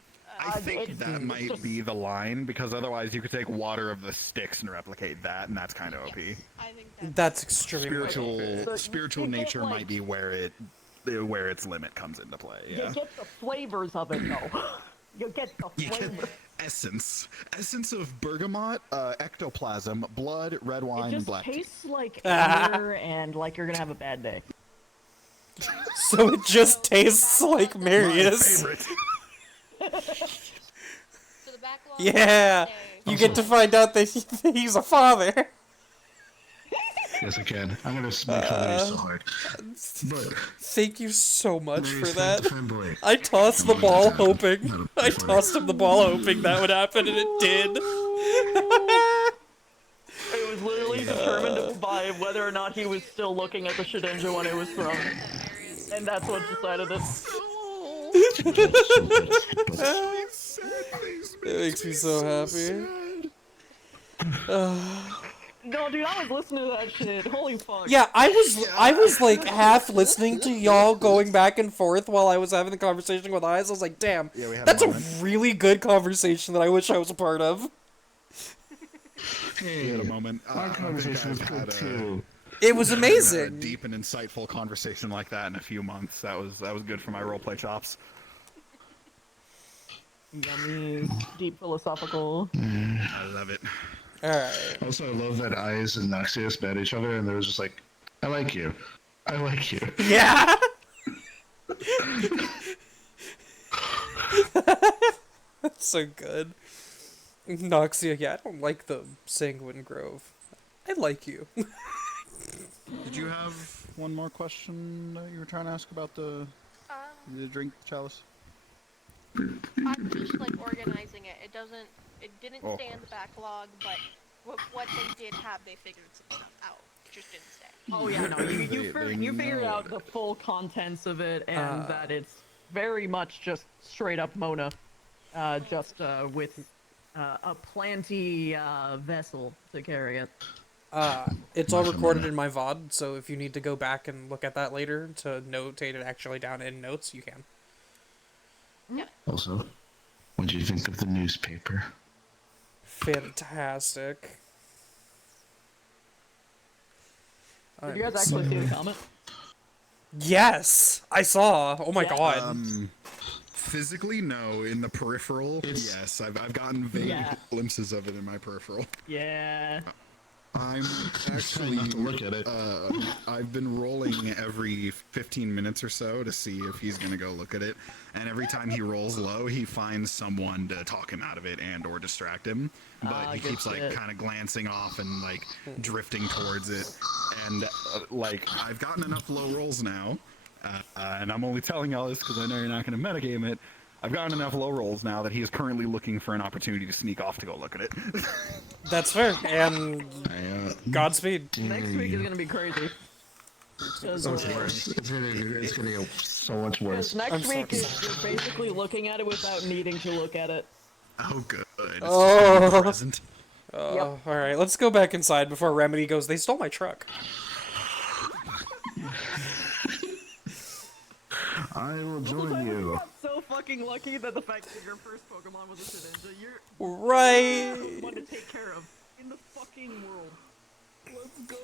I think that might be the line, because otherwise you could take water of the sticks and replicate that, and that's kind of OP. Yes, I think that's extremely Spiritual, So spiritual you get, nature like- might be where its limit comes into play. Yeah. You get the flavors of it, though. You get the You get flavor. essence of bergamot, ectoplasm, blood, red wine, It just black tea. tastes like air and like you're gonna have a bad day. So it just tastes like Marius. My favorite. So the backlog. Yeah, you get to find out that he's a father. Yes, I can. I'm gonna make sure that he's so hard. But Thank you so much for Marius, that. the fanboy. I tossed the ball hoping. I tossed him the ball hoping that would happen, and it did. It was literally determined by whether or not he was still looking at the Shedinja when it was thrown. And that's what decided it. It makes me so happy. No, dude, I was listening to that shit. Holy fuck. Yeah, I was like half listening to y'all going back and forth while I was having the conversation with Eyes. I was like, damn, Yeah, we had that's a a moment. really good conversation that I wish I was a part of. We had a moment. Our conversation was good too. It was A amazing. deep and insightful conversation like that in a few months. That was good for my roleplay chops. Yummy, deep philosophical. I love it. Alright. Also, I love that Eyes and Noxia met each other, and there was just like, I like you. I like you. Yeah! That's so good. Noxia, yeah, I don't like the Sanguine Grove. I like you. Did you have one more question that you were trying to ask about the drink chalice? I'm just like organizing it. It didn't Oh. stay in the backlog, but what they did have, they figured some stuff out. Just didn't stay. Oh yeah, no, you figured know. out the full contents of it, and that it's very much just straight up Mona, with a planty vessel to carry it. It's all recorded in my VOD, so if you need to go back and look at that later to notate it actually down in notes, you can. Also, what do you think of the newspaper? Fantastic. Did you guys actually see the comment? Yes! I saw! Oh my god. Physically, no. In the peripheral, yes. I've gotten vague glimpses of it in my peripheral. Yeah. I'm actually not to look at it. I've been rolling every 15 minutes or so to see if he's gonna go look at it, and every time he rolls low, he finds someone to talk him out of it and or distract him. But he good keeps like shit. kind of glancing off and like drifting towards it, and like I've gotten enough low rolls now And I'm only telling y'all this because I know you're not going to metagame it. I've gotten enough low rolls now that he is currently looking for an opportunity to sneak off to go look at it. That's fair, and Godspeed. Next week is gonna be crazy. So much worse. It's gonna go so much worse. Next week is you're basically looking at it without needing to look at it. Oh, good. It's Oh. present. All right, let's go back inside before Remedy goes, they stole my truck. I will join You you. got so fucking lucky that the fact that your first Pokemon was a Shedinja, you're Right. one to take care of in the fucking world. Let's go.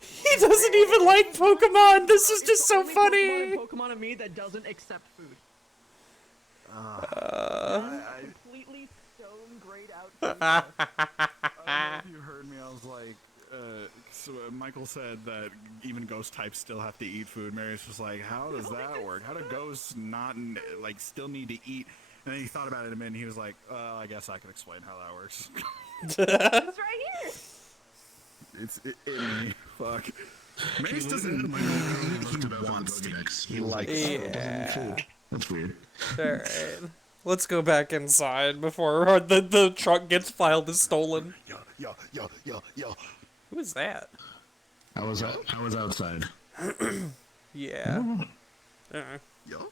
He doesn't even like Pokemon. This is just so funny. Pokemon and me that doesn't accept food. Completely stone grayed out. I don't know if you heard me. I was like, so Michael said that even ghost types still have to eat food. Mary's just like, how does that work? How do ghosts not like still need to eat? And then he thought about it a minute. And he was like, I guess I can explain how that works. It's right here. It's in me. Fuck. Mace doesn't eat. He wants to eat. He likes it. Yeah. That's weird. Alright. Let's go back inside before the truck gets filed as stolen. Yo. Who is that? I was outside. Yeah. Yo.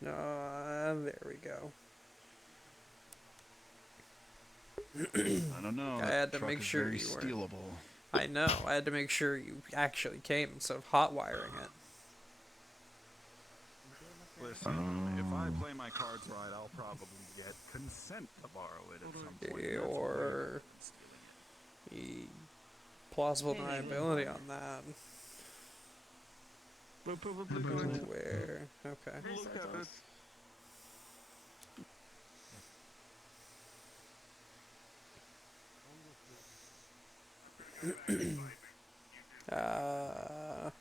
There we go. I don't know. I had to make sure very you were. stealable. I know. I had to make sure you actually came instead of hot wiring it. Listen, if I play my cards right, I'll probably get consent to borrow it at some point. Or plausible deniability on that. Where? Okay.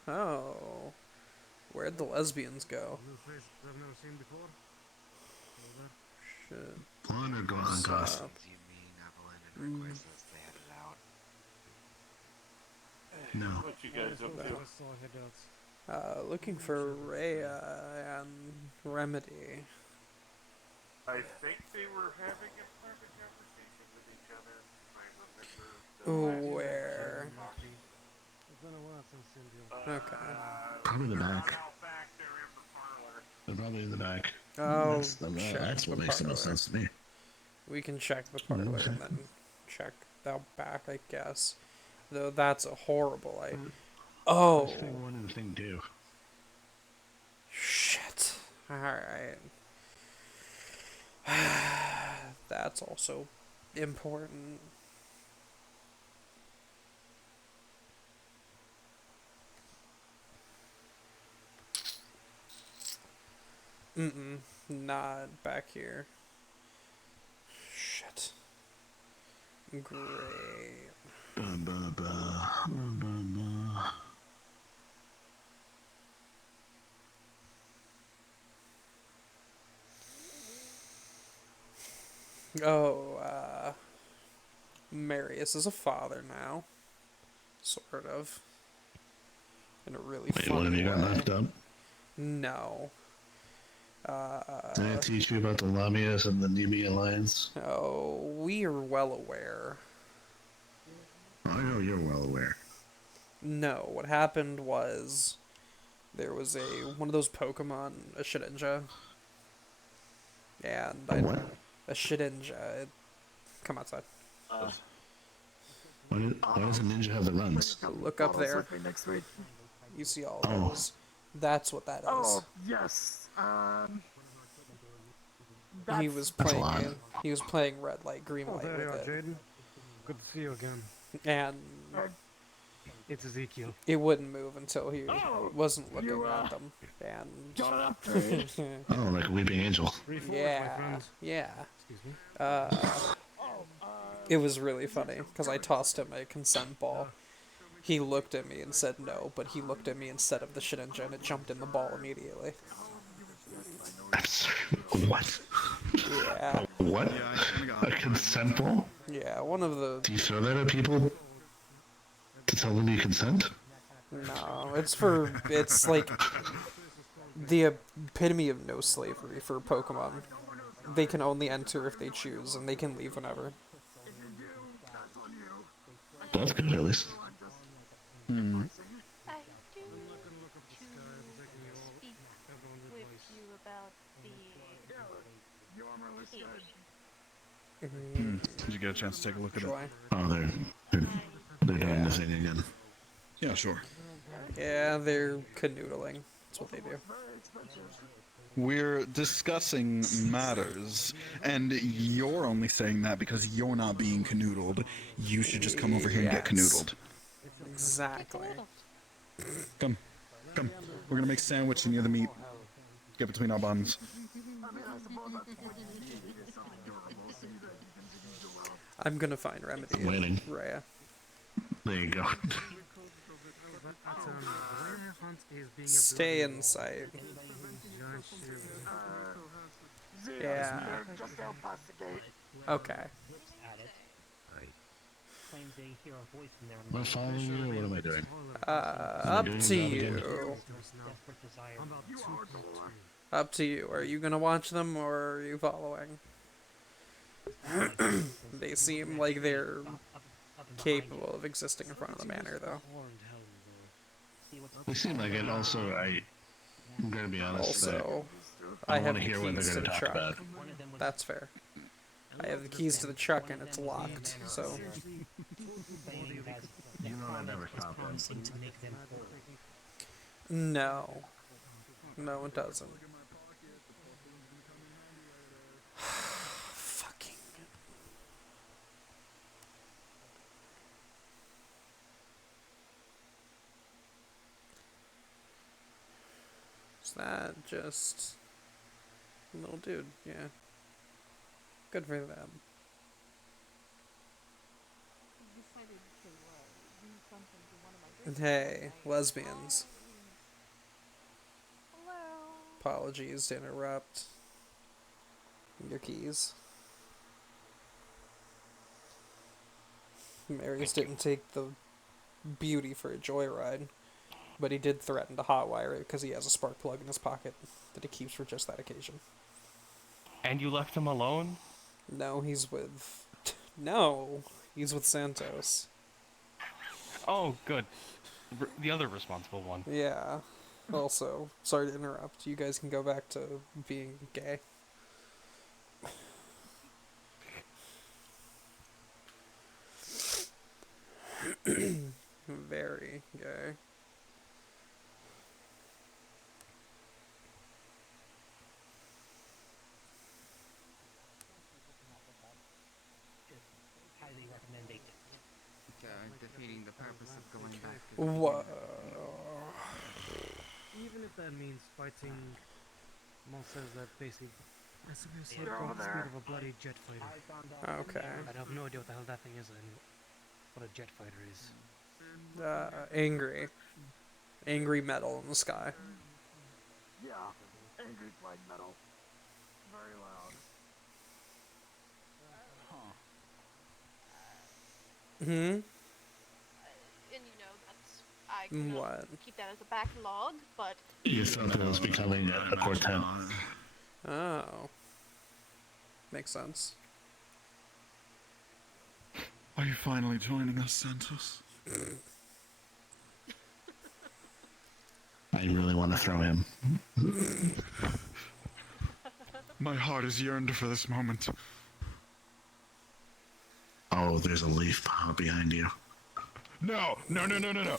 Oh. Where'd the lesbians go? Shit. Plunder gone, Gus. No. What you guys up to? Looking for Rhea and Remedy. I think they were having a private conversation with each other. If I remember. Where? Okay. Probably the back. They're probably in the back. Oh, That's what makes the most sense to me. We can check the parlor and then check out back, I guess. Though that's a horrible idea. Oh. Thing one and thing two. Shit. Alright. That's also important. Not back here. Shit. Great. Oh, Marius is a father now. Sort of. In a really Wait, fun what have you got way. left up? No. Did I teach you about the Lamias and the Nemi Alliance? Oh, we are well aware. I know you're well aware. No, what happened was there was one of those Pokemon, a Shedinja. And a Shedinja. Come outside. Why does a ninja have the runs? Look up there. Next week. You see all those. That's what that is. Oh yes. He was playing. He was playing red light, green light there you with are, it, Jaden. Good to see you again. and It's Ezekiel. it wouldn't move until he wasn't looking at them. And Oh, like a weeping angel. yeah. Excuse me. It was really funny because I tossed him a consent ball. He looked at me and said no, but he looked at me instead of the Shedinja and it jumped in the ball immediately. What? Yeah. What? Yeah, I kinda got A consent ball? Yeah, one of the... Do you throw that at people to tell them you consent? No, it's for... It's like the epitome of no slavery for Pokemon. They can only enter if they choose, and they can leave whenever. That's good, at least. Hmm. I do to speak with you about the cage. Did you get a chance to take a look at it? Try. Oh, they're doing the thing again. Yeah, sure. Yeah, they're canoodling. That's what they do. We're discussing matters, and you're only saying that because you're not being canoodled. You should just come over here and get Yes. canoodled. Exactly. Come. Come. We're gonna make sandwich near the meat. Get between our buns. I'm gonna find Remedy. Waiting. Rhea. There you go. Stay in sight. Yeah. Just out past the gate. Okay. Claim they hear a voice in there. Am I following you, or what am I doing? Up doing to that again? you. Desperate desire. Up to you. Are you gonna watch them or are you following? They seem like they're capable of existing in front of the manor, though. They seem like it. Also, I'm gonna be honest. Also, I I have want the to hear what keys they're to gonna the talk about. truck. That's fair. I have the keys to the truck and it's locked, so... You know I never stop them. To make them whole. No. No, it doesn't. Fucking... Is that just... Little dude, yeah. Good for them. Hey, lesbians. Apologies to interrupt. Your keys. Marius didn't take the beauty for a joyride, but he did threaten to hotwire it because he has a spark plug in his pocket that he keeps for just that occasion. And you left him alone? No, he's with... No, he's with Santos. Oh, good. The other responsible one. Yeah. Also, sorry to interrupt. You guys can go back to being gay. Very gay. Highly recommend they defeating the purpose of going back. Whoa. Even if that means fighting monsters that basically as the speed of a bloody jet fighter. Okay. I have no idea what the hell that thing is and what a jet fighter is. Angry. Angry metal in the sky. Yeah, angry flag metal. Very loud. Hmm? And you know, that's I can What? keep that as a backlog, but You thought it was becoming a quartet. Oh. Makes sense. Are you finally joining us, Santos? I really want to throw him. My heart has yearned for this moment. Oh, there's a leaf pile behind you. No, no, no, no, no, no.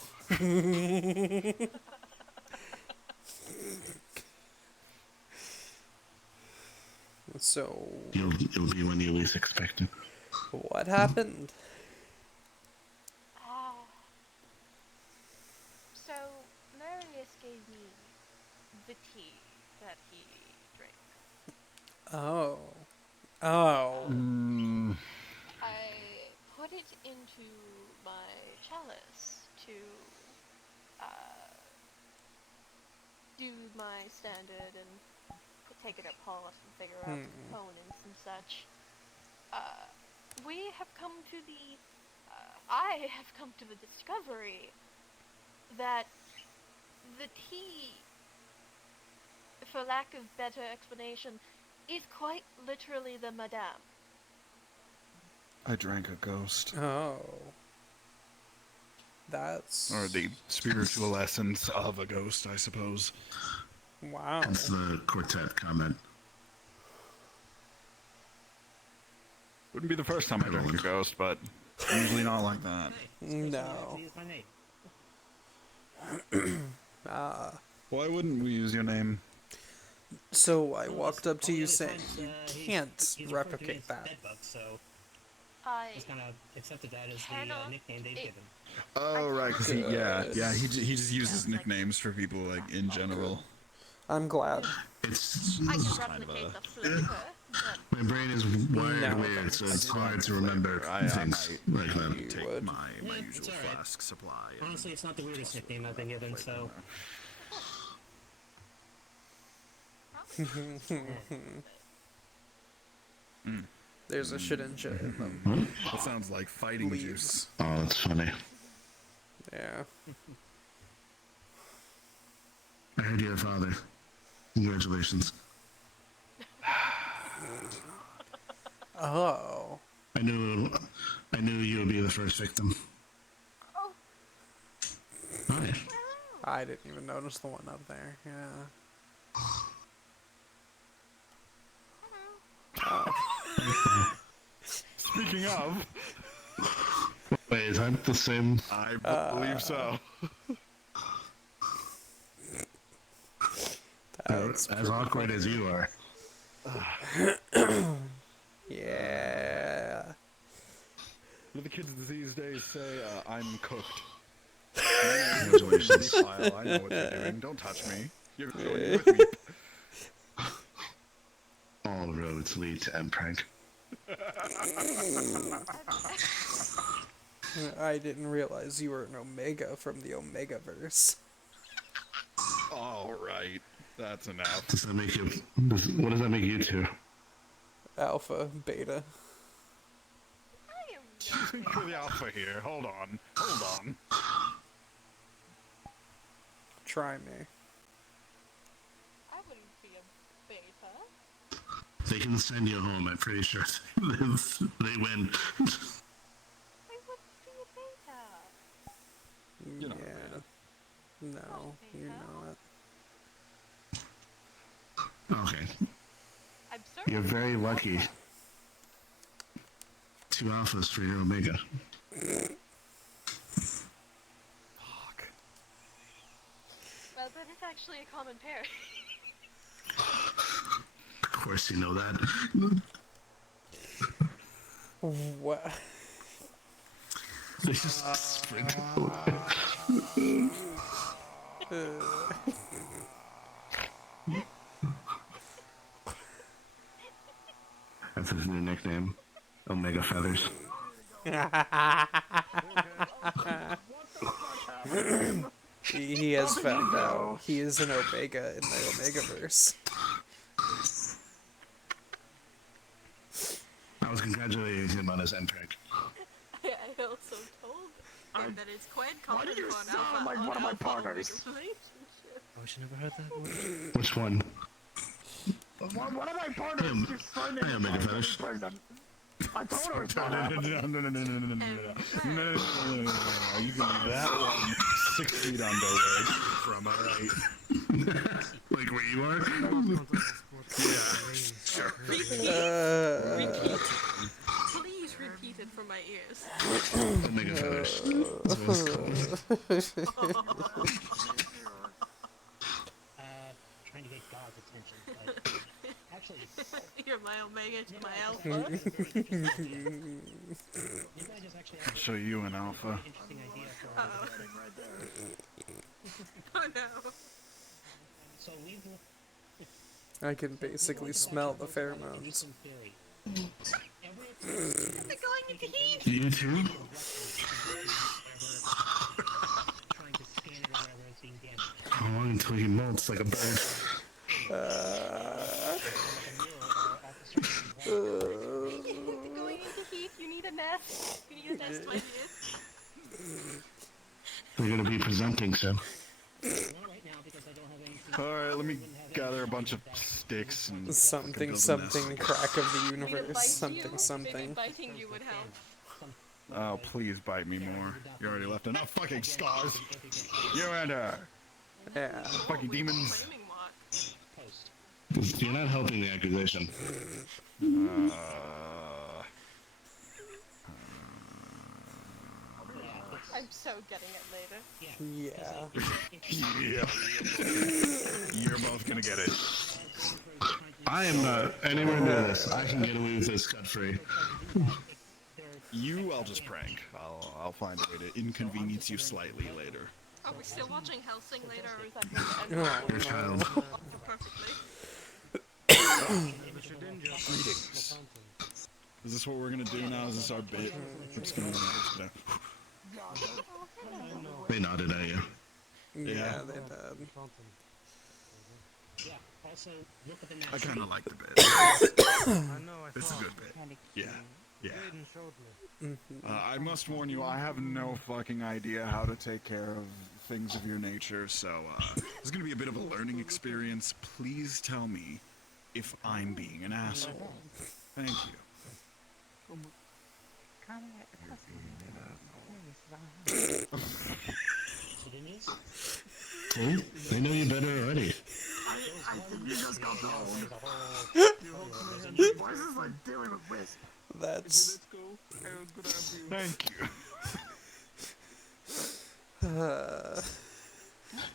So, It'll be when you least expect it. what happened? so Marius gave me the tea that he drank. Oh. Oh. I put it into my chalice to do my standard and put take it apart and figure out components and such. We have come to the, I have come to the discovery that the tea, for lack of better explanation, is quite literally the madame. I drank a ghost. Oh. That's... Or the spiritual essence of a ghost, I suppose. Wow. Hence the quartet comment. Wouldn't be the first time I drank a ghost, but usually not like that. No. Use my name. Why wouldn't we use your name? So I walked up to you saying you can't replicate that. Bedbug, so I just kind of accepted that as the nickname they've given. Oh, right, because he just uses nicknames for people, like, in general. I'm glad. It's I can kind of replicate the flipper, but my brain is wired weird, so it's hard to remember things like that. Take my usual flask supply. Honestly, it's not the weirdest nickname I've been given, so... There's a shit in them. That sounds like fighting juice. Oh, that's funny. Yeah. I heard you had a father. Congratulations. Oh. I knew you would be the first victim. oh, Hi. I didn't even notice the one up there. Yeah. Speaking of... Wait, is that the same? I believe so. That's as awkward as you are. Yeah. What do the kids these days say? I'm cooked. Congratulations. I know what you're doing. Don't touch me. You're going with me. All roads lead to M-Prank. I didn't realize you were an Omega from the Omegaverse. All right. That's enough. Does that make you... what does that make you two? Alpha, Beta. I am You think you're the alpha here. Hold on. Hold on. Try me. I wouldn't be a beta. They can send you home, I'm pretty sure. They win. I wouldn't be a beta. You're not Yeah. No, you're not. Okay. I'm certain. You're very lucky. 2 alphas for your Omega. Fuck. Well, that is actually a common pair. Of course you know that. What? They just sprint. That's his new nickname. Omega Feathers. He has found out he is an Omega in the Omegaverse. I was congratulating him on his M-Prank. I also told him that it's quite common Why do you for an sound alpha like on one of my alpha partners? relationship. Oh, she never heard that word. Which one? One of my partners keeps finding I am Omega Feathers. pregnant. I told her it's No, not no, happening. no, no, no, no, no, no, no, no, no, no, no, no, no. You can leave that one 6 feet underway from it, right? Like where you are? Please repeat it for my ears. Omega Feathers. That's what it's called. Trying to get God's attention, but actually, You're my omega to my alpha. you guys just actually have Show you an alpha. an interesting idea for Oh no. So we've I can basically smell the pheromones. interesting theory. They're going into heat. You too? Trying to scan it or whatever and seeing damage. How long until he molts like a bird? Going into heat, you need a nest. You need a nest, my dear. We're gonna be presenting soon. Alright, let me gather a bunch of sticks and Something, build a nest. something, crack of the Me to universe. bite Something, you? Maybe something. biting you would help. Oh, please bite me more. You already left enough fucking scars. You and her. Yeah. Fucking demons. Flaming mark. You're not helping the accusation. I'm so getting it later. Yeah. Yeah. You're both gonna get it. I am not anywhere near this. I can get away with this cut-free. You, I'll just prank. I'll find a way to inconvenience you slightly later. Are we still watching Helsing later, or is that going to end? Your child. Perfectly. Greetings. Is this what we're gonna do now? Is this our bit? We're just gonna They nodded at you. Yeah, they did. I kinda like the bit. It's a good bit. Yeah. Yeah. I must warn you, I have no fucking idea how to take care of things of your nature, so it's gonna be a bit of a learning experience. Please tell me if I'm being an asshole. Thank you. Cool. They know you better already. I think you just got the old. Why is this like dealing with Wisp? That's. Thank you.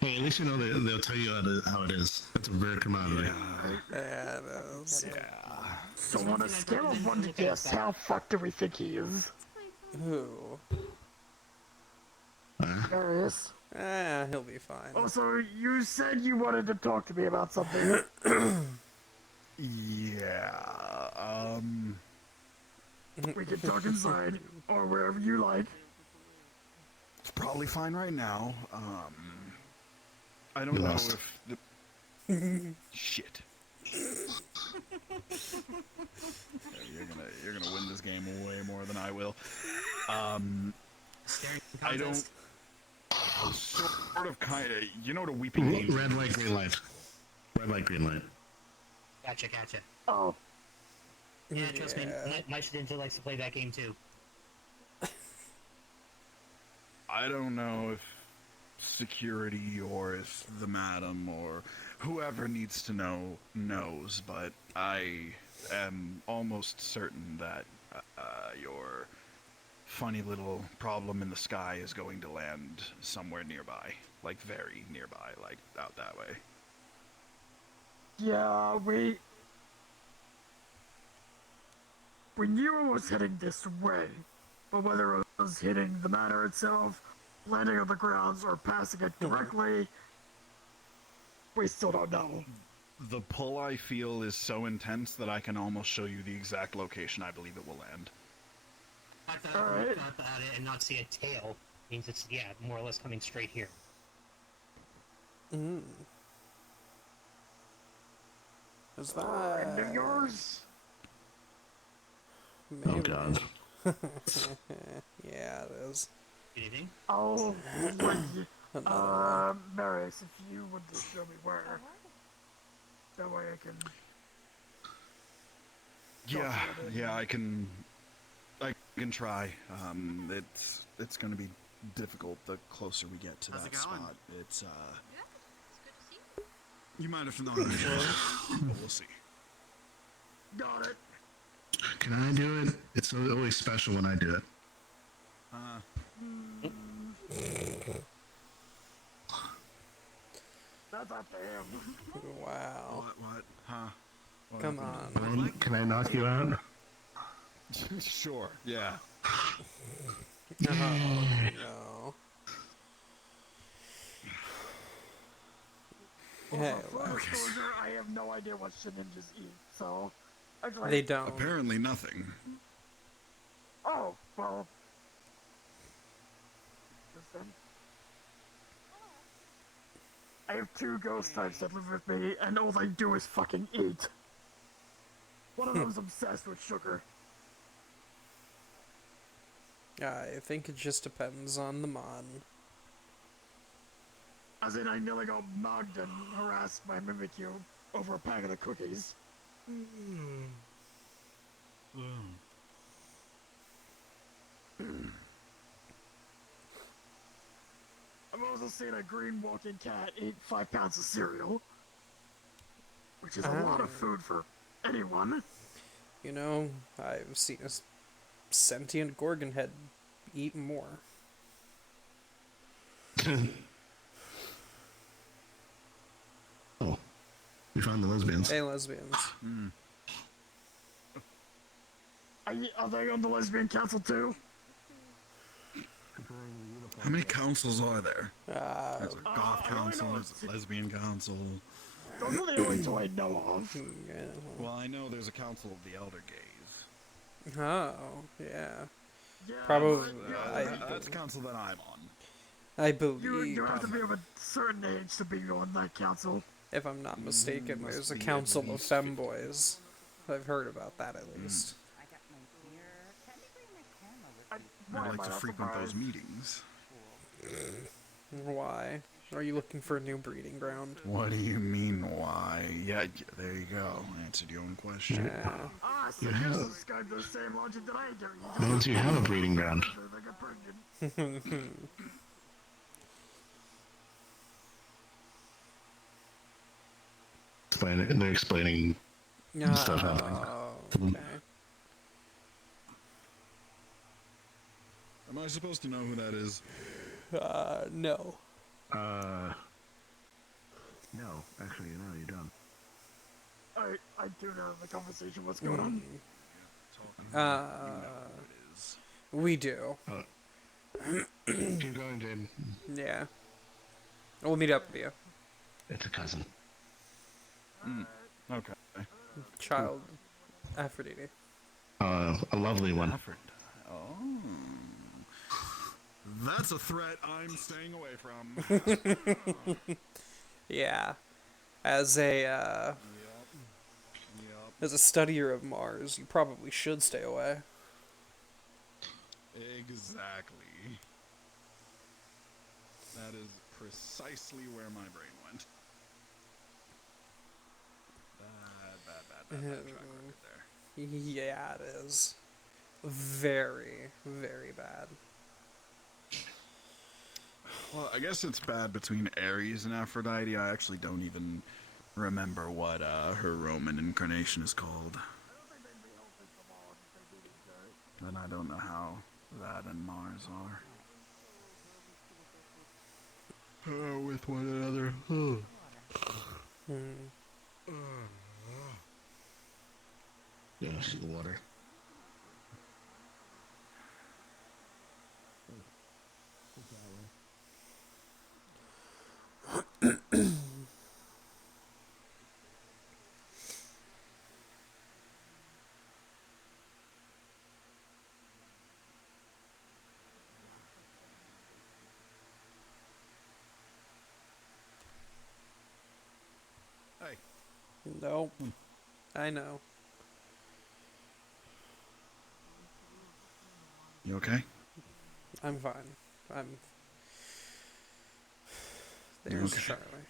Hey, at least you know they'll tell you how it is. That's a rare commodity. Yeah, it is. Yeah. So on a scale of 1 to guess, how fucked do we think he is? Who? Darius. He'll be fine. Also, you said you wanted to talk to me about something. Yeah, We can talk inside, or wherever you like. it's probably fine right now. I don't know Lost. if the... Shit. You're gonna win this game way more than I will. I don't... Sort of, kinda... You know what a weeping angel... Red light, green light. Red light, green light. Gotcha. Oh. Yeah, trust me, my student likes to play that game too. I don't know if security or if the madam or whoever needs to know knows, but I am almost certain that your funny little problem in the sky is going to land somewhere nearby. Like, very nearby, like, out that way. Yeah, we knew it was heading this way, but whether it was hitting the manor itself, landing on the grounds, or passing it directly, we still don't know. The pull I feel is so intense that I can almost show you the exact location I believe it will land. About it and not see a tail means it's, yeah, more or less coming straight here. Is that... Into yours? Maybe. Oh god. Yeah, it is. Anything? Oh, Marius, if you would just show me where. That way I can... Yeah, I can try. It's gonna be difficult the closer we get to that spot. It's Yeah, it's good to see you. you might have known but we'll see. Got it. Can I do it? It's always special when I do it. That's up to him. Wow. What? Huh? What Come happened? on. Can I knock you out? Sure, yeah. Oh, no. Hey, Full disclosure, I have no idea what ninjas eat, so... Actually, they don't. Apparently nothing. Oh, well... Listen. I have 2 ghost types that live with me, and all they do is fucking eat. One of them's obsessed with sugar. I think it just depends on the mod. As in, I nearly got mugged and harassed by Mimikyu over a packet of cookies. I've also seen a green walking cat eat 5 pounds of cereal, which is a lot of food for anyone. You know, I've seen a sentient Gorgon head eat more. Oh, we found the lesbians. Hey, lesbians. Are they on the lesbian council too? How many councils are there? There's a goth I only council, know there's a lesbian council. Those are the only two I know of. Well, I know there's a council of the elder gays. Oh, yeah. Yeah, Probably. That's a council that I'm on. I believe. You have to be of a certain age to be on that council. If I'm not mistaken, there's a council of femboys. I've heard about that at least. I like to frequent those meetings. Why? Are you looking for a new breeding ground? What do you mean, why? Yeah, there you go. Answered your own question. So you subscribe to the same logic that I do. Means you have a breeding ground. They get pregnant. They're explaining stuff happening. Okay. Am I supposed to know who that is? No. No, actually, no, you don't. I do know the conversation. What's going on? We do. Keep going, Jade. Yeah. We'll meet up with you. It's a cousin. Okay. Child Aphrodite. A lovely one. Oh. That's a threat I'm staying away from. Yeah. As a studier of Mars, you probably should stay away. Exactly. That is precisely where my brain went. Bad track record there. Yeah, it is. Very, very bad. Well, I guess it's bad between Ares and Aphrodite. I actually don't even remember what her Roman incarnation is called. And I don't know how that and Mars are. With one another. Yes, the water. Hey. Nope. I know. You okay? I'm fine. There's Okay. Charlie.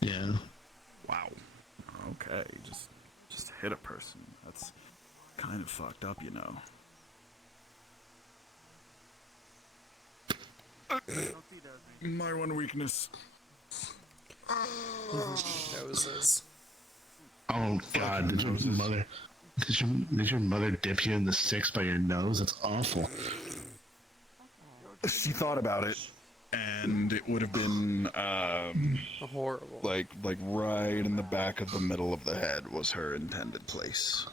Yeah. Wow. Okay, just hit a person. That's kind of fucked up, you know. My one weakness. Noses. Oh God! Did your mother dip you in the six by your nose? That's awful. She thought about it, and it would have been Horrible. like right in the back of the middle of the head was her intended place.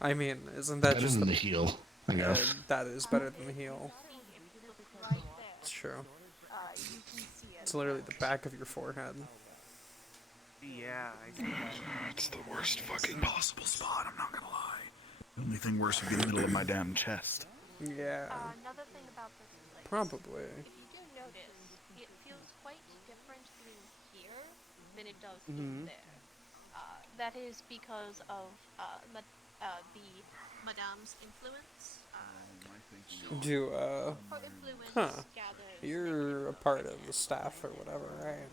I mean, isn't that Better just than the heel? I guess. that is better than the heel. It's true. It's literally the back of your forehead. Yeah, It's the worst fucking possible spot, I'm not gonna lie. The only thing worse would be the middle of my damn chest. Yeah. Another thing about this, like, Probably. if you do notice, it feels quite different being here than it does in Mhm. there. That is because of the Madame's influence. Do, Her influence huh. gathers You're a part of the staff or whatever, right?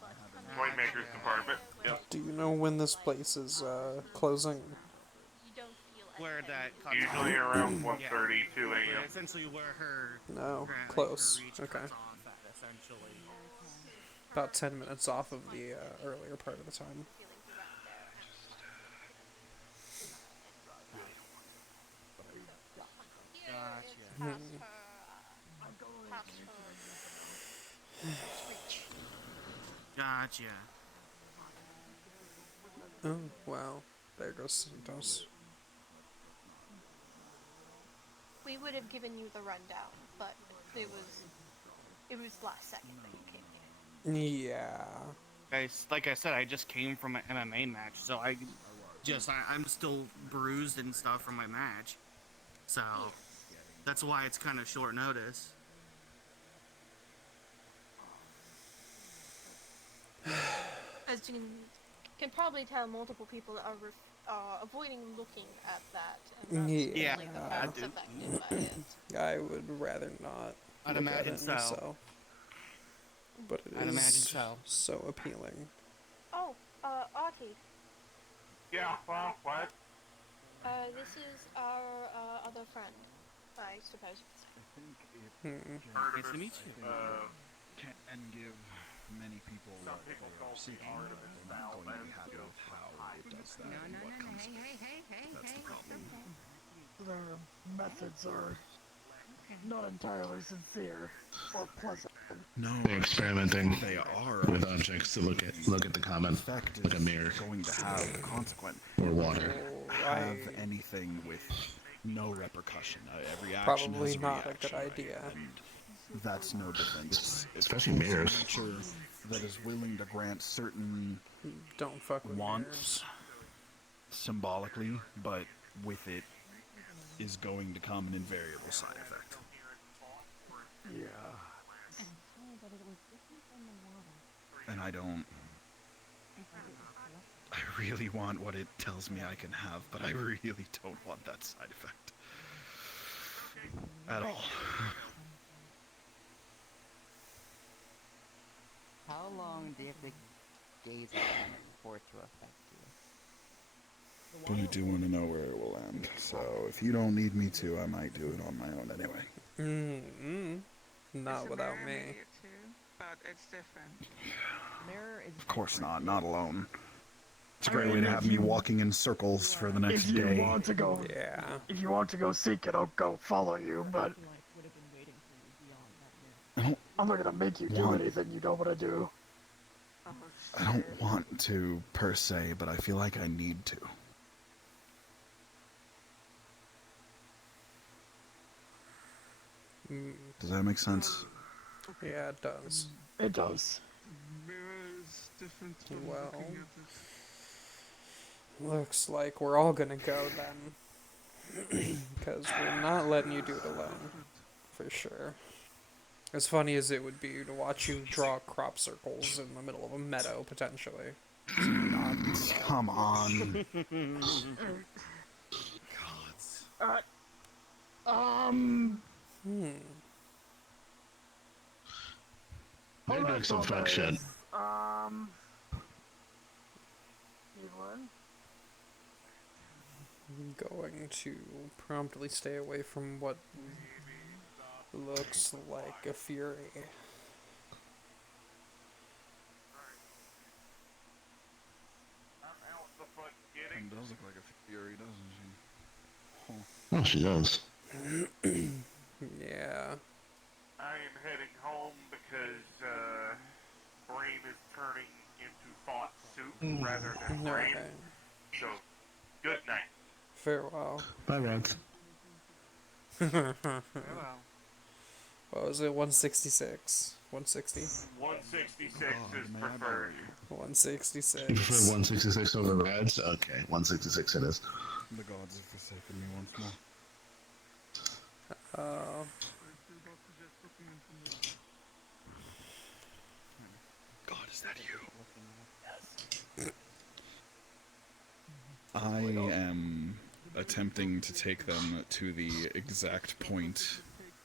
but Toymaker's department. Yep. Do you know when this place is, closing? you don't feel as Where that Usually around 1:30, 2 a.m. essentially where her No, her close. reach Okay. cuts off at, essentially. About 10 minutes off of the, earlier part of the time. feelings around there. Here it's past her reach. Gotcha. Oh, wow. There goes Santos. We would have given you the rundown, but it was last second that you came here. Yeah. Guys, like I said, I just came from an MMA match, so I'm still bruised and stuff from my match. So that's why it's kind of short notice. As you can probably tell, multiple people are avoiding looking at that, and that's Yeah. really the most affected by it. I would rather not. I'd look at imagine it so. myself. But it I'd is imagine so. appealing. Oh, Artie. Yeah, well, what? This is our other friend, I suppose you could say. Nice to meet you. And give many people Some what people they call are the seeking. art of it I'm now, going to be and happy with how it does that No, and no, what no, no, comes hey, of it. hey, hey, That's the hey, problem. Their methods are not entirely sincere or pleasant. No, They're experimenting they are with objects to look at the comment, effect like a is mirror going to have consequence. or water. Have anything with no repercussion. Every action Probably has a not a reaction, good idea. and that's no different. It's Especially a force of mirrors. nature that is willing to grant certain Don't fuck with wants symbolically, but with it is going to come an invariable side effect. Yeah. And I really want what it tells me I can have, but I really don't want that side effect. At all. How long do you have to gaze at them for it to affect you? But I do want to know where it will end, so if you don't need me to, I might do it on my own anyway. Not without me. Too, but it's different. Of course not alone. It's a great way to have me walking in circles for the next If you day. want to go, if you want to go seek it, I'll go follow you. But I'm not gonna make you do anything you don't want to do. I don't want to, per se, but I feel like I need to. Does that make sense? Yeah, it does. It does. Mirrors different from Well, looking at it. looks like we're all gonna go then. Because we're not letting you do it alone. For sure. As funny as it would be to watch you draw crop circles in the middle of a meadow, potentially. Come on. They're doing some fuck shit. Need one? Going to promptly stay away from what looks like a fury. It does look like a fury, doesn't she? Oh, she does. Yeah. I am heading home because brain is turning into thought soup rather than brain. Okay. So, good night. Farewell. Bye, Rod. What was it? 166? 160? 166 is preferred. 166. You prefer 166 over Reds? Okay, 166 it is. The gods have forsaken me once more. Is that you? Yes. I am attempting to take them to the exact point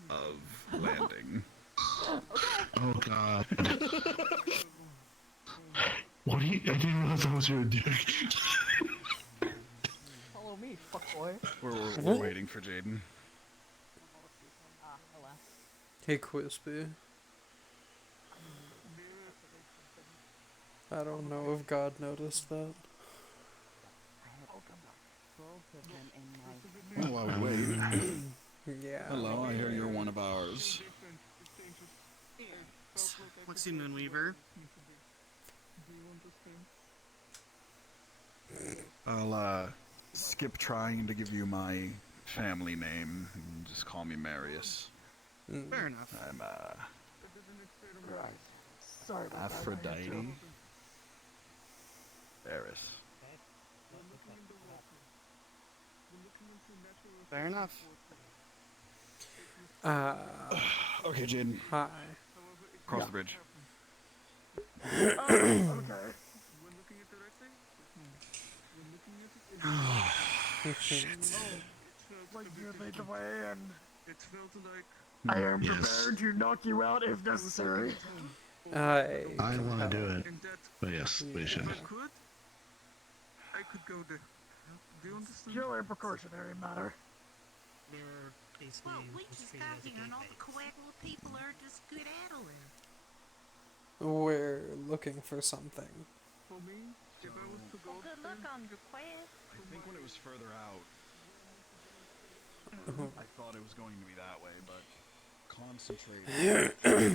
of landing. Oh god. What do you? I didn't realize that was your dick. Follow me, fuckboy. We're waiting for Jaden. Ah, alas. Hey, Quispy. I don't know if God noticed that. Both of them in my Oh, while we wait. Yeah. Hello, I hear you're one of ours. Lexi Moonweaver. I'll skip trying to give you my family name and just call me Marius. Fair enough. I'm Right. Sorry about that. Aphrodite. Eris. Fair enough. Okay, Jaden. Hi. Cross the bridge. Okay. Shit. Like you lead the way, and I am prepared to knock you out if necessary. I want to do it, but yes, we should. I could go there. Do you understand? Purely a precautionary matter. We're basically Well, we just treated got as a here and all the gangbang. coagula people are just skedaddling. We're looking for something. For me, if I was to go Good luck on your quest. I think when it was further out, I thought it was going to be that way, but concentrating,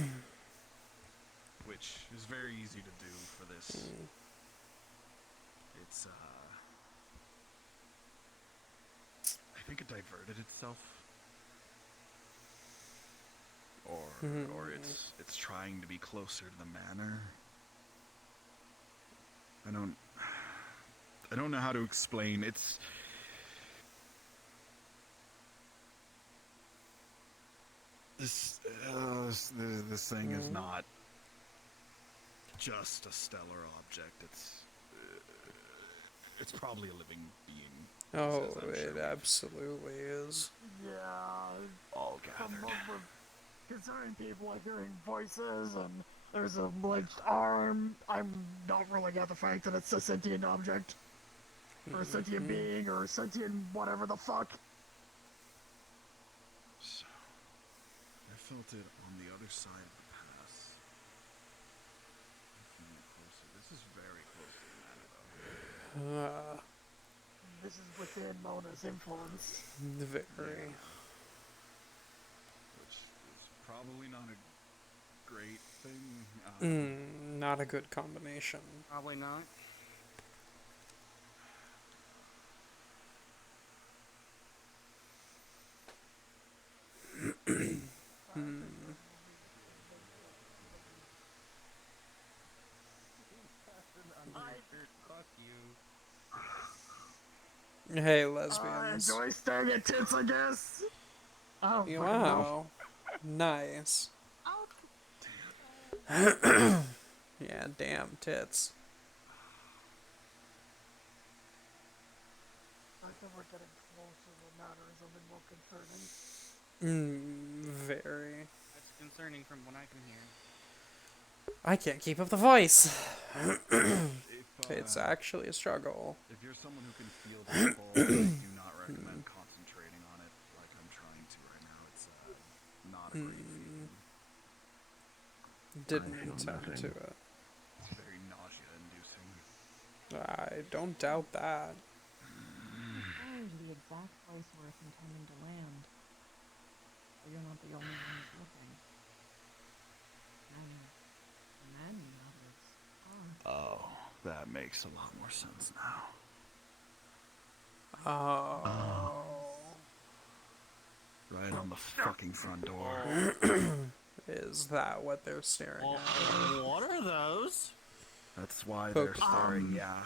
which is very easy to do for this. It's I think it diverted itself, or it's trying to be closer to the manor. I don't know how to explain. It's this thing is not just a stellar object. It's probably a living being. Oh, I'm it sure. absolutely is. Yeah. All Come gathered. up with concerning people like hearing voices and there's a bleached arm. I'm not ruling out the fact that it's a sentient object. Or a sentient being, or a sentient whatever the fuck. So, I felt it on the other side of the pass. Closer. This is very close to the manor, though. This is within Mona's influence. Very. Which is probably not a great thing. Not a good combination. Probably not. Hey, lesbians. Enjoy staring at tits, I guess. Oh, Wow. Nice. Yeah, damn tits. I think we're getting closer to the matter is a bit more concerning. Very. That's concerning from what I can hear. I can't keep up the voice. It's actually a struggle. If you're someone who can feel people, I do not recommend concentrating on it like I'm trying to right now. It's not a great feeling. Didn't tend to it. It's very nausea-inducing. I don't doubt that. Find the exact place where it's intending to land. But you're not the only ones looking. And then others are. Oh, that makes a lot more sense now. Oh. Right on the fucking front door. Is that what they're staring at? What are those? That's why they're Focus. staring, yeah.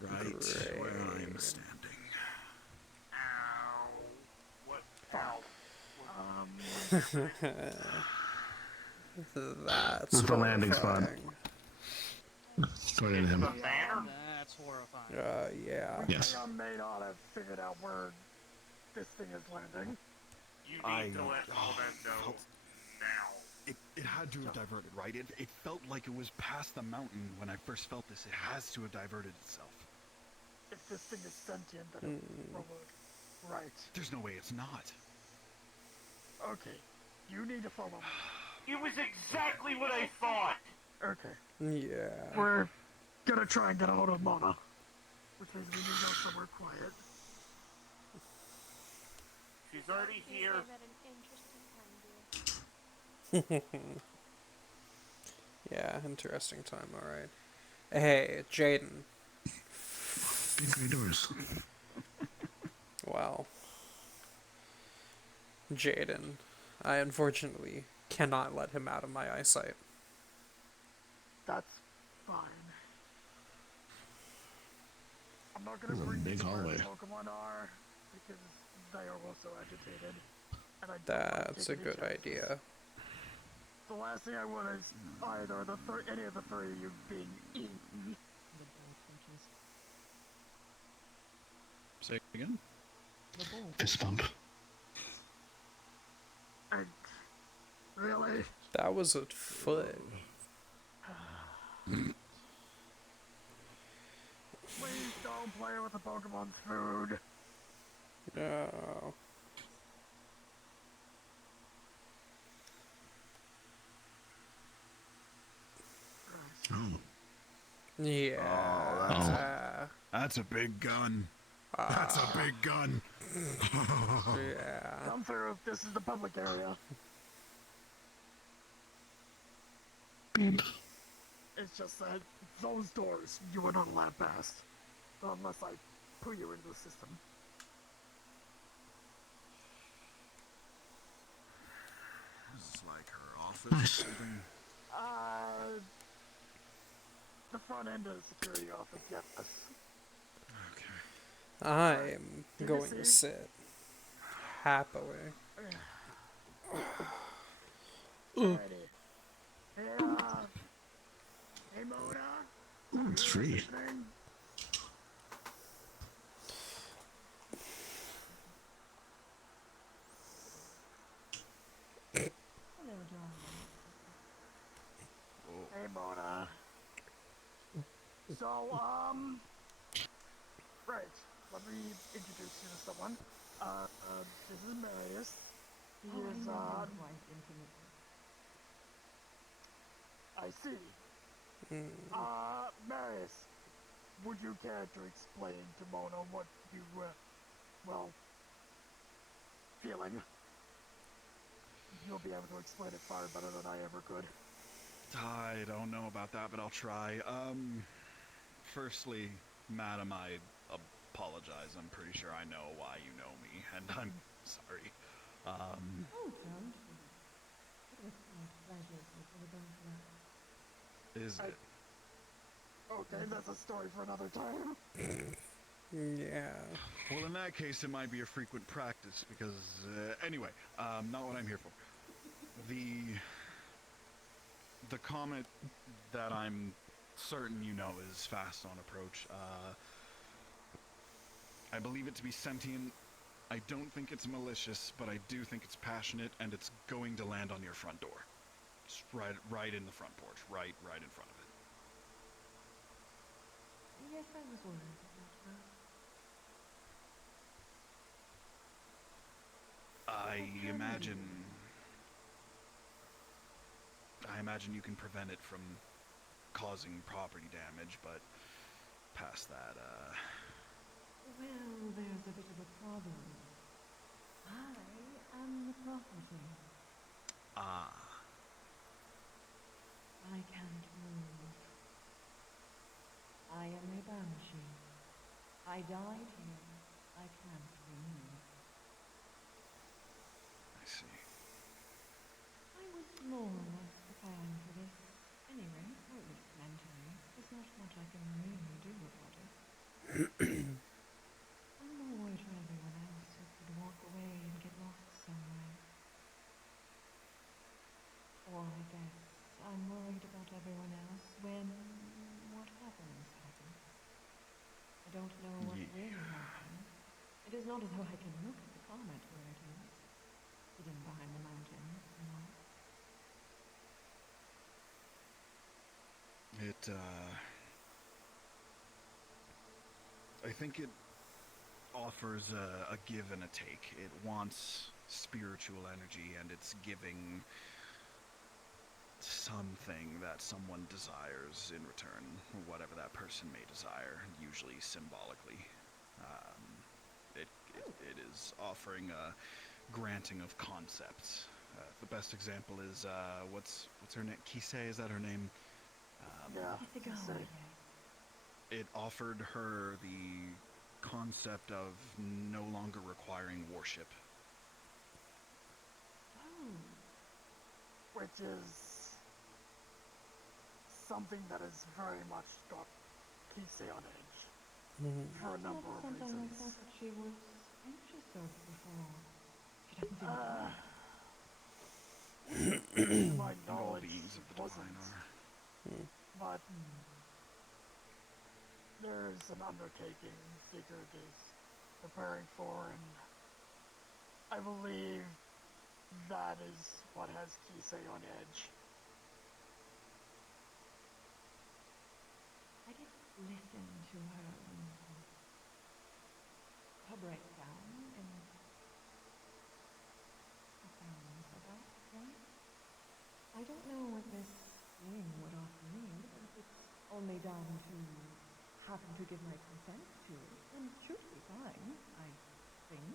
Right Great. where I am standing. Ow. What? Ow. That's It's the landing spot. horrifying. According to him. That's horrifying. Yeah. We Yes. may or may not have figured out where this thing is landing. You need to let Mona know now. It had to have diverted, right? It felt like it was past the mountain when I first felt this. It has to have diverted itself. If this thing is sentient, then it probably... Right. There's no way it's not. Okay. You need to follow me. It was exactly what I thought! Okay. Yeah. We're gonna try and get a hold of Mona. Which means we need to go somewhere quiet. She's already here. Yeah, interesting time, alright. Hey, Jaden. Three doors. Well. Jaden. I unfortunately cannot let him out of my eyesight. That's fine. I'm not gonna This is a bring big you to where hallway. the Pokemon are, because they are also agitated. And I don't like That's a taking good chances. idea. The last thing I want is either any of the three of you being eaten. Say it again? Fist bump. And really? That was a foot. Please don't play with the Pokemon's food. No. Oh. Yeah. That's a big gun. That's a big gun. Yeah. Come through. This is the public area. Beep. It's just that those doors you are not allowed past. Unless I put you into the system. This is like her office or something. The front end of the security office, yes. I'm Take a going to seat. sit happily. Alrighty. Hey, hey Mona. Ooh, it's free. Listening? Hey Mona. So, right. Let me introduce you to someone. This is Marius. He is, I see. Marius, would you care to explain to Mona what you were, well, feeling? You'll be able to explain it far better than I ever could. I don't know about that, but I'll try. Firstly, madam, I apologize. I'm pretty sure I know why you know me, and I'm sorry. Is it? Okay, that's a story for another time. Yeah. Well, in that case, it might be a frequent practice, because, anyway, not what I'm here for. The comet that I'm certain you know is fast on approach, I believe it to be sentient. I don't think it's malicious, but I do think it's passionate, and it's going to land on your front door. Just right in the front porch, right in front of it. Yes, I was worried about that. I imagine you can prevent it from causing property damage, but past that, Well, there's a bit of a problem. I am the property. I can't move. I am a banshee. I died here. I can't remove. I see. I was more or less preparing for this. Anyway, or at least mentally. There's not much I can really do about it. I'm a word for everyone else who could walk away and get lost somewhere. Or I guess everyone else when what happens happens. I don't know what really happened. It is not as though I can look at the comet where it is, hidden behind the mountains, you know. I think it offers a give and a take. It wants spiritual energy, and it's giving something that someone desires in return, whatever that person may desire, usually symbolically. It is offering a granting of concepts. The best example is what's her name? Kisei, is that her name? Yeah. Kisei. It offered her the concept of no longer requiring worship. Which is something that has very much got Kisei on edge. For a number of reasons. I thought that she was anxious of before. She doesn't seem to my all knowledge, beings of it the wasn't. divine are. But there's an undertaking Sigurd is preparing for, and I believe that is what has Kisei on edge. I did listen to her breakdown and her sounds about right? I don't know what this thing would offer me, but if it's only done to happen to give my consent to it, then it should be fine, I think.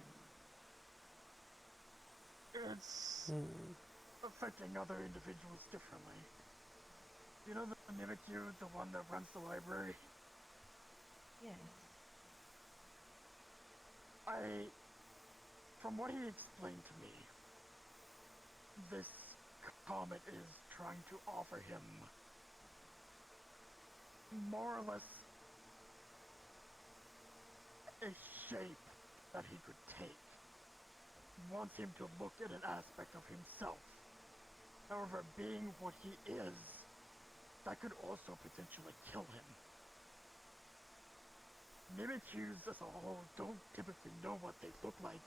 It's affecting other individuals differently. You know the Mimikyu, the one that runs the library? Yes. From what he explained to me, this comet is trying to offer him more or less a shape that he could take. Wants him to look at an aspect of himself. However, being what he is, that could also potentially kill him. Mimikyus as a whole don't typically know what they look like,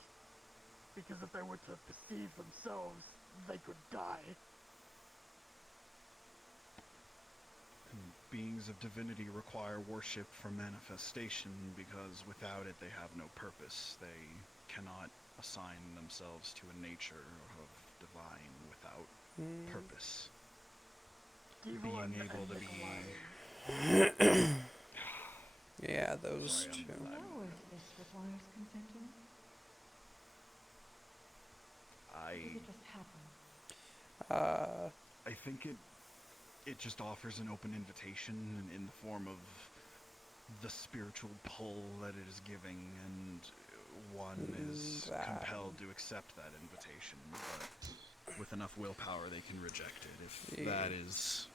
because if they were to perceive themselves, they could die. Beings of divinity require worship for manifestation, because without it they have no purpose. They cannot assign themselves to a nature of divine without purpose. Being able to be... Yeah, those two. two. No, if this requires consenting. Does it just happen? I think it just offers an open invitation in the form of the spiritual pull that it is giving, and one is compelled to accept that invitation, but with enough willpower they can reject it. If that is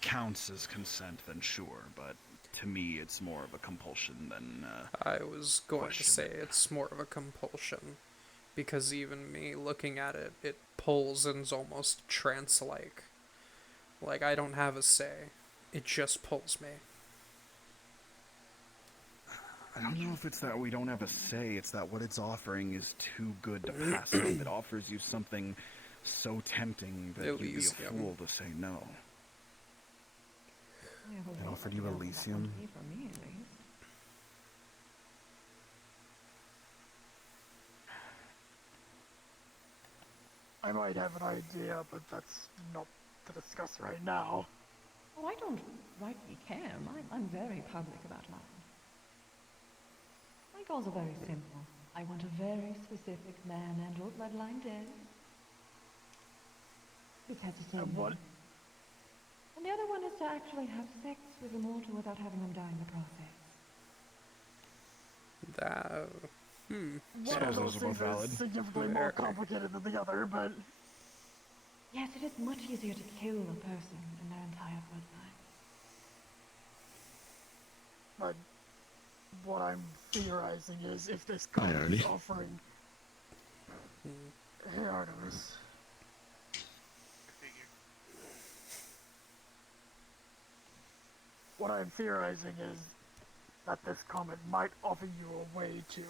counts as consent, then sure, but to me it's more of a compulsion than I was going to say it's more of a compulsion, because even me looking at it, it pulls and is almost trance-like. Like, I don't have a say. It just pulls me. I don't know if it's that we don't have a say, it's that what it's offering is too good to pass up. It offers you something so tempting that you'd be a fool to say no. It offered you Elysium. I might have an idea, but that's not to discuss right now. Oh, I don't rightly care. I'm very public about mine. My goals are very simple. I want a very specific man and or bloodline dead. This has the same name. And the other one is to actually have sex with a mortal without having them die in the process. One of those things is significantly more complicated than the other, but... Yes, it is much easier to kill a person than their entire bloodline. But what I'm theorizing is if this comet is offering... Hey, Artemis. I'm theorizing is that this comet might offer you a way to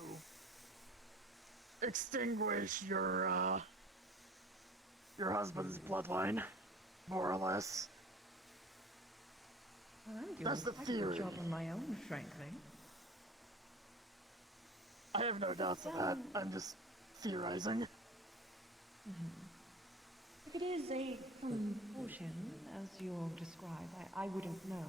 extinguish your husband's bloodline, more or less. I'm doing That's the quite a good theory. job on my own, frankly. I have no doubts of that. I'm just theorizing. If it is a potion, as you all describe, I wouldn't know.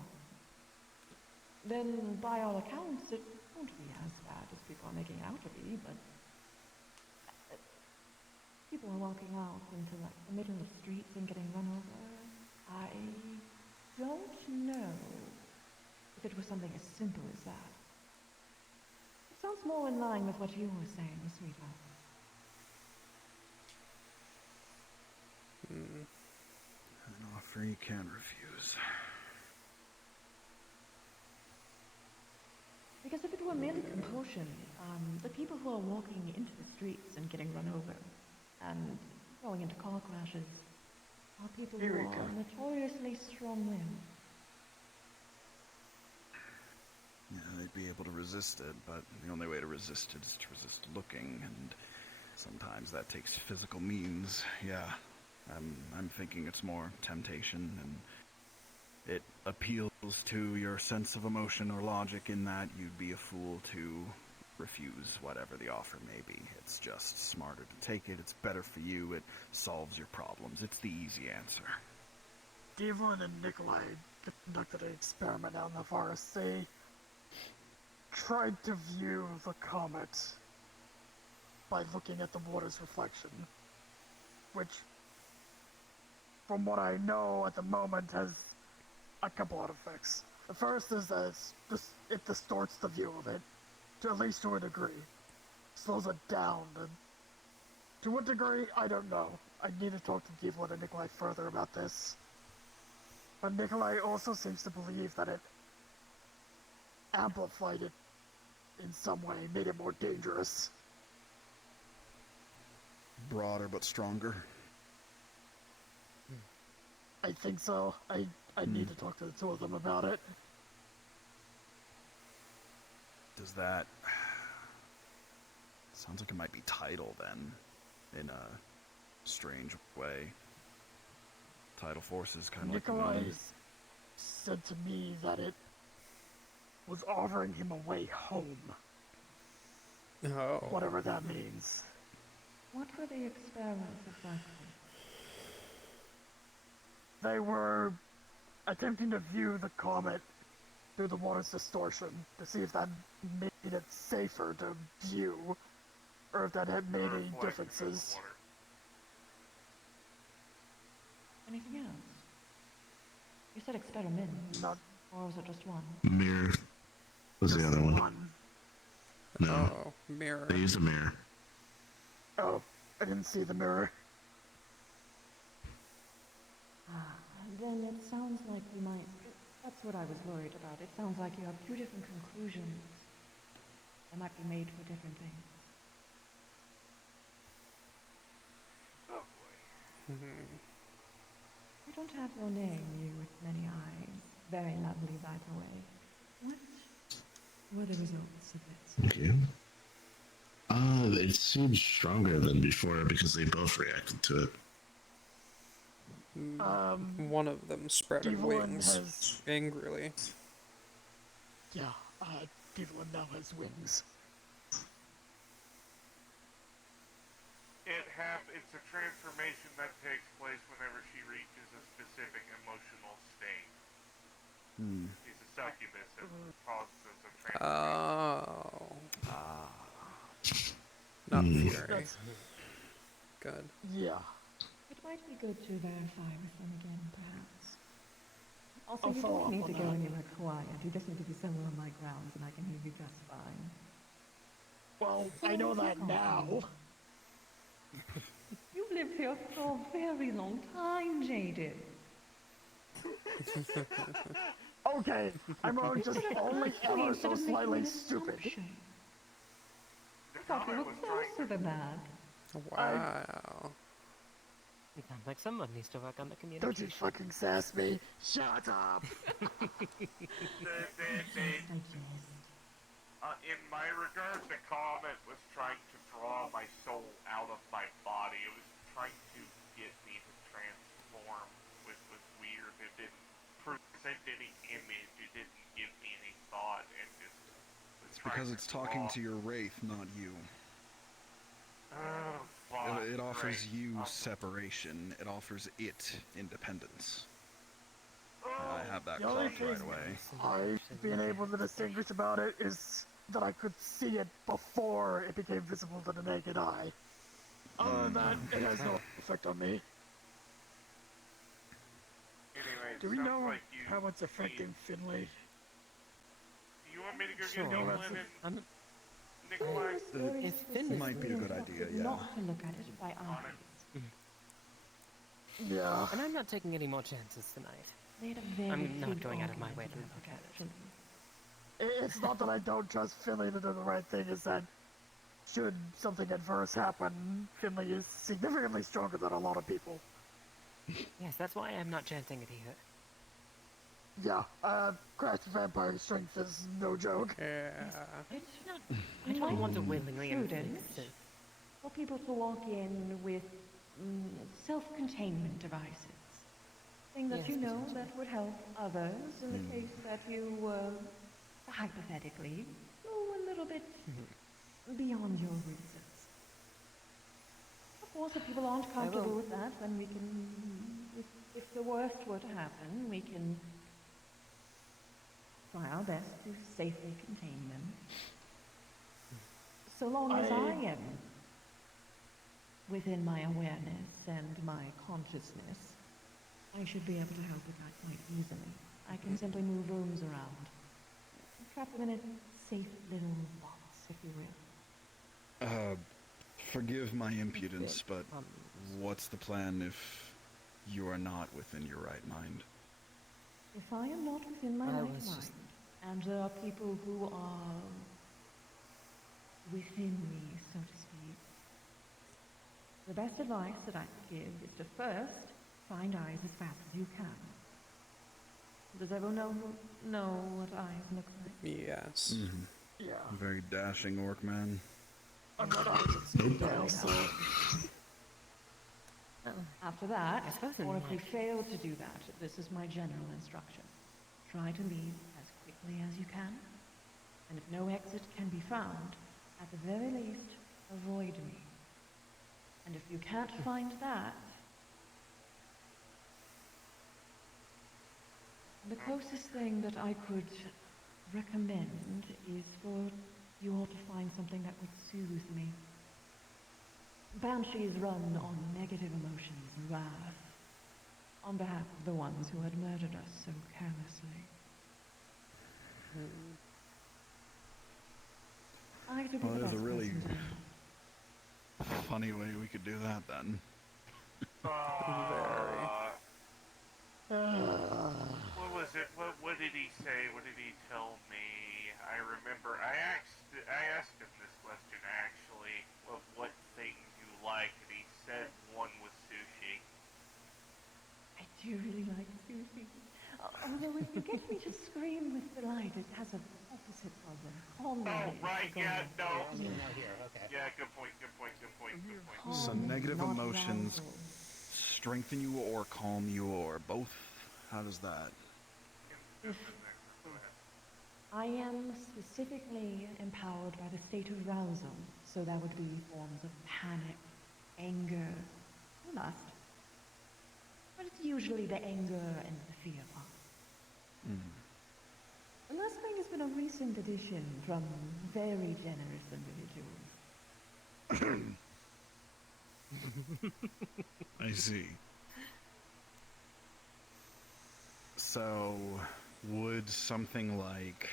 Then, by all accounts, it won't be as bad as people are making out to be, but... people are walking out into, like, the middle of streets and getting run over. I don't know if it was something as simple as that. It sounds more in line with what you were saying, sweetheart. An offer you can't refuse. Because if it were merely compulsion, the people who are walking into the streets and getting run over and going into car crashes are people who are notoriously strong-willed. Yeah, they'd be able to resist it, but the only way to resist it is to resist looking, and sometimes that takes physical means. Yeah, I'm thinking it's more temptation, and it appeals to your sense of emotion or logic in that you'd be a fool to refuse whatever the offer may be. It's just smarter to take it, it's better for you, it solves your problems. It's the easy answer. Devlin and Nikolai conducted an experiment out in the forest. They tried to view the comet by looking at the water's reflection, which, from what I know at the moment, has a couple of effects. The first is that it distorts the view of it, at least to a degree. Slows it down, and to what degree, I don't know. I need to talk to Devlin and Nikolai further about this. But Nikolai also seems to believe that it amplified it in some way, made it more dangerous. Broader but stronger. I think so. I need to talk to the two of them about it. Does that... Sounds like it might be tidal then, in a strange way. Tidal forces kind of like the Nikolai moon. said to me that it was offering him a way home. Oh. Whatever that means. What were the experiments exactly? They were attempting to view the comet through the water's distortion to see if that made it safer to view, or if that had made any differences. Anything else? You said experiments. Not. Or was it just one? Mirror was the other one. No. Oh, mirror. They used a mirror. Oh, I didn't see the mirror. Then it sounds like you might... That's what I was worried about. It sounds like you have two different conclusions. They might be made for different things. Oh boy. I don't have your name, you with many eyes. Very lovely, by the way. What were the results of it? Thank you. It seemed stronger than before because they both reacted to it. One of them spreading Devlin wings has... angrily. Yeah, Devlin now has wings. It's a transformation that takes place whenever she reaches a specific emotional state. She's a succubus and causes a transformation. Not Fury. Good. Yeah. It might be good to verify with them again, perhaps. Also, I'll you follow don't up need on to go that. anywhere quiet. You just need to be somewhere on my grounds, and I can hear you just fine. Well, I know that now. You've lived here for a very long time, Jaded. Okay, I'm just only ever so slightly stupid. I thought we were closer than that. Wow. It sounds like someone needs to work on the Don't communication. you fucking sass me. Shut up! In my regard, the comment was trying to draw my soul out of my body. It was trying to get me to transform, which was weird. It didn't present any image. It didn't give me any thought. It just was It's because it's talking to your wraith, not you. It offers you separation. It offers it independence. I have that The only clocked thing right away. I've been able to distinguish about it is that I could see it before it became visible to the naked eye. Other than that, it has no effect on me. Anyway, Do we know how it's affecting Finley? Do you want me to go Sure. get England and Nikolai? It might be a good idea, yeah. Not to look at it by eyes. Yeah. And I'm not taking any more chances tonight. They had a very I'm not big going out of my way argument to about look at it. protection. It's not that I don't trust Finley to do the right thing, it's that should something adverse happen, Finley is significantly stronger than a lot of people. Yes, that's why I'm not chanting it either. Yeah, Crash Vampire strength is no joke. Yeah. I don't want to willingly prudent inflict for people to walk in with self-containment devices. Things that Yes, you know potentially. that would help others in the case that you were, hypothetically, go a little bit beyond your reasons. Of course, if people aren't comfortable with that, then we can, if the worst were to happen, we can try our best to safely contain them. So long as I am within my awareness and my consciousness, I should be able to help with that quite easily. I can simply move rooms around. Trap them in a safe little box, if you will. Forgive my impudence, but what's the plan if you are not within your right mind? If I am not within my right mind, and there are people who are within me, so to speak, the best advice that I could give is to first find eyes as fast as you can. Does everyone know what eyes look like? Yes. Mm-hmm. Yeah. Very dashing orc man. I'm not eyes. After that, suppose or if we not. fail to do that, this is my general instruction. Try to leave as quickly as you can, and if no exit can be found, at the very least, avoid me. And if you can't find that, the closest thing that I could recommend is for you all to find something that would soothe me. Banshees run on negative emotions and wrath, on behalf of the ones who had murdered us so carelessly. I like to be Well, the there's a best really person to funny way we could do that then. What was it? What did he say? What did he tell me? I remember I asked him this question actually, of what things you like, and he said one was sushi. I do really like sushi. Although if you get me to scream with delight, it has an opposite problem. Oh, right, yeah, no. Here, okay. Yeah, good point, good point, good point, good point. So negative emotions strengthen you or calm you or both? How does that? I am specifically empowered by the state of arousal, so that would be forms of panic, anger, lust. But it's usually the anger and the fear part. The last thing has been a recent addition from very generous individuals. I see. So, would something like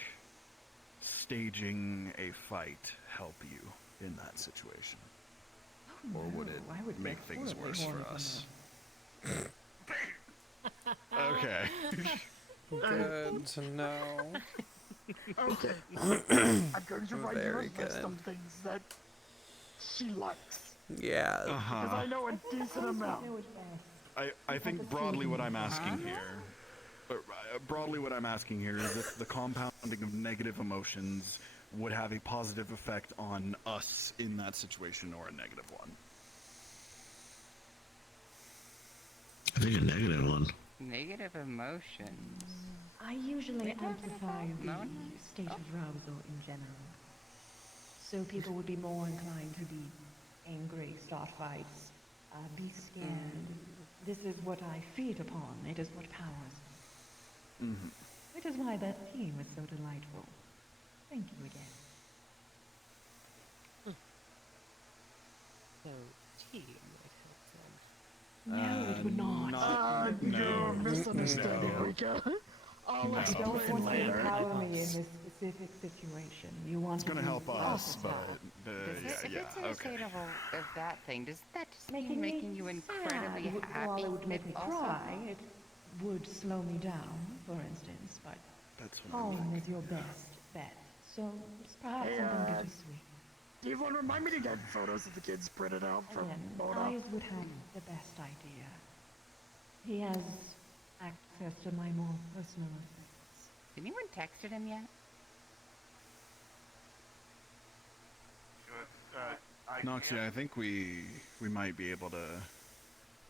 staging a fight help you in that situation? Or would it make things worse for us? Okay. Good to know. Okay. I'm going to write you a Very list good. of things that she likes. Yeah. Because I know a decent amount. I think broadly what I'm asking here, broadly what I'm asking here is if the compounding of negative emotions would have a positive effect on us in that situation or a negative one. I think a negative one. Negative emotions. I usually We're talking amplify about the moaning? state of arousal in general. So people would be more inclined to be angry, start fights, be scared. This is what I feed upon. It is what powers me. Mm-hmm. Which is why that tea was so delightful. Thank you again. So, tea might No, it would not. You're misunderstanding, Rika. I'll You explain don't want to later. empower me in this specific situation. You want It's gonna to help us, process but If yeah, it's in a okay. state of that thing, does that just mean making making me you incredibly sad. happy? While it would make me also- cry, it would slow me down, for instance, but That's what I calm like. is your best bet. So it's perhaps Hey, something bittersweet. Devlin, remind me to get photos of the kids printed out from Again, Mona. Eyes would have the best idea. He has access to my more personal effects. Has anyone texted him yet? Noxia, I think we might be able to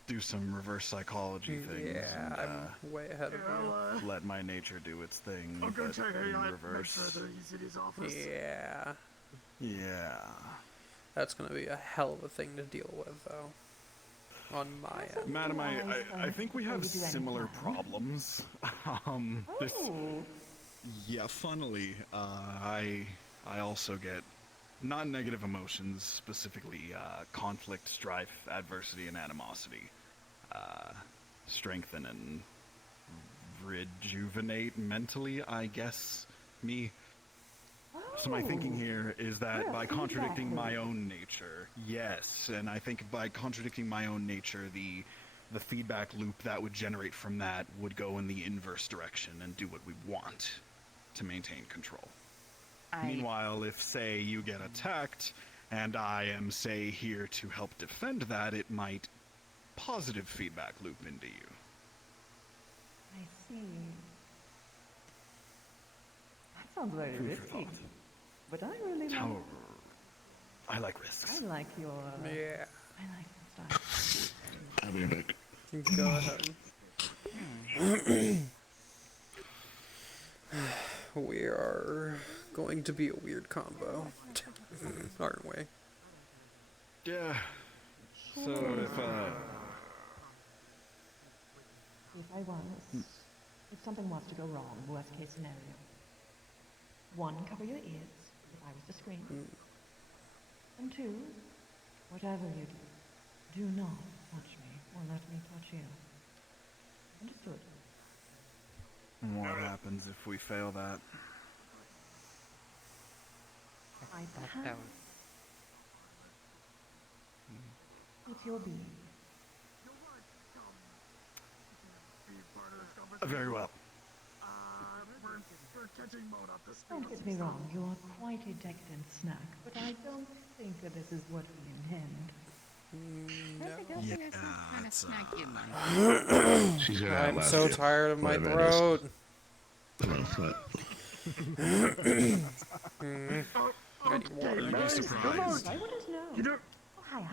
do some reverse psychology things Yeah, and I'm way ahead of you. let my nature do its thing, I'll go but check in AI, make reverse. sure that he's in his office. Yeah. Yeah. That's gonna be a hell of a thing to deal with, though. On my end. Madam, I think we have similar problems. This, yeah, funnily, I also get not negative emotions, specifically conflict, strife, adversity, and animosity. Strengthen and rejuvenate mentally, I guess, me. So my thinking here is that by contradicting my own nature, yes, and I think by contradicting my own nature, the feedback loop that would generate from that would go in the inverse direction and do what we want to maintain control. Meanwhile, if, say, you get attacked, and I am, say, here to help defend that, it might positive feedback loop into you. I see. That sounds very Food for risky. thought. But I really like. However, I like risks. I like your. Yeah. I like your style. I'll be back. Go ahead. We are going to be a weird combo, aren't we? Yeah. So If I won this, if something was to go wrong, worst case scenario. One, cover your ears, if I was to scream. And two, whatever you do not touch me or let me touch you. Understood? what happens if we fail that? I thought have that it's your being. Very well. We're catching Mona up this Don't get me wrong, you are quite a decadent snack, but I don't think that this is what we intend. There's some kind of snack in there. She's gonna I'm outlast so you, tired of my whatever it is. throat. I need water. Hey, guys, you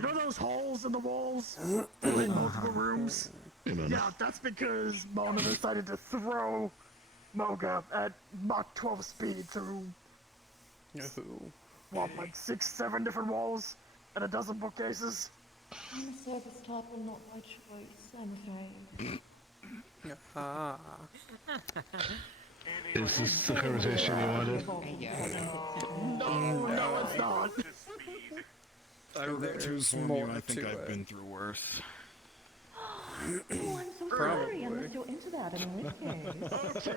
know those holes in the walls? In multiple rooms? Yeah, that's because Mona decided to throw Moga at Mach 12 speed through, what, like 6, 7 different walls and a dozen bookcases? I'm a service type and not by choice, I'm afraid. Ah. Is this the conversation you wanted? No, it's not. I regret to inform you, I think I've been through worse. Oh, I'm so sorry, unless you're into that, in which case...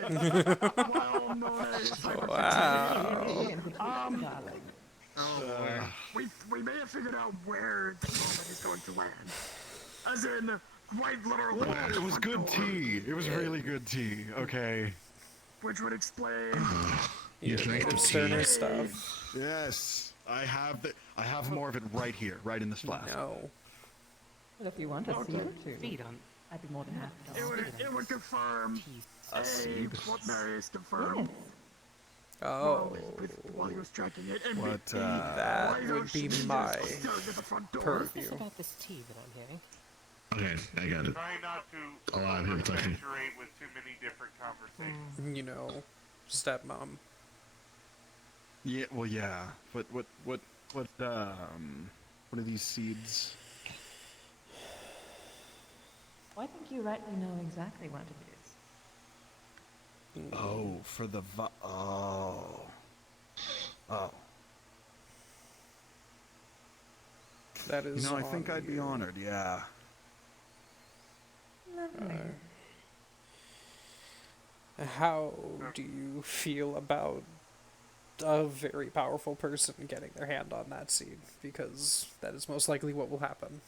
Well, Mona is darling. We may have figured out where the moment is going to land. As in, quite literally. It was good tea. It was really good tea. Okay. Which would explain. You drank the Sterner stuff. Yes. I have more of it right here, right in this flask. No. But if you want a seed or two, Feed on. I'd be more than happy to. It would confirm A seed? what Marius confirmed. Oh. While he was tracking it. And What, that would be my What's this purview. about this tea that I'm hearing? Okay, I got it. Try not to Oh, I'm here talking. oversaturate with too many different conversations. You know, stepmom. Yeah, well, yeah. What are these seeds? I think you rightly know exactly what it is. Oh, for the oh. That is. You know, I think I'd be honored. Yeah. Lovely. How do you feel about a very powerful person getting their hand on that seed? Because that is most likely what will happen.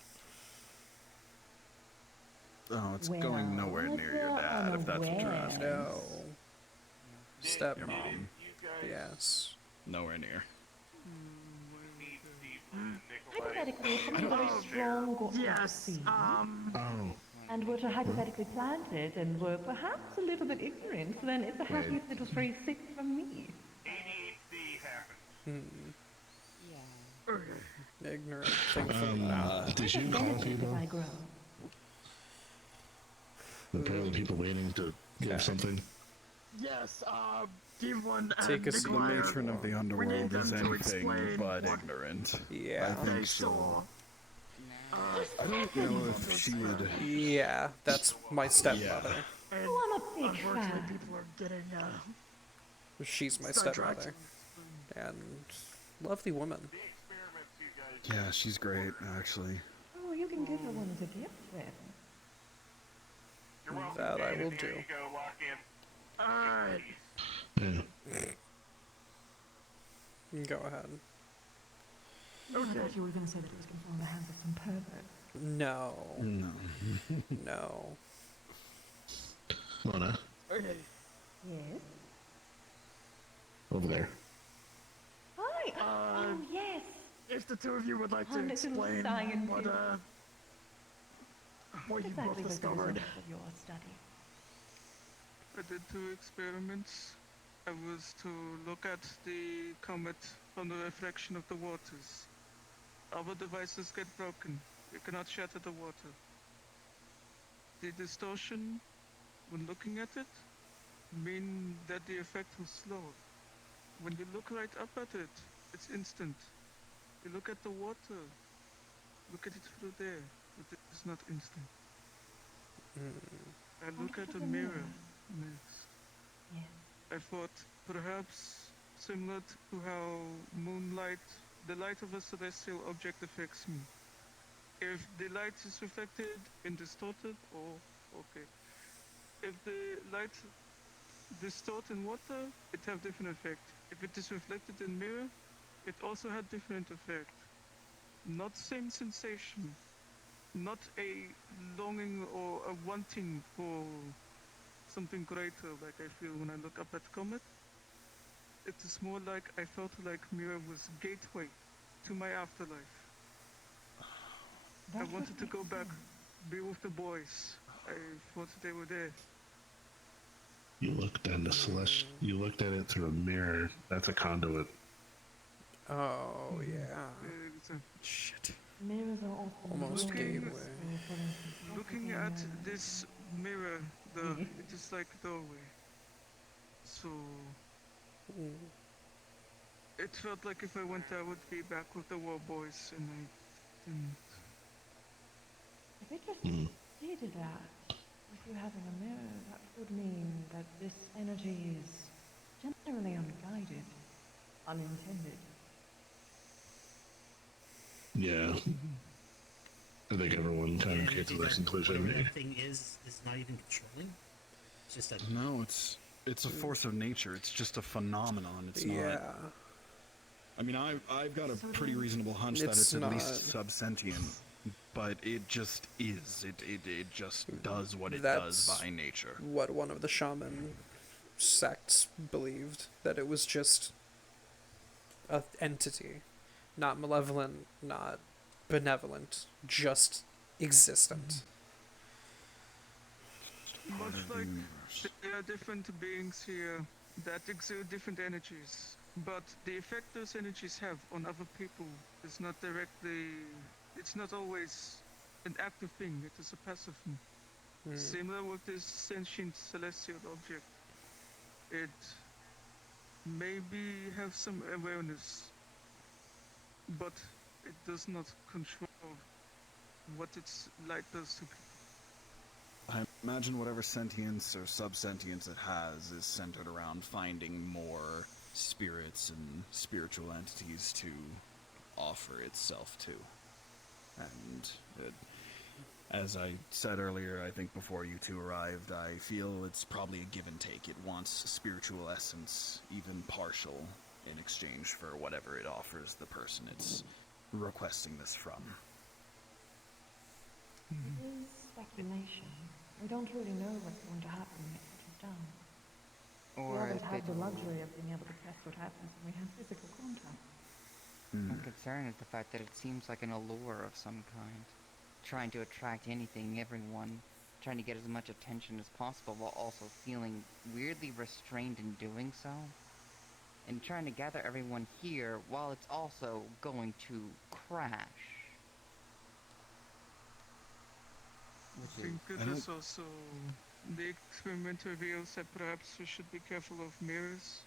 Oh, it's going nowhere near your dad, if that's what you're asking. No. Stepmom. Yes. Nowhere near. Hypothetically, if something very strong got the seed, and were to hypothetically plant it, and were perhaps a little bit ignorant, then it's a happy if it was very sick from me. ADHD happens. Ignorant, thankfully not. Did you call people? I grow. Apparently people waiting to give something. Yes, Devlin and Take a seat. The Nikolai are- matron of the we need underworld them is to anything explain but what ignorant. Yeah. I they think so. saw. I don't know if she would. Yeah, that's my stepmother. And Oh, I'm a big unfortunately, fan. people are getting She's my sidetracked. stepmother. And lovely woman. Yeah, she's great, actually. Oh, you can give her one as a gift then. You're welcome, That I will David. do. Here you go, lock in. Alright. Yeah. Go ahead. I thought you were going to say that it was going to fall in the hands of some pervert. No. No. No. Mona, Okay. Yes? over there. Hi! Oh, yes! If the two of you would like Oh, to little explain scientist. what you Exactly both was the discovered. result of your study. I did 2 experiments. I was to look at the comet from the reflection of the waters. Our devices get broken. You cannot shatter the water. The distortion, when looking at it, mean that the effect was slow. When you look right up at it, it's instant. You look at the water, look at it through there, but it's not instant. I look at a mirror. Yes. Yes. I thought perhaps similar to how moonlight, the light of a celestial object affects me. If the light is reflected and distorted, okay. If the light distort in water, it have different effect. If it is reflected in mirror, it also had different effect. Not same sensation, not a longing or a wanting for something greater like I feel when I look up at comet. It is more like I felt like mirror was gateway to my afterlife. I wanted to go back, be with the boys. I thought they were there. You looked at the celestial. You looked at it through a mirror. That's a conduit. Oh, yeah. Exactly. Shit. Mirrors are often Almost doors gave for way. instance, Looking at this mirror, it is like a doorway. So it felt like if I went there, I would be back with the war boys, and I didn't. If it just stated that, with you having a mirror, that would mean that this energy is generally unguided, unintended. Yeah. I think everyone kind of you came to think that that whatever conclusion. that thing is not even controlling? It's just a... No, it's a force of nature. It's just a phenomenon. It's Yeah. not. I mean, I've got a pretty reasonable hunch that It's it's at not. least subsentient, but it just is. It just does what it That's does by nature. what one of the shaman sects believed, that it was just an entity. Not malevolent, not benevolent, just existent. Much like there are different beings here that exude different energies, but the effect those energies have on other people is not directly, it's not always an active thing, it is a passive thing. Similar with this sentient celestial object. It maybe have some awareness, but it does not control what its light does to people. I imagine whatever sentience or subsentience it has is centered around finding more spirits and spiritual entities to offer itself to. And as I said earlier, I think before you two arrived, I feel it's probably a give and take. It wants spiritual essence, even partial, in exchange for whatever it offers the person it's requesting this from. It is speculation. We don't really know what's going to happen next to done. We Or always if have it- the luxury of being able to test what happens when we have physical contact. I'm concerned at the fact that it seems like an allure of some kind. Trying to attract anything, everyone. Trying to get as much attention as possible while also feeling weirdly restrained in doing so. And trying to gather everyone here while it's also going to crash. I think it is also the experiment reveals that perhaps we should be careful of mirrors,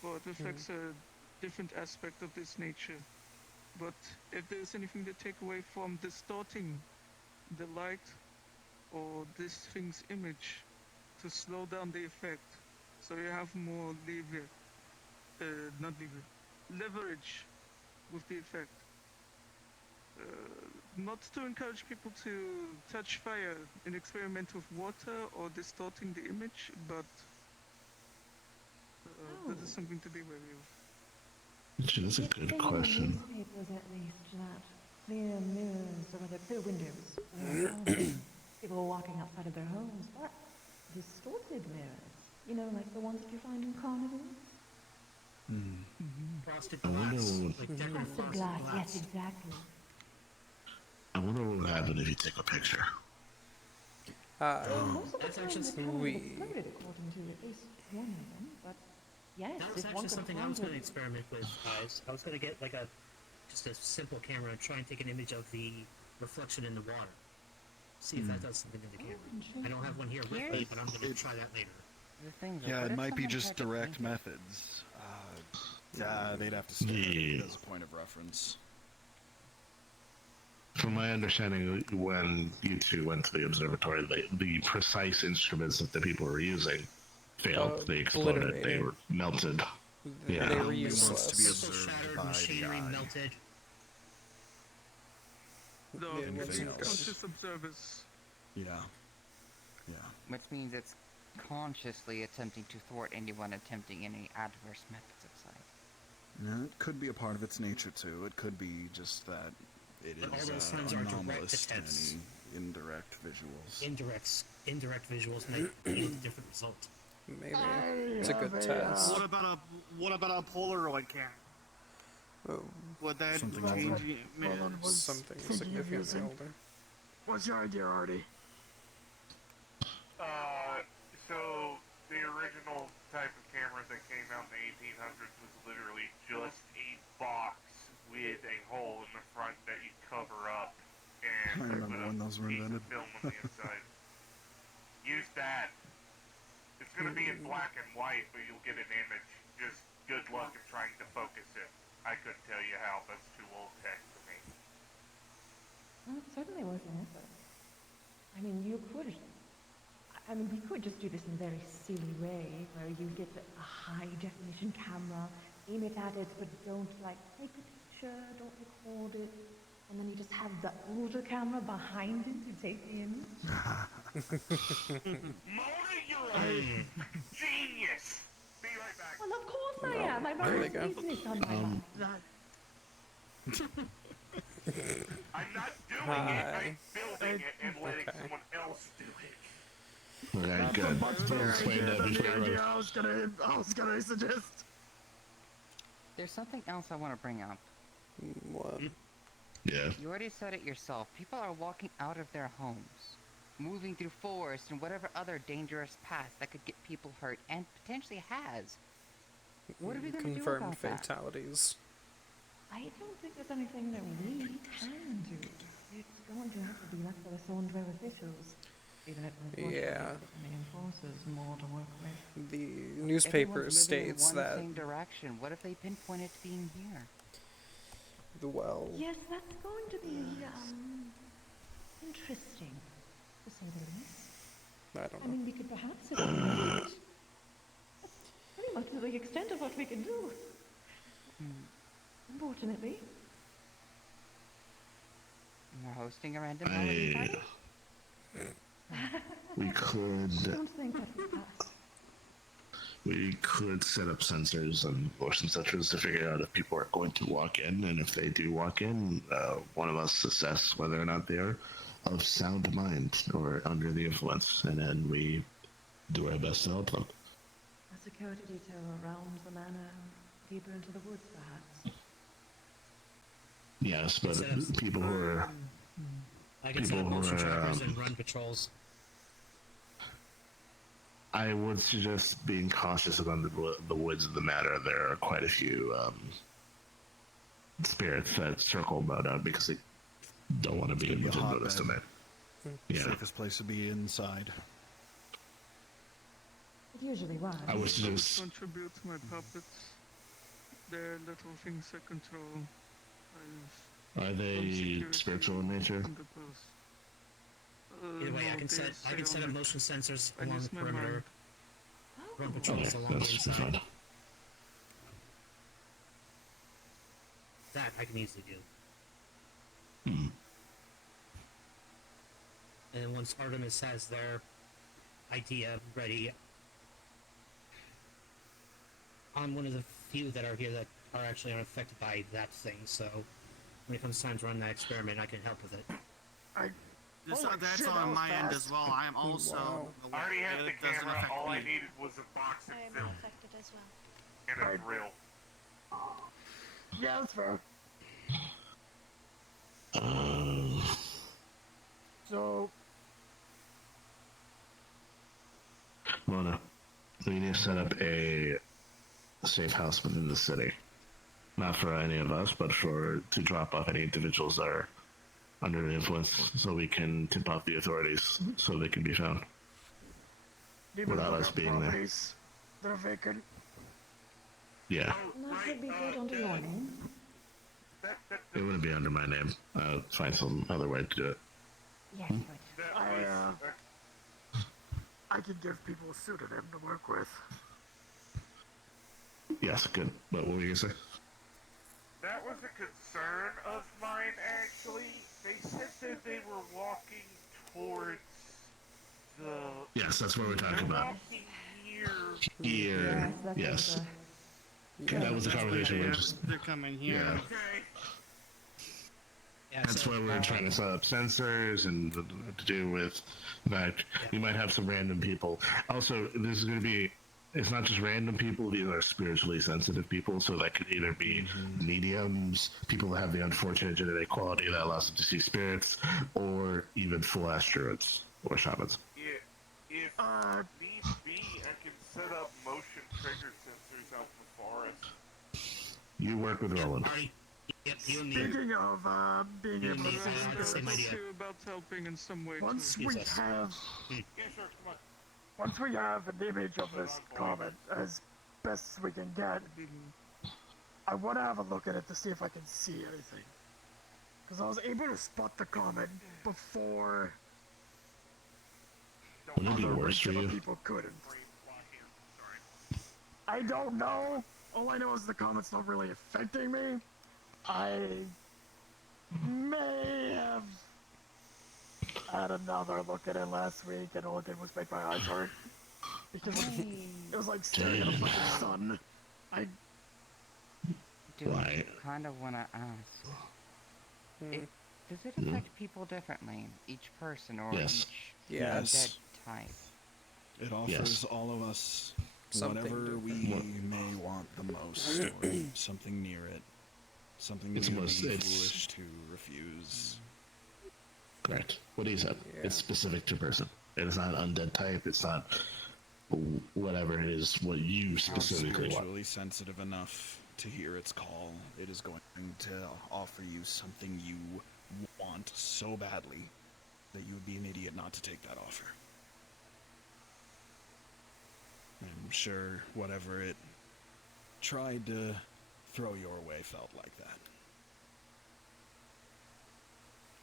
for it affects a different aspect of this nature. But if there's anything to take away from distorting the light or this thing's image to slow down the effect, so you have more leverage with the effect. Not to encourage people to touch fire and experiment with water or distorting the image, but that is something to be wary of. Actually, that's a It's good in question. the newspapers at least that clear mirrors or rather clear windows or people are walking outside of their homes, but distorted mirrors, you know, like the ones that you find in carnivals. Frosted I wonder glass. what would- Like decorative Frosted glass, yes, exactly. I wonder what would happen if you take a picture. Most of the That's time actually the camera would explode it according to at least one of them, but yes, That was if one actually could something I find was going to it. experiment with, guys. I was going to get like just a simple camera and try and take an image of the reflection in the water. See if that does something to the camera. I don't have one here with me, but I'm going to try that later. The thing Yeah, what it if might be someone just tried to direct paint it? methods. Yeah, they'd have to stay as a point of reference. From my understanding, when you two went to the observatory, the precise instruments that the people were using failed. They exploded. They Obliterated. were melted. They Yeah. were Only wants useless. to be Crystal observed shattered, by the machinery eye. melted. No, Yeah, it anything needs else. conscious observers. Yeah. Yeah. Which means it's consciously attempting to thwart anyone attempting any adverse methods of sight. Yeah, it could be a part of its nature too. It could be just that it But all is those signs are direct anomalous to attempts. any indirect visuals. Indirect visuals make yield a different result. Maybe. It's a good test. What about a Polaroid camera? Oh, Would that Something change older. it? something thinking of significantly using. older. What's your idea, Artie? So the original type of camera that came out in the 1800s was literally just a box with a hole in the front that you cover up and I remember put a when those were piece invented. of film on the inside. Use that. It's gonna be in black and white, but you'll get an image. Just good luck in trying to focus it. I couldn't tell you how. That's too old tech for me. Well, it's certainly worth an effort. I mean, we could just do this in a very silly way, where you get a high-definition camera, aim it at it, but don't, like, take a picture, don't record it, and then you just have the older camera behind it to take the image. Mona, you're a genius! Be right back. Well, of course I am. I'm There a we go. business on my mind. I'm not doing it, Hi. I'm building it and letting Okay. someone else do it. Alright, good. Much better Explain idea that than the before you idea run. I was gonna suggest. There's something else I want to bring up. What? Yeah. You already said it yourself. People are walking out of their homes, moving through forest and whatever other dangerous path that could get people hurt, and potentially has. What are we going to do Confirmed about that? fatalities. I don't think there's anything that we can do. It's going to have to be left to the Thorndale officials. Even if, unfortunately, Yeah. the main forces more to work with. The newspaper Everyone's moving in states one that, same direction. What if they pinpoint it to being here? well, Yes, that's going to be, interesting, to say the least. I don't I know. mean, we could perhaps evaluate. That's pretty much to the extent of what we can do. Unfortunately. We're hosting a random Halloween party? We could. I don't think that would pass. We could set up sensors and motion sensors to figure out if people are going to walk in, and if they do walk in, one of us assess whether or not they are of sound mind or under the influence, and then we do our best to help them. A security detail around the manor, deeper into the woods, perhaps. Yes, but people who are I can set up motion trackers and run patrols. I would suggest being cautious about the woods of the manor. There are quite a few spirits that circle about out because they don't want to be It's gonna be a within hotbed. notice domain. Yeah. Safest place to be inside. It usually was. I would suggest. Contribute to my puppets. They're little things I control. Are they spiritual in nature? Either way, No, I can set they up motion sensors I along use the my perimeter, mind. run patrols along the that's inside. fine. That I can easily do. And then once Artemis has their idea ready, I'm one of the few that are here that are actually unaffected by that thing, so when it comes time to run that experiment, I can help with it. That's shit, that on was my end fast. as well. I am also Wow. aware I already that had the it doesn't camera. affect All I me. needed was a box and I am film affected as well. and a drill. Yeah, that's fair. So, Mona, we need to set up a safe house within the city. Not for any of us, but to drop off any individuals that are under the influence, so we can tip off the authorities so they can be found. even Without look us up being there. properties that are vacant. Yeah, And that could be put under your name. it wouldn't be under my name. I'll find some other way to do it. Yes, good. I could give people a pseudonym to work with. Yes, good. But what were you gonna say? That was a concern of mine, actually. They said that they were walking towards the... Yes, that's what we're talking about. Walking here. Here, Yes, that yes. was, That was the conversation we were just. They're coming here. Yeah. Okay. Yeah, That's so, why we're trying to set up sensors and to do with that. You might have some random people. Also, this is going to be. It's not just random people. These are spiritually sensitive people. So that could either be mediums, people that have the unfortunate genetic quality that allows them to see spirits, or even full-ass druids or shamans. Yeah, if need be, I can set up motion trigger sensors out in the forest. You work with Roland. Yep, you and me. Speaking of being You able and to me see have the same spirits, idea. About helping in some way. once too. we Jesus. have Yeah, sure, come on. once we have an image of this comet as best as we can get, I want to have a look at it to see if I can see anything. Because I was able to spot the comet before Wouldn't it be other worse for regular you? people couldn't. I don't know. All I know is the comet's not really affecting me. I may have had another look at it last week, and all it did was make my eyes hurt. Because it was like staring at a fucking sun. I Do Right. kind of want to ask. Does it Hmm? affect people differently? Each person or Yes. each Yes. undead type? It offers all of us Something whatever we different. may want the most, or something near it. Something It's you would most- be it's- foolish to refuse. Correct. What he said. Yeah. It's specific to person. It is not undead type. It's not whatever it is. What you specifically want. Spiritually sensitive enough to hear its call. It is going to offer you something you want so badly that you would be an idiot not to take that offer. I'm sure whatever it tried to throw your way felt like that.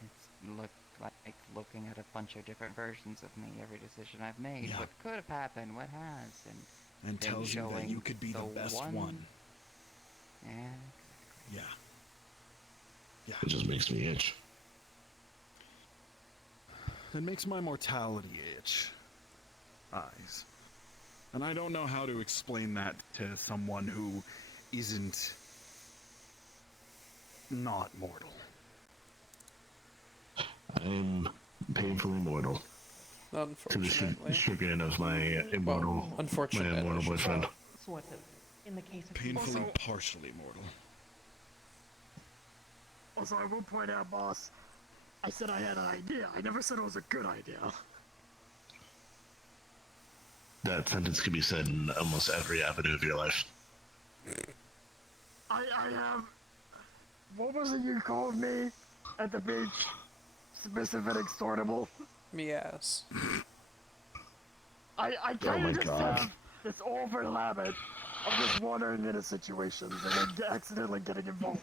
It's looked like looking at a bunch of different versions of me, every decision I've made. Yeah. What could have happened, what has, And then tells you that showing you could be the best one. Yeah. Yeah. Yeah. It just makes me itch. It makes my mortality itch. Eyes. And I don't know how to explain that to someone who isn't not mortal. I'm painfully mortal. To the Unfortunately. chagrin of my immortal, unfortunate, my immortal I should boyfriend. say. Sort of. In the case of Painfully partially mortal. Also, I will point out, boss, I said I had an idea. I never said it was a good idea. That sentence could be said in almost every avenue of your life. I have... What was it you called me at the beach? Submissive and extortable? Yes. I Oh kind my of just God. have this awful habit of just wandering into situations and then accidentally getting involved.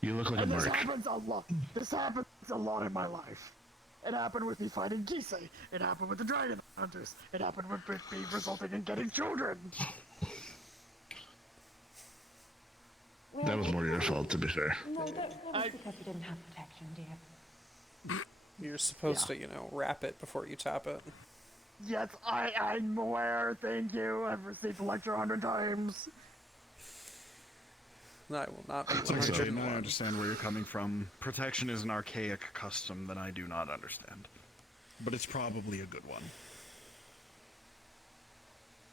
You look like And a this merc. happens a lot. This happens a lot in my life. It happened with me fighting Gisei. It happened with the Dragon Hunters. It happened with me resulting in getting children. That was more your fault, to be fair. No, that was because you didn't have protection, dear. You're supposed to, wrap it before you tap it. Yes, I'm aware. Thank you. I've received the lecture 100 times. I will not be Sorry, 101. I understand where you're coming from. Protection is an archaic custom that I do not understand. But it's probably a good one.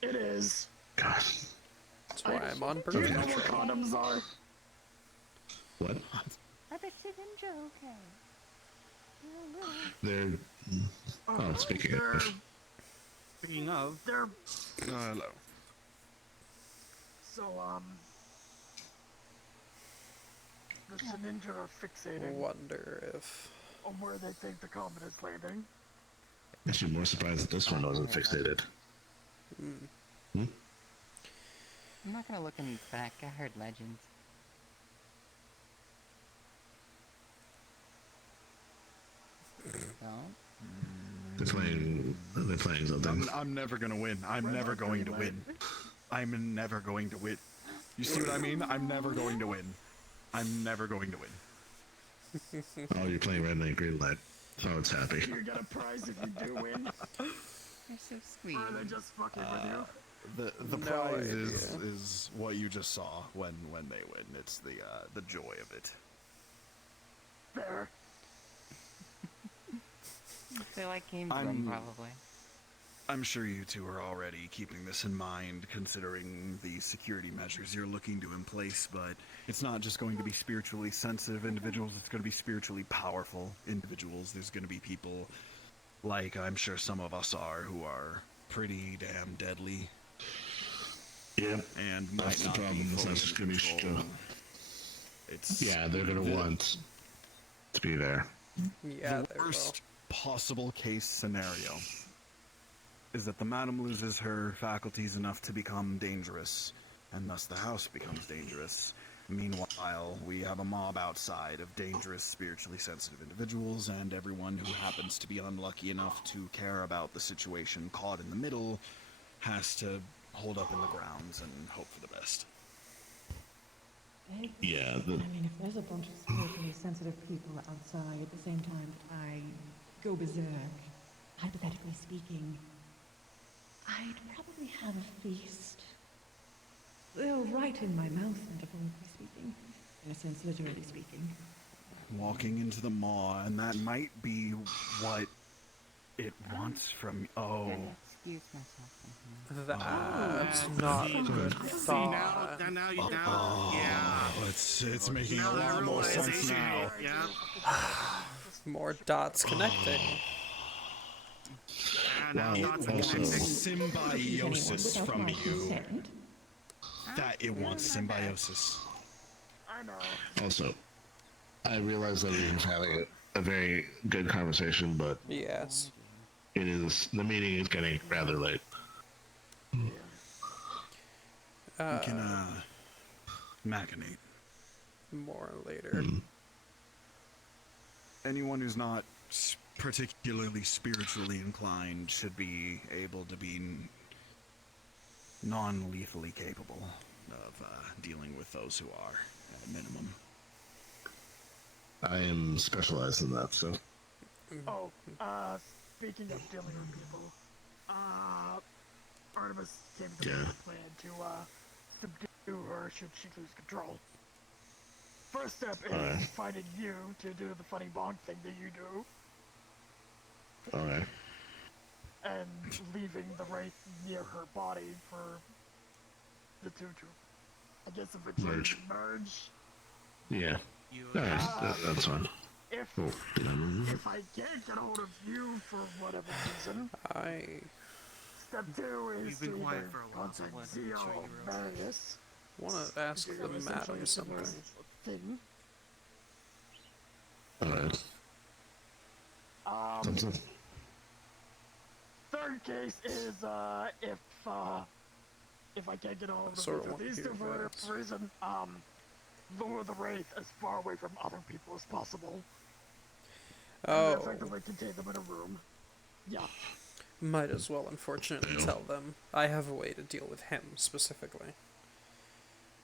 It is. God. That's why I'm on Do you birth know what control. condoms are? What? I bet you didn't joke, okay. They're... Oh, speaking of... Speaking of, They're... Hello. So, the ninja are fixating Wonder if... on where they think the comet is landing. Actually, more surprised that this one wasn't fixated. Hmm? I'm not gonna look in these back. I heard legends. Don't. They're playing something. I'm never gonna win. I'm never going to win. I'm never going to win. You see what I mean? I'm never going to win. I'm never going to win. Oh, you're playing red light, green light. Oh, it's happy. You get a prize if you do win. You're so sweet. Or are they just fucking with you? The No prize idea. is what you just saw when they win. It's the joy of it. Fair. They like came to them, probably. I'm sure you two are already keeping this in mind, considering the security measures you're looking to in place, but it's not just going to be spiritually sensitive individuals, it's going to be spiritually powerful individuals. There's going to be people, like I'm sure some of us are, who are pretty damn deadly. Yeah, and that's the might not problem. be It's fully not just gonna be controlled. It's yeah, they're gonna want to be there. Yeah, the worst possible case scenario is that the madam loses her faculties enough to become dangerous, and thus the house becomes dangerous. Meanwhile, we have a mob outside of dangerous, spiritually sensitive individuals, and everyone who happens to be unlucky enough to care about the situation caught in the middle has to hold up in the grounds and hope for the best. Yeah, I mean, if there's a bunch of spiritually sensitive people outside at the same time that I go berserk, hypothetically speaking, I'd probably have a feast. Well, right in my mouth, metaphorically speaking. In a sense, literally speaking. Walking into the maw, and that might be what It wants from... Oh. Excuse myself. That's Oh, not see, a good see, now, thought. yeah. It's making Now a that lot more sense realization now. hit, yeah. More dots connecting. Now It dots are wants connecting. symbiosis without from my you. consent. That it wants symbiosis. I know. Also, I realize that we've having a very good conversation, but Yes. the meeting is getting rather late. We can, machinate. More later. Anyone who's not particularly spiritually inclined should be able to be non-lethally capable of dealing with those who are, at a minimum. I am specialized in that, so. Oh, speaking of dealing with people, Artemis came to me with a plan to, subdue her should she lose control. First step is finding you to do the funny bonk thing that you do. Alright. And leaving the wraith near her body for the two to, I guess, eventually merge. Yeah. Alright, that's fine. If I can't get hold of you for whatever reason, step 2 is to either contact Zio or Marius. Want to ask the madam something. Thing. Alright. Third case is if I can't get all of these two for whatever reason, lure the wraith as far away from other people as possible. Oh. And effectively contain them in a room. Yeah. Might as well, unfortunately, tell them. I have a way to deal with him specifically.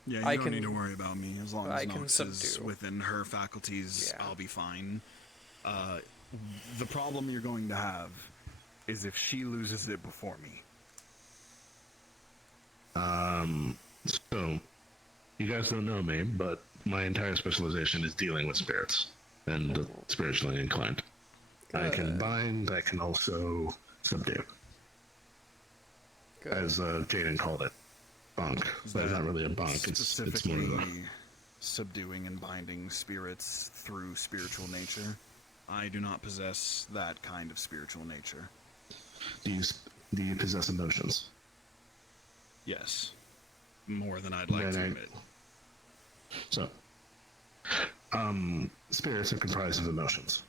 Yeah, you don't need to worry about me. As long as Nox is within her faculties, I'll be fine. The problem you're going to have is if she loses it before me. So, you guys don't know me, but my entire specialization is dealing with spirits and spiritually inclined. I can bind, I can also subdue. As Jaden called it. Bonk. But it's not really a bonk, it's more of a... subduing and binding spirits through spiritual nature. I do not possess that kind of spiritual nature. Do you possess emotions? Yes. More than I'd like to admit. So, spirits are comprised of emotions.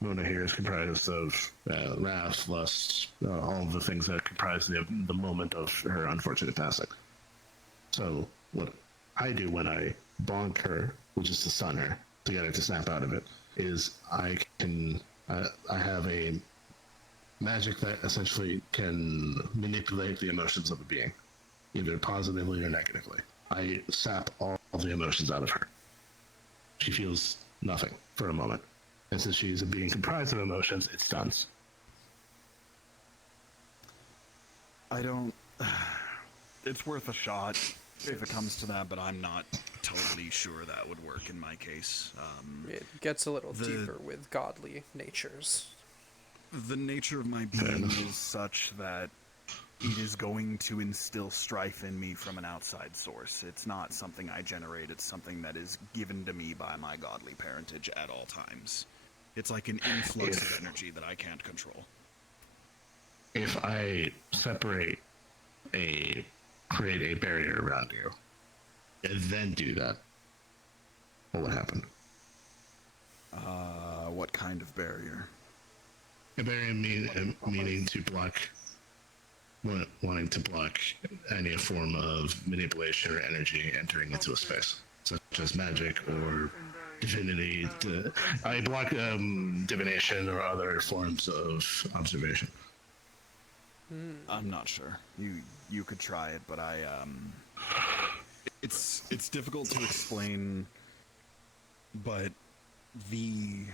Mona here is comprised of wrath, lust, all of the things that comprise the moment of her unfortunate passing. So, what I do when I bonk her, which is to stun her, to get her to snap out of it, is I have a magic that essentially can manipulate the emotions of a being, either positively or negatively. I sap all of the emotions out of her. She feels nothing for a moment. And since she's a being comprised of emotions, it stuns. It's worth a shot if it comes to that, but I'm not totally sure that would work in my case. It gets a little deeper with godly natures. The nature of my being is such that it is going to instill strife in me from an outside source. It's not something I generate, it's something that is given to me by my godly parentage at all times. It's like an influx of energy that I can't control. If I create a barrier around you, and then do that, what would happen? What kind of barrier? A barrier meaning to block, wanting to block any form of manipulation or energy entering into a space, such as magic or divinity. I block divination or other forms of observation. I'm not sure. You could try it, but it's difficult to explain. But the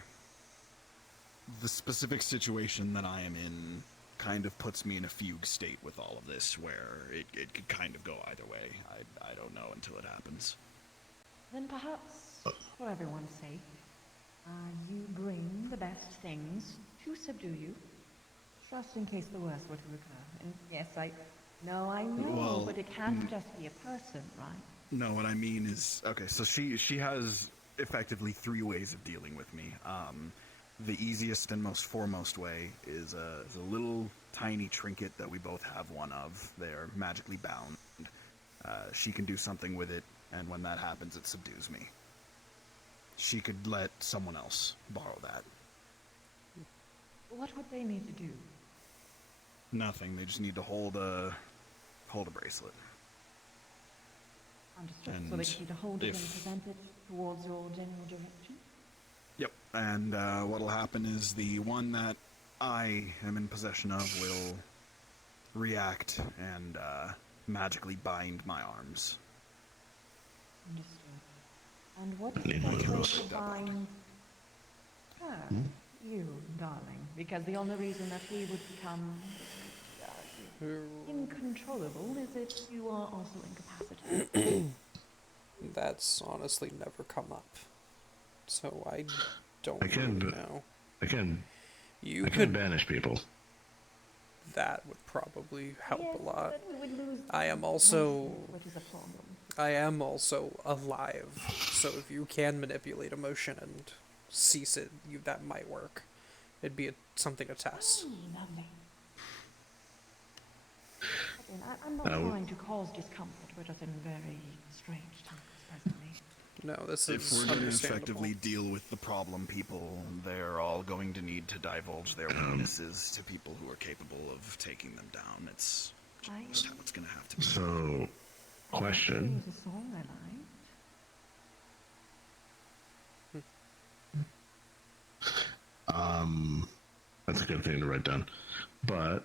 specific situation that I am in kind of puts me in a fugue state with all of this, where it could kind of go either way. I don't know until it happens. Then perhaps, for everyone's sake, you bring the best things to subdue you, Just in case the worst were to occur. And yes, No, I know, Well, but it can't just be a person, right? No, what I mean is, okay, so she has effectively 3 ways of dealing with me. The easiest and most foremost way is a little tiny trinket that we both have one of. They're magically bound. She can do something with it, and when that happens, it subdues me. She could let someone else borrow that. What would they need to do? Nothing. They just need to hold a bracelet. Understood. And So they just need to hold it and if- present it towards your general direction? Yep. And what'll happen is the one that I am in possession of will react and magically bind my arms. Understood. And what is Need the one of best way those. to bind her, you, darling? Because the only reason that we would become incontrollable is if you are also incapacitated. That's honestly never come up. So I don't I can, really but know. I can. You I could can banish people. That would probably help Yes, a lot. but we would lose I am also which is a problem. alive, so if you can manipulate emotion and cease it, that might work. It'd be something to test. Lovely. Again, I'm not Oh. trying to cause discomfort. We're just in very strange times presently. No, this If is we're going to understandable. effectively deal with the problem people, they're all going to need to divulge their weaknesses to people who are capable of taking them down. It's just how it's going to have to be. So, question. There's a song I That's a good thing to write down. But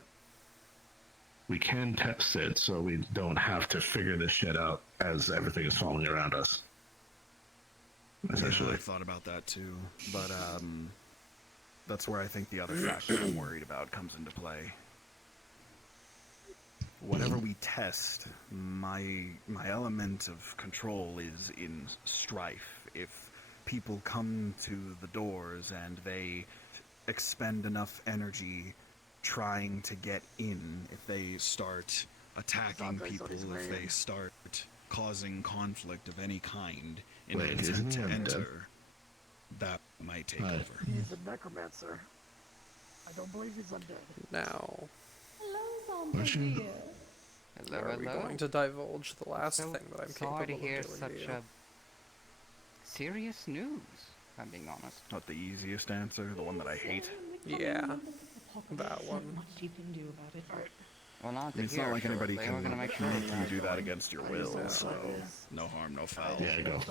we can test it so we don't have to figure this shit out as everything is falling around us. Essentially. Yeah, I thought about that too, but that's where I think the other factor I'm worried about comes into play. Whatever we test, my element of control is in strife. If people come to the doors and they expend enough energy trying to get in, if they start attacking people, if they start causing conflict of any kind in an Wait, intent to isn't he undead? enter, that might take Right. over. He's a necromancer. I don't believe he's undead. Now, Aren't you? Hello, are we hello. going to divulge the last So thing that I'm sorry to capable hear of doing such to you? a serious news, if I'm being honest. Not the easiest answer, the one that I hate. Yeah, that one. Much you can do about it. Well, not I to mean, it's hear, not like anybody surely. can, We're gonna make sure of that. do that against your will, so no harm, no foul. Yeah, go.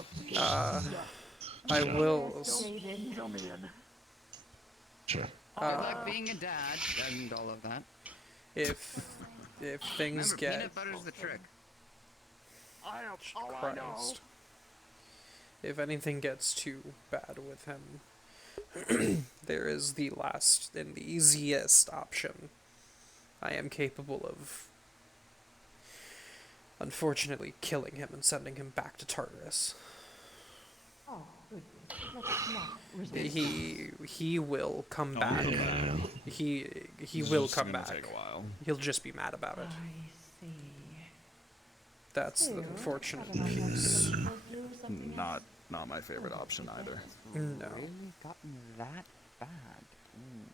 I will. Fill me in. Sure. Good luck being a dad and all of that. If things Remember, get peanut butter's the trick. Christ. If anything gets too bad with him, there is the last and the easiest option. I am capable of, unfortunately, killing him and sending him back to Tartarus. Oh, good. Let's not resort. He will come Oh, back. Yeah. He It's will just come gonna back. take a while. He'll just be mad about it. I see. That's the Here, unfortunate haven't I got piece. to do something else? Not my favorite option either. No. Really gotten that bad?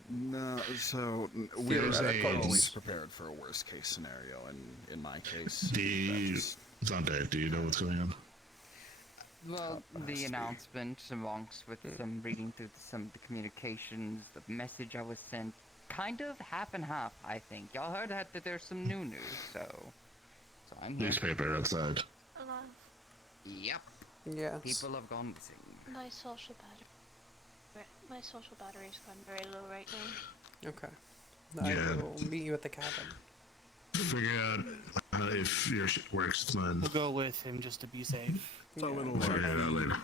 No, so we're Theoretical. always prepared for a worst case scenario, and in my case, Do you, that just- Zante, do you know what's going on? Well, has to the be. announcement amongst with some reading through some of the communications, the message I was sent, kind of half and half, I think. Y'all heard that there's some new news, so I'm here. Newspaper outside. Alive. Yep. Yes. People have gone missing. My social battery. My social battery's gone very low right now. Okay. I Yeah. will meet you at the cabin. Figure out if your shit works, then We'll go with him just to be safe. So Yeah. it'll figure it out later.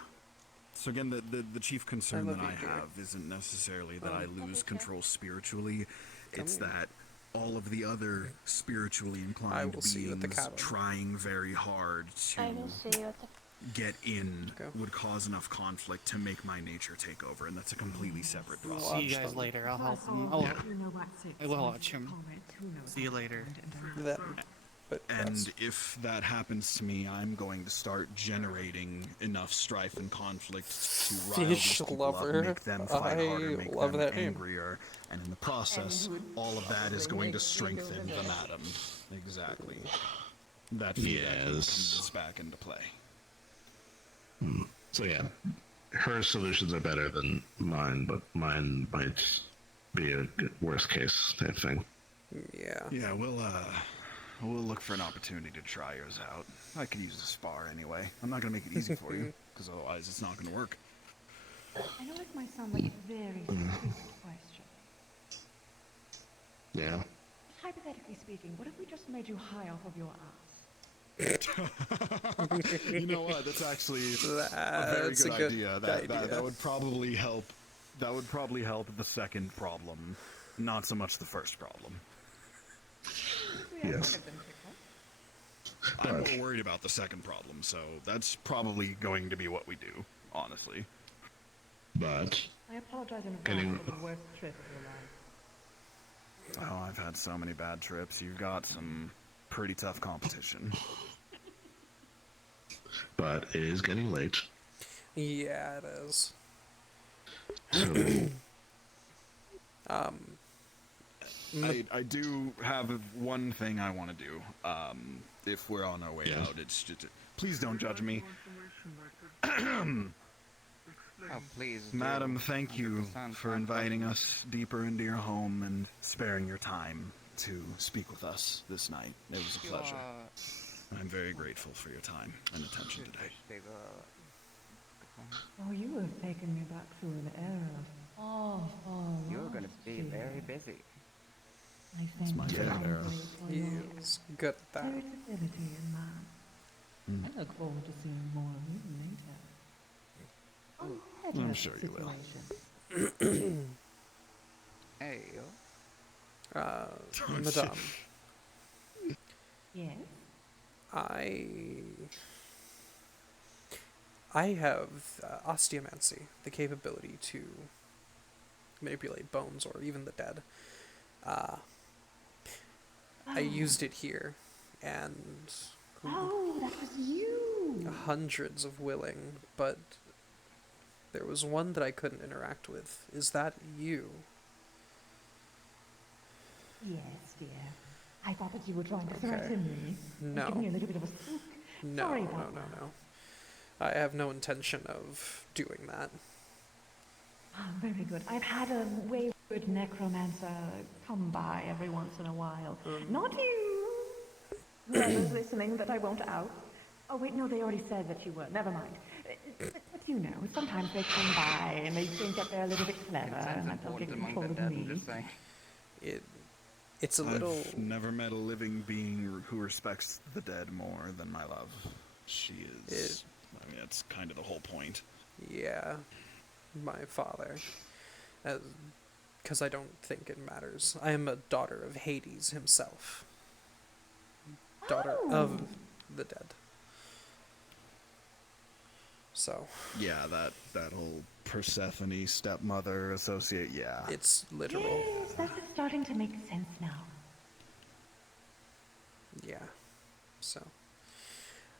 So again, the chief concern love that I you, dear. have isn't necessarily that I Love lose you too. control spiritually. It's Come here. that all of the other spiritually inclined will see you at the beings cabin. trying very hard I will to see you at the. get in would cause enough conflict to make my nature take over, and that's a completely separate process. See you guys later. I'll help him. I will watch him. See you later. And if that happens to me, I'm going to start generating enough strife and conflict to rile these Fish people up, lover. make them fight harder, make love them that name. angrier, and in the process, all of that is going to strengthen the madam. Exactly. That comes back into play. So yeah, her solutions are better than mine, but mine might be a worst case type thing. Yeah. Yeah, we'll look for an opportunity to try yours out. I could use a spar anyway. I'm not gonna make it easy for you, because otherwise it's not gonna work. I know this might sound like a very stupid question. Yeah. Hypothetically speaking, what if we just made you high off of your ass? You know what? That's actually a very good idea. That would probably help. That would probably help the second problem, not so much the first problem. Yes. I'm more worried about the second problem, so that's probably going to be what we do, honestly. But I apologize in advance for the worst trip of your life. Oh, I've had so many bad trips. You've got some pretty tough competition. But it is getting late. Yeah, it is. So, I do have one thing I want to do. If we're on our way out, it's just please don't judge me. Oh, please. Madam, thank you 100% for inviting us deeper into your home and sparing your time to speak with us this night. It was a pleasure. I'm very grateful for your time and attention today. Oh, you have taken me back through an era. Oh, You're gonna be very busy. I thank my you favorite era. for He your is good at that. irritability in man. I look forward to seeing more of you later. I'm sure you will. Hey, Madame. Yes? I have osteomancy, the capability to manipulate bones or even the dead. I used it here, and Oh, that was you! hundreds of willing, but there was one that I couldn't interact with. Is that you? Yes, dear. I thought that you were trying to threaten me. No. Give me a little bit of a spook. No, Sorry no, about no, that. no. I have no intention of doing that. Ah, very good. I've had a wayward necromancer come by every once in a while. Not you! Whoever's listening that I won't out. Oh, wait, no, they already said that you were. Never mind. But you know, sometimes they come by and they think that they're a little bit clever and that they'll get control of me. It's a little... I've never met a living being who respects the dead more than my love. She is... I mean, that's kind of the whole point. Yeah, my father. Because I don't think it matters. I am a daughter of Hades himself. Daughter of the dead. So... Yeah, that whole Persephone stepmother associate, yeah. It's literal. Yes, that is starting to make sense now. Yeah. So...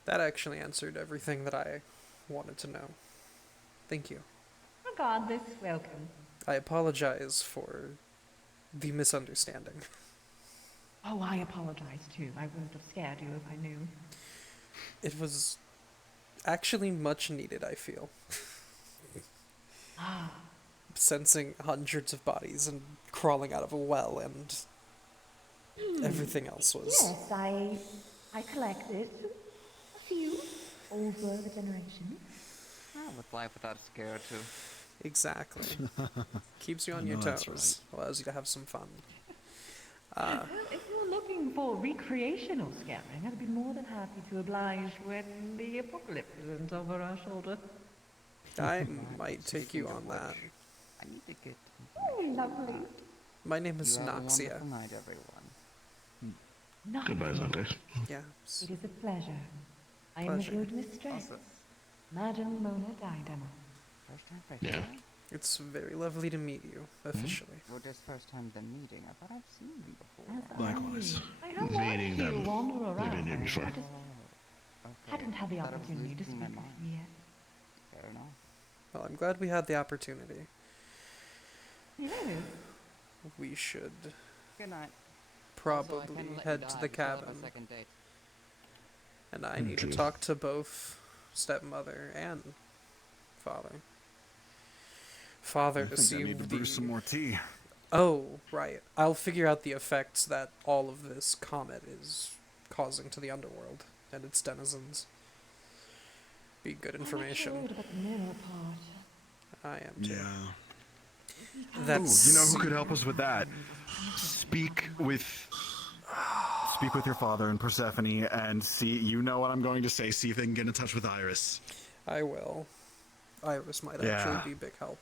that actually answered everything that I wanted to know. Thank you. Regardless, welcome. I apologize for the misunderstanding. Oh, I apologize too. I wouldn't have scared you if I knew. It was actually much needed, I feel. Sensing hundreds of bodies and crawling out of a well and everything else was... Yes, I collected a few over the generations. With life without a scare or two. Exactly. Keeps you on your No, that's toes. Allows you to have some fun. Well, if you're looking for recreational scaring, I'd be more than happy to oblige when the apocalypse isn't over our shoulder. I might take you on that. I need to get... Oh, lovely. My name is You have a Noxia. wonderful night, everyone. Goodbye, Zonda. Yeah. It is a pleasure. I am the Pleasure. good mistress. Madam Mona Diadem. First time for Yeah. him? It's very lovely to meet you, officially. Well, just first time the meeting. I thought I've seen them before. As Likewise. I have Meeting watched you them. wander They've been around. here before. I just hadn't had the Thought I was opportunity to losing my speak with mind. you yet. Fair enough. Well, I'm glad we had the opportunity. Yes. We should Good night. probably Also, I kinda let you head die. to the We still have a cabin. second date. And I need to True. talk to both stepmother and father. Father I to think see I need to brew some more tea. Oh, right. I'll figure out the effects that all of this comet is causing to the underworld and its denizens. Be good I'm information. actually worried about the mirror part. I am too. Yeah. That's Ooh, you know who could help us with that? Speak with your father and Persephone and see, you know what I'm going to say, see if they can get in touch with Iris. I will. Iris might Yeah. actually be big help.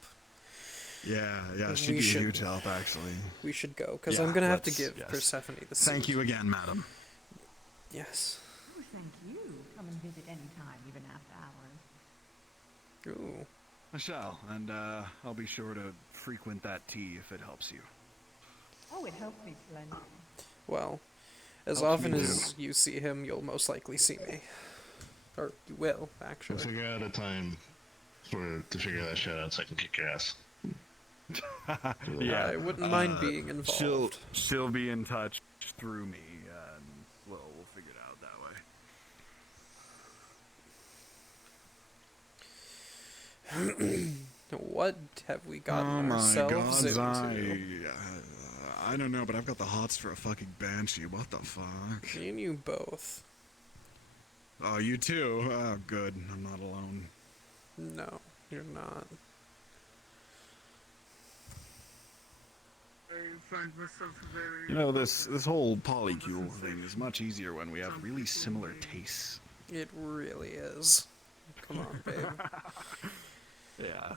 Yeah, she'd We be a should- huge help, actually. We should go, because Yeah, I'm going to have to let's- give yes. Persephone the Thank seat. you again, madam. Yes. Oh, thank you. Come and visit any time, even after hours. Ooh. I shall, and I'll be sure to frequent that tea if it helps you. Oh, it helped me plenty. Well, as Helps often me as you see him, you'll most likely see me. Or you will, We'll actually. figure out a time to figure that shit out so I can kick your ass. I wouldn't mind being involved. She'll be in touch through me, and we'll figure it out that way. What have we gotten Oh my ourselves God, into? I don't know, but I've got the hots for a fucking banshee. What the fuck? Me and you both. Oh, you too? Oh, good. I'm not alone. No, you're not. I find myself very. You know, this whole polycule thing is much easier when we have really similar tastes. It really is. Come on, babe. Yeah.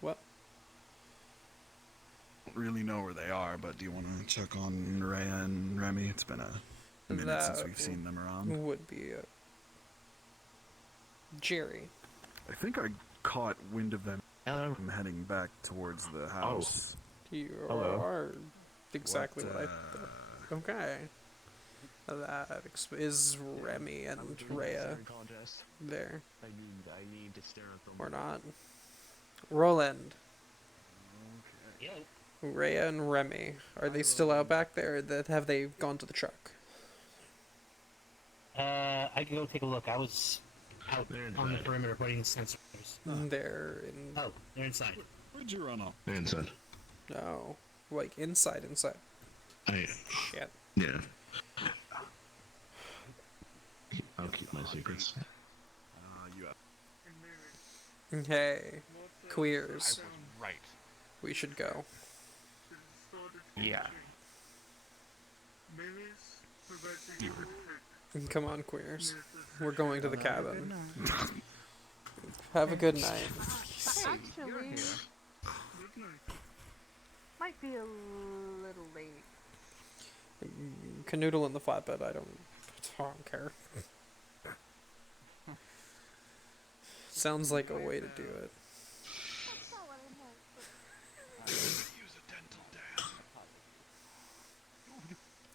What? Don't really know where they are, but do you want to check on Rhea and Remy? It's been a minute since we've seen them around. Would be a Jerry. I think I caught wind of them heading back towards the house. You Hello. are exactly what, I What, thought. Okay. That is Remy and Rhea there. I need to stare at them. Or not. Roland. Yo. Rhea and Remy. Are they still out back there? Have they gone to the truck? I can go take a look. I was out on the perimeter putting sensors. They're in. Oh, they're inside. Where'd you run off? They're inside. No. Like inside. Shit. Yeah. I'll keep my secrets. Hey. Queers. I was right. We should go. Yeah. Come on, queers. We're going to the cabin. Have a good night. Actually, might be a little late. Canoodle in the flatbed. I don't care. Sounds like a way to do it.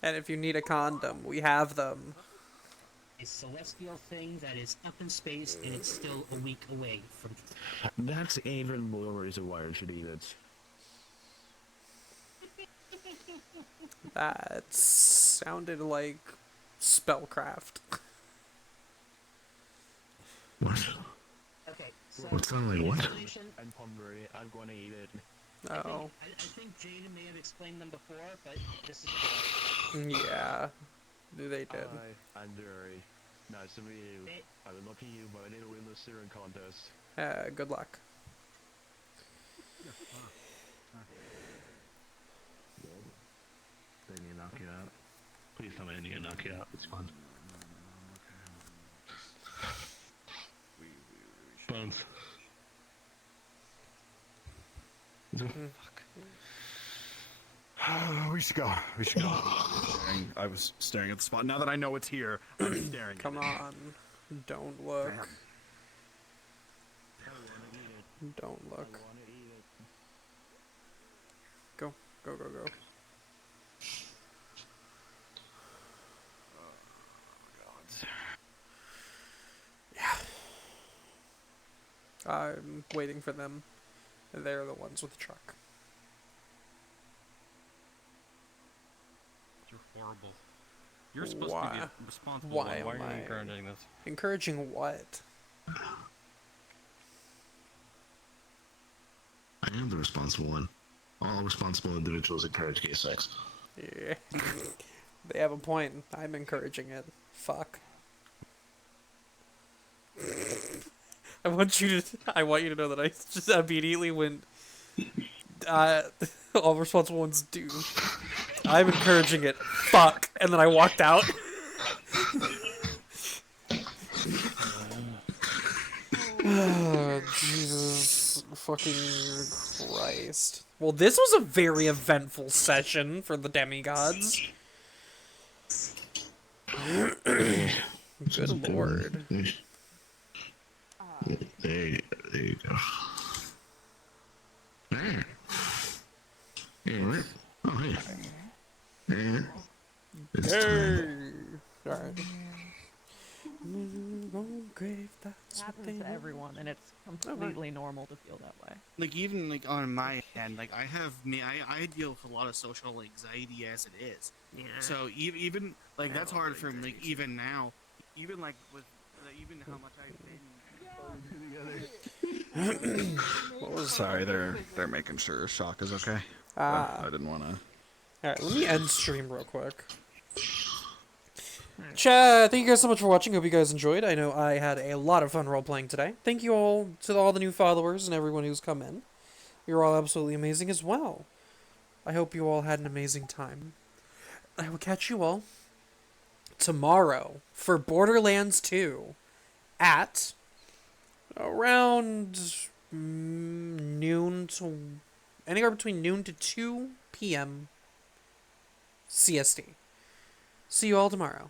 And if you need a condom, we have them. A celestial thing that is up in space and it's still a week away from. That's even more reason why I should eat it. That sounded like spellcraft. What? Okay, so. What sounded like what? I'm hungry. I'm going to eat it. Oh. I think Jaden may have explained them before, but this is. Yeah. They did. Hi, I'm Jerry. Nice to meet you. I'm lucky you, but I need to win the steering contest. Good luck. They need to knock you out. Please tell me I need to knock you out. It's fun. Bones. We should go. I was staring at the spot. Now that I know it's here, I'm staring. Come on. Don't look. Don't look. Go, go, go, go. Yeah. I'm waiting for them. They're the ones with the truck. You're horrible. You're supposed to be the responsible one. Why are you encouraging this? Encouraging what? I am the responsible one. All responsible individuals encourage gay sex. Yeah. They have a point. I'm encouraging it. Fuck. I want you to know that I just immediately went all responsible ones do. I'm encouraging it. Fuck. And then I walked out. Oh, Jesus fucking Christ. Well, this was a very eventful session for the demigods. Good lord. There you go. There. Hey, what? Oh, hey. Hey. It's time. Alright. Happens to everyone, and it's completely normal to feel that way. Like even like on my end, like I deal with a lot of social anxiety as it is. Yeah. So even like that's hard for me. Like even now, even like with even how much I've been. What was? Sorry, they're making sure Shock is okay. I didn't want to. Alright, let me end stream real quick. Chat, thank you guys so much for watching. Hope you guys enjoyed. I know I had a lot of fun role-playing today. Thank you all to all the new followers and everyone who's come in. You're all absolutely amazing as well. I hope you all had an amazing time. I will catch you all tomorrow for Borderlands 2 at around noon to anywhere between noon to 2 p.m. CST. See you all tomorrow.